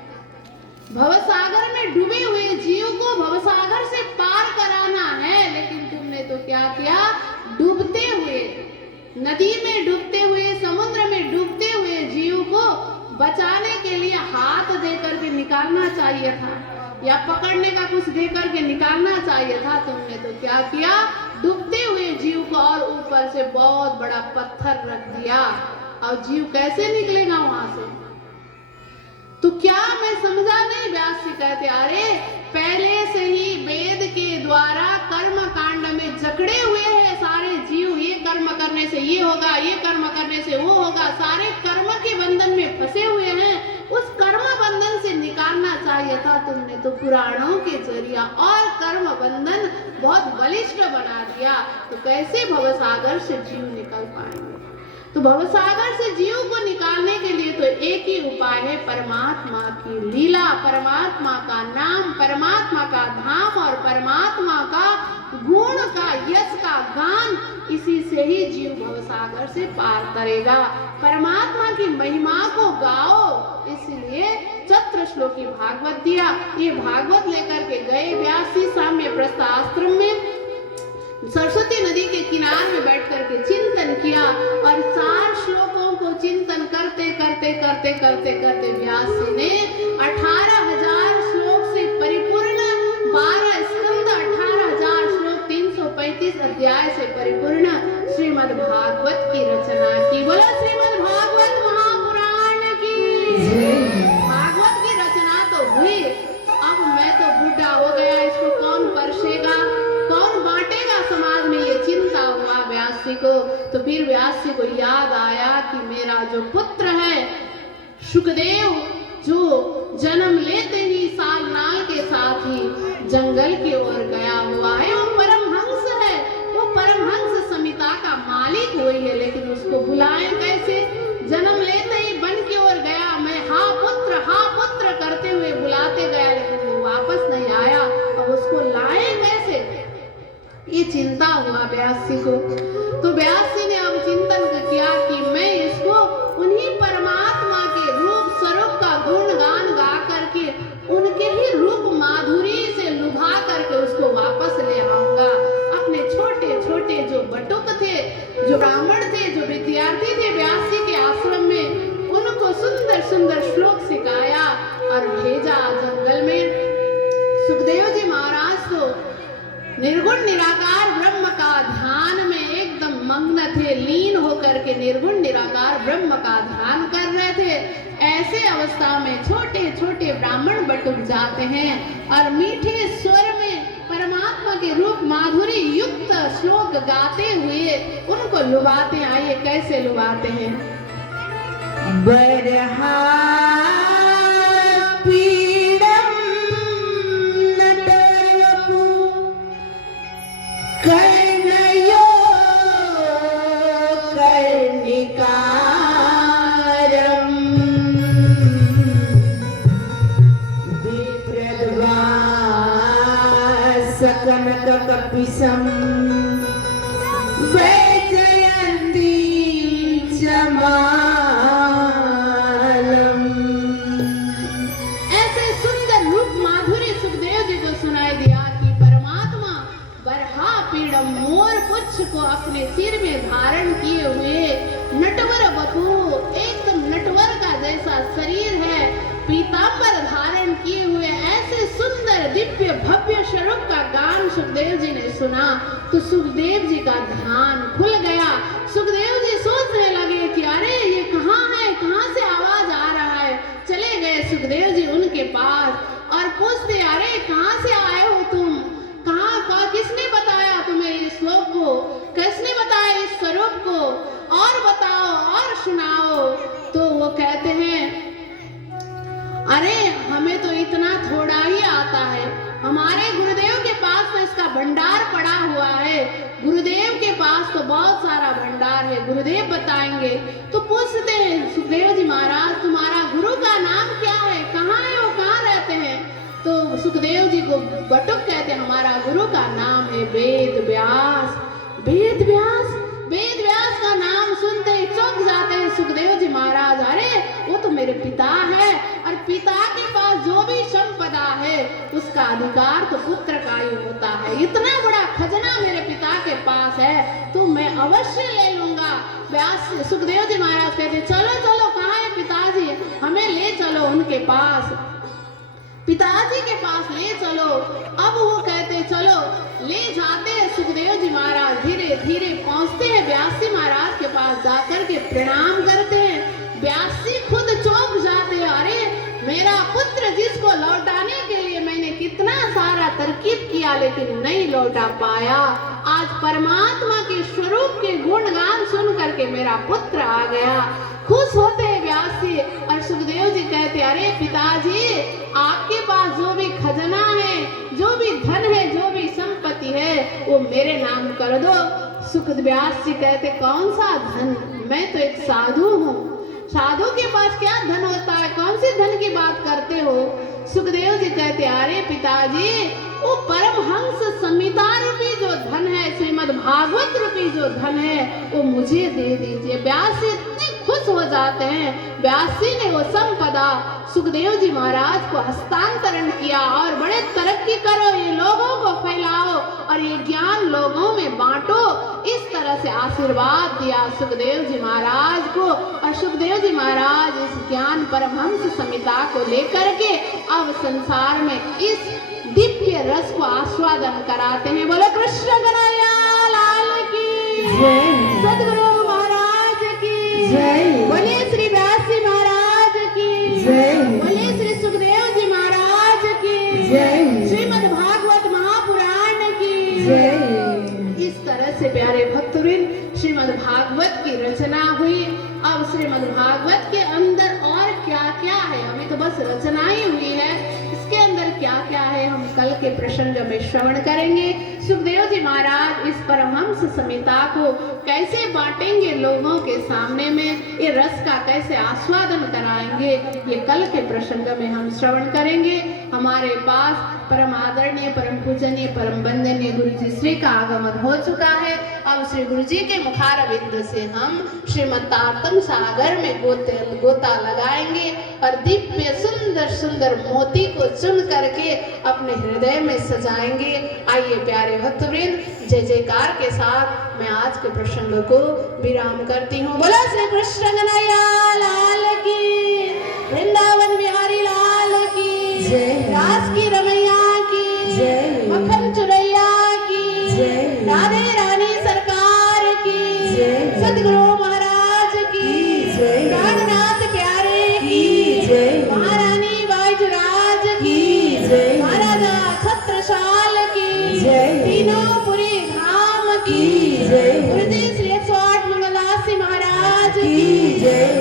भवसागर में डूबे हुए जीव को भवसागर से पार कराना है, लेकिन तुमने तो क्या किया, डूबते हुए, नदी में डूबते हुए, समुद्र में डूबते हुए जीव को बचाने के लिए हाथ देकर के निकालना चाहिए था, या पकड़ने का कुछ देकर के निकालना चाहिए था। तुमने तो क्या किया, डूबते हुए जीव को और ऊपर से बहुत बड़ा पत्थर रख दिया, और जीव कैसे निकलेगा वहां से? तो क्या मैं समझा नहीं? व्यास जी कहते अरे पहले से ही वेद के द्वारा कर्म कांड में जकड़े हुए हैं सारे जीव, ये कर्म करने से ये होगा, ये कर्म करने से वो होगा, सारे कर्म के बंधन में फंसे हुए हैं। उस कर्म बंधन से निकालना चाहिए था तुमने तो पुराणों के जरिया, और कर्म बंधन बहुत बलिष्ठ बना दिया। तो कैसे भवसागर से जीव निकल पाएंगे? तो भवसागर से जीव को निकालने के लिए तो एक ही उपाय है, परमात्मा की लीला, परमात्मा का नाम, परमात्मा का धाम और परमात्मा का गुण का, यश का गान, इसी से ही जीव भवसागर से पार करेगा। परमात्मा की महिमा को गाओ, इसलिए चतुर्श्लोकी भागवत दिया। ये भागवत लेकर के गए व्यास जी साम्य प्रस्थाश्रम में, सरस्वती नदी के किनारे में बैठ करके चिंतन किया, और 4 श्लोकों को चिंतन करते करते करते करते करते व्यास जी ने 18,000 श्लोक से परिपूर्ण 12 स्कंद, 18,000 श्लोक, 335 अध्याय से परिपूर्ण श्रीमद् भागवत की रचना की। बोलो श्रीमद् भागवत महापुराण की। भागवत की रचना तो हुई, अब मैं तो बूढ़ा हो गया, इसको कौन परसेगा, कौन बांटेगा समाज में, ये चिंता हुआ व्यास जी को। तो फिर व्यास जी को याद आया कि मेरा जो पुत्र है सुखदेव, जो जन्म लेते ही सालनाल के साथ ही जंगल की ओर गया हुआ है, वो परमहंस है, वो परमहंस समिता का मालिक हुई है, लेकिन उसको बुलाएं कैसे? जन्म लेते ही वन की ओर गया, मैं हा पुत्र करते हुए बुलाते गया, लेकिन वो वापस नहीं आया, अब उसको लाएं कैसे? ये चिंता हुआ व्यास जी को। तो व्यास जी ने अब चिंतन किया कि मैं इसको उन्हीं परमात्मा के रूप स्वरूप का गुणगान गा करके, उनके ही रूप माधुरी से लुभा करके उसको वापस ले आऊंगा। अपने छोटे छोटे जो बटुक थे, जो ब्राह्मण थे, जो विद्यार्थी थे व्यास जी के आश्रम में, उनको सुंदर सुंदर श्लोक सिखाया और भेजा जंगल में। सुखदेव जी महाराज तो निर्गुण निराकार ब्रह्म का ध्यान में एकदम मग्न थे, लीन होकर के निर्गुण निराकार ब्रह्म का ध्यान कर रहे थे। ऐसे अवस्था में छोटे छोटे ब्राह्मण बटुक जाते हैं और मीठे स्वर में परमात्मा के रूप माधुरी युक्त श्लोक गाते हुए उनको लुभाते। आइए कैसे लुभाते हैं? बरहा पीड़म नटरवपु कर्णयो कर्णिकारम विप्रद्वासकनककपिशं वैजयन्ती च मालम्। स्वरूप का गान सुखदेव जी ने सुना तो सुखदेव जी का ध्यान खुल गया। सुखदेव जी सोचने लगे कि अरे ये कहाँ है, कहाँ से आवाज आ रहा है। चले गए सुखदेव जी उनके पास और पूछते, अरे कहाँ से आए हो तुम, कहाँ किसने बताया तुम्हें इस श्लोक को, किसने बताया इस स्वरूप को, और बताओ और सुनाओ। तो वो कहते हैं, अरे हमें तो इतना थोड़ा ही आता है, हमारे गुरुदेव के पास तो इसका भंडार पड़ा हुआ है, गुरुदेव के पास तो बहुत सारा भंडार है, गुरुदेव बताएंगे। तो पूछते हैं सुखदेव जी महाराज तुम्हारा गुरु का नाम क्या है, कहाँ है वो, कहाँ रहते हैं। तो सुखदेव जी को बटुक कहते हैं, हमारा गुरु का नाम है वेद व्यास। वेद व्यास, वेद व्यास का नाम सुनते ही चौंक जाते हैं सुखदेव जी महाराज, अरे वो तो मेरे पिता है, और पिता के पास जो भी संपदा है उसका अधिकार तो पुत्र का ही होता है, इतना बड़ा खजाना मेरे पिता के पास है तो मैं अवश्य ले लूंगा। व्यास सुखदेव जी महाराज कहते चलो चलो, कहाँ है पिताजी, हमें ले चलो उनके पास, पिताजी के पास ले चलो। अब वो कहते चलो, ले जाते हैं सुखदेव जी महाराज, धीरे धीरे पहुंचते हैं व्यास जी महाराज के पास, जाकर के प्रणाम करते हैं। व्यास जी खुद चौंक जाते हैं, अरे मेरा पुत्र जिसको लौटाने के लिए मैंने कितना सारा तरकीब किया लेकिन नहीं लौटा पाया, आज परमात्मा के स्वरूप के गुणगान सुन करके मेरा पुत्र आ गया। खुश होते हैं व्यास जी और सुखदेव जी कहते, अरे पिताजी आपके पास जो भी खजाना है, जो भी धन है, जो भी संपत्ति है वो मेरे नाम कर दो। व्यास जी कहते, कौन सा धन, मैं तो एक साधु हूँ, साधु के पास क्या धन होता है, कौन सी धन की बात करते हो। सुखदेव जी कहते, अरे पिताजी वो परमहंस संहिता रूपी जो धन है, श्रीमद् भागवत रूपी जो धन है वो मुझे दे दीजिए। व्यास जी इतने खुश हो जाते हैं, व्यास जी ने वो संपदा सुखदेव जी महाराज को हस्तांतरण किया और बड़े तरक्की करो, ये लोगों को फैलाओ और ये ज्ञान लोगों में बांटो, इस तरह से आशीर्वाद दिया सुखदेव जी महाराज को। और सुखदेव जी महाराज इस ज्ञान परमहंस संहिता को लेकर के अब संसार में इस दिव्य रस को आस्वादन कराते हैं। बोलो कृष्ण कन्हैया लाल की जय, सद्गुरु महाराज की जय, बोले श्री व्यास जी महाराज की जय, बोले श्री सुखदेव जी महाराज की जय, श्रीमद् भागवत महापुराण की जय। इस तरह से प्यारे भक्तवृंद श्रीमद् भागवत की रचना हुई। अब श्रीमद् भागवत के अंदर और क्या क्या है, अभी तो बस रचना ही हुई है, इसके अंदर क्या क्या है हम कल के प्रसंग में श्रवण करेंगे। सुखदेव जी महाराज इस परमहंस संहिता को कैसे बांटेंगे लोगों के सामने में, ये रस का कैसे आस्वादन कराएंगे, ये कल के प्रसंग में हम श्रवण करेंगे। हमारे पास परम आदरणीय, परम पूजनीय, परम वंदनीय गुरु जी श्री का आगमन हो चुका है। अब श्री गुरु जी के मुखारविंद से हम श्रीमद्तारतम सागर में गोता लगाएंगे और दिव्य सुंदर सुंदर मोती को चुन करके अपने हृदय में सजाएंगे। आइए प्यारे भक्तवृंद, जय जयकार के साथ मैं आज के प्रसंग को विराम करती हूँ। बोलो श्री कृष्ण कन्हैया लाल की, वृंदावन बिहारी लाल की जय, रास की रमैया की जय, मक्खन चुरैया की जय, राधे रानी सरकार की जय, सद्गुरु महाराज की जय, प्राणनाथ प्यारे की जय, महारानी बाईजराज की जय, महाराजा छत्रसाल की जय, तीनों पुरी धाम की जय, गुरुजी श्री 108 मंगलासी महाराज की जय।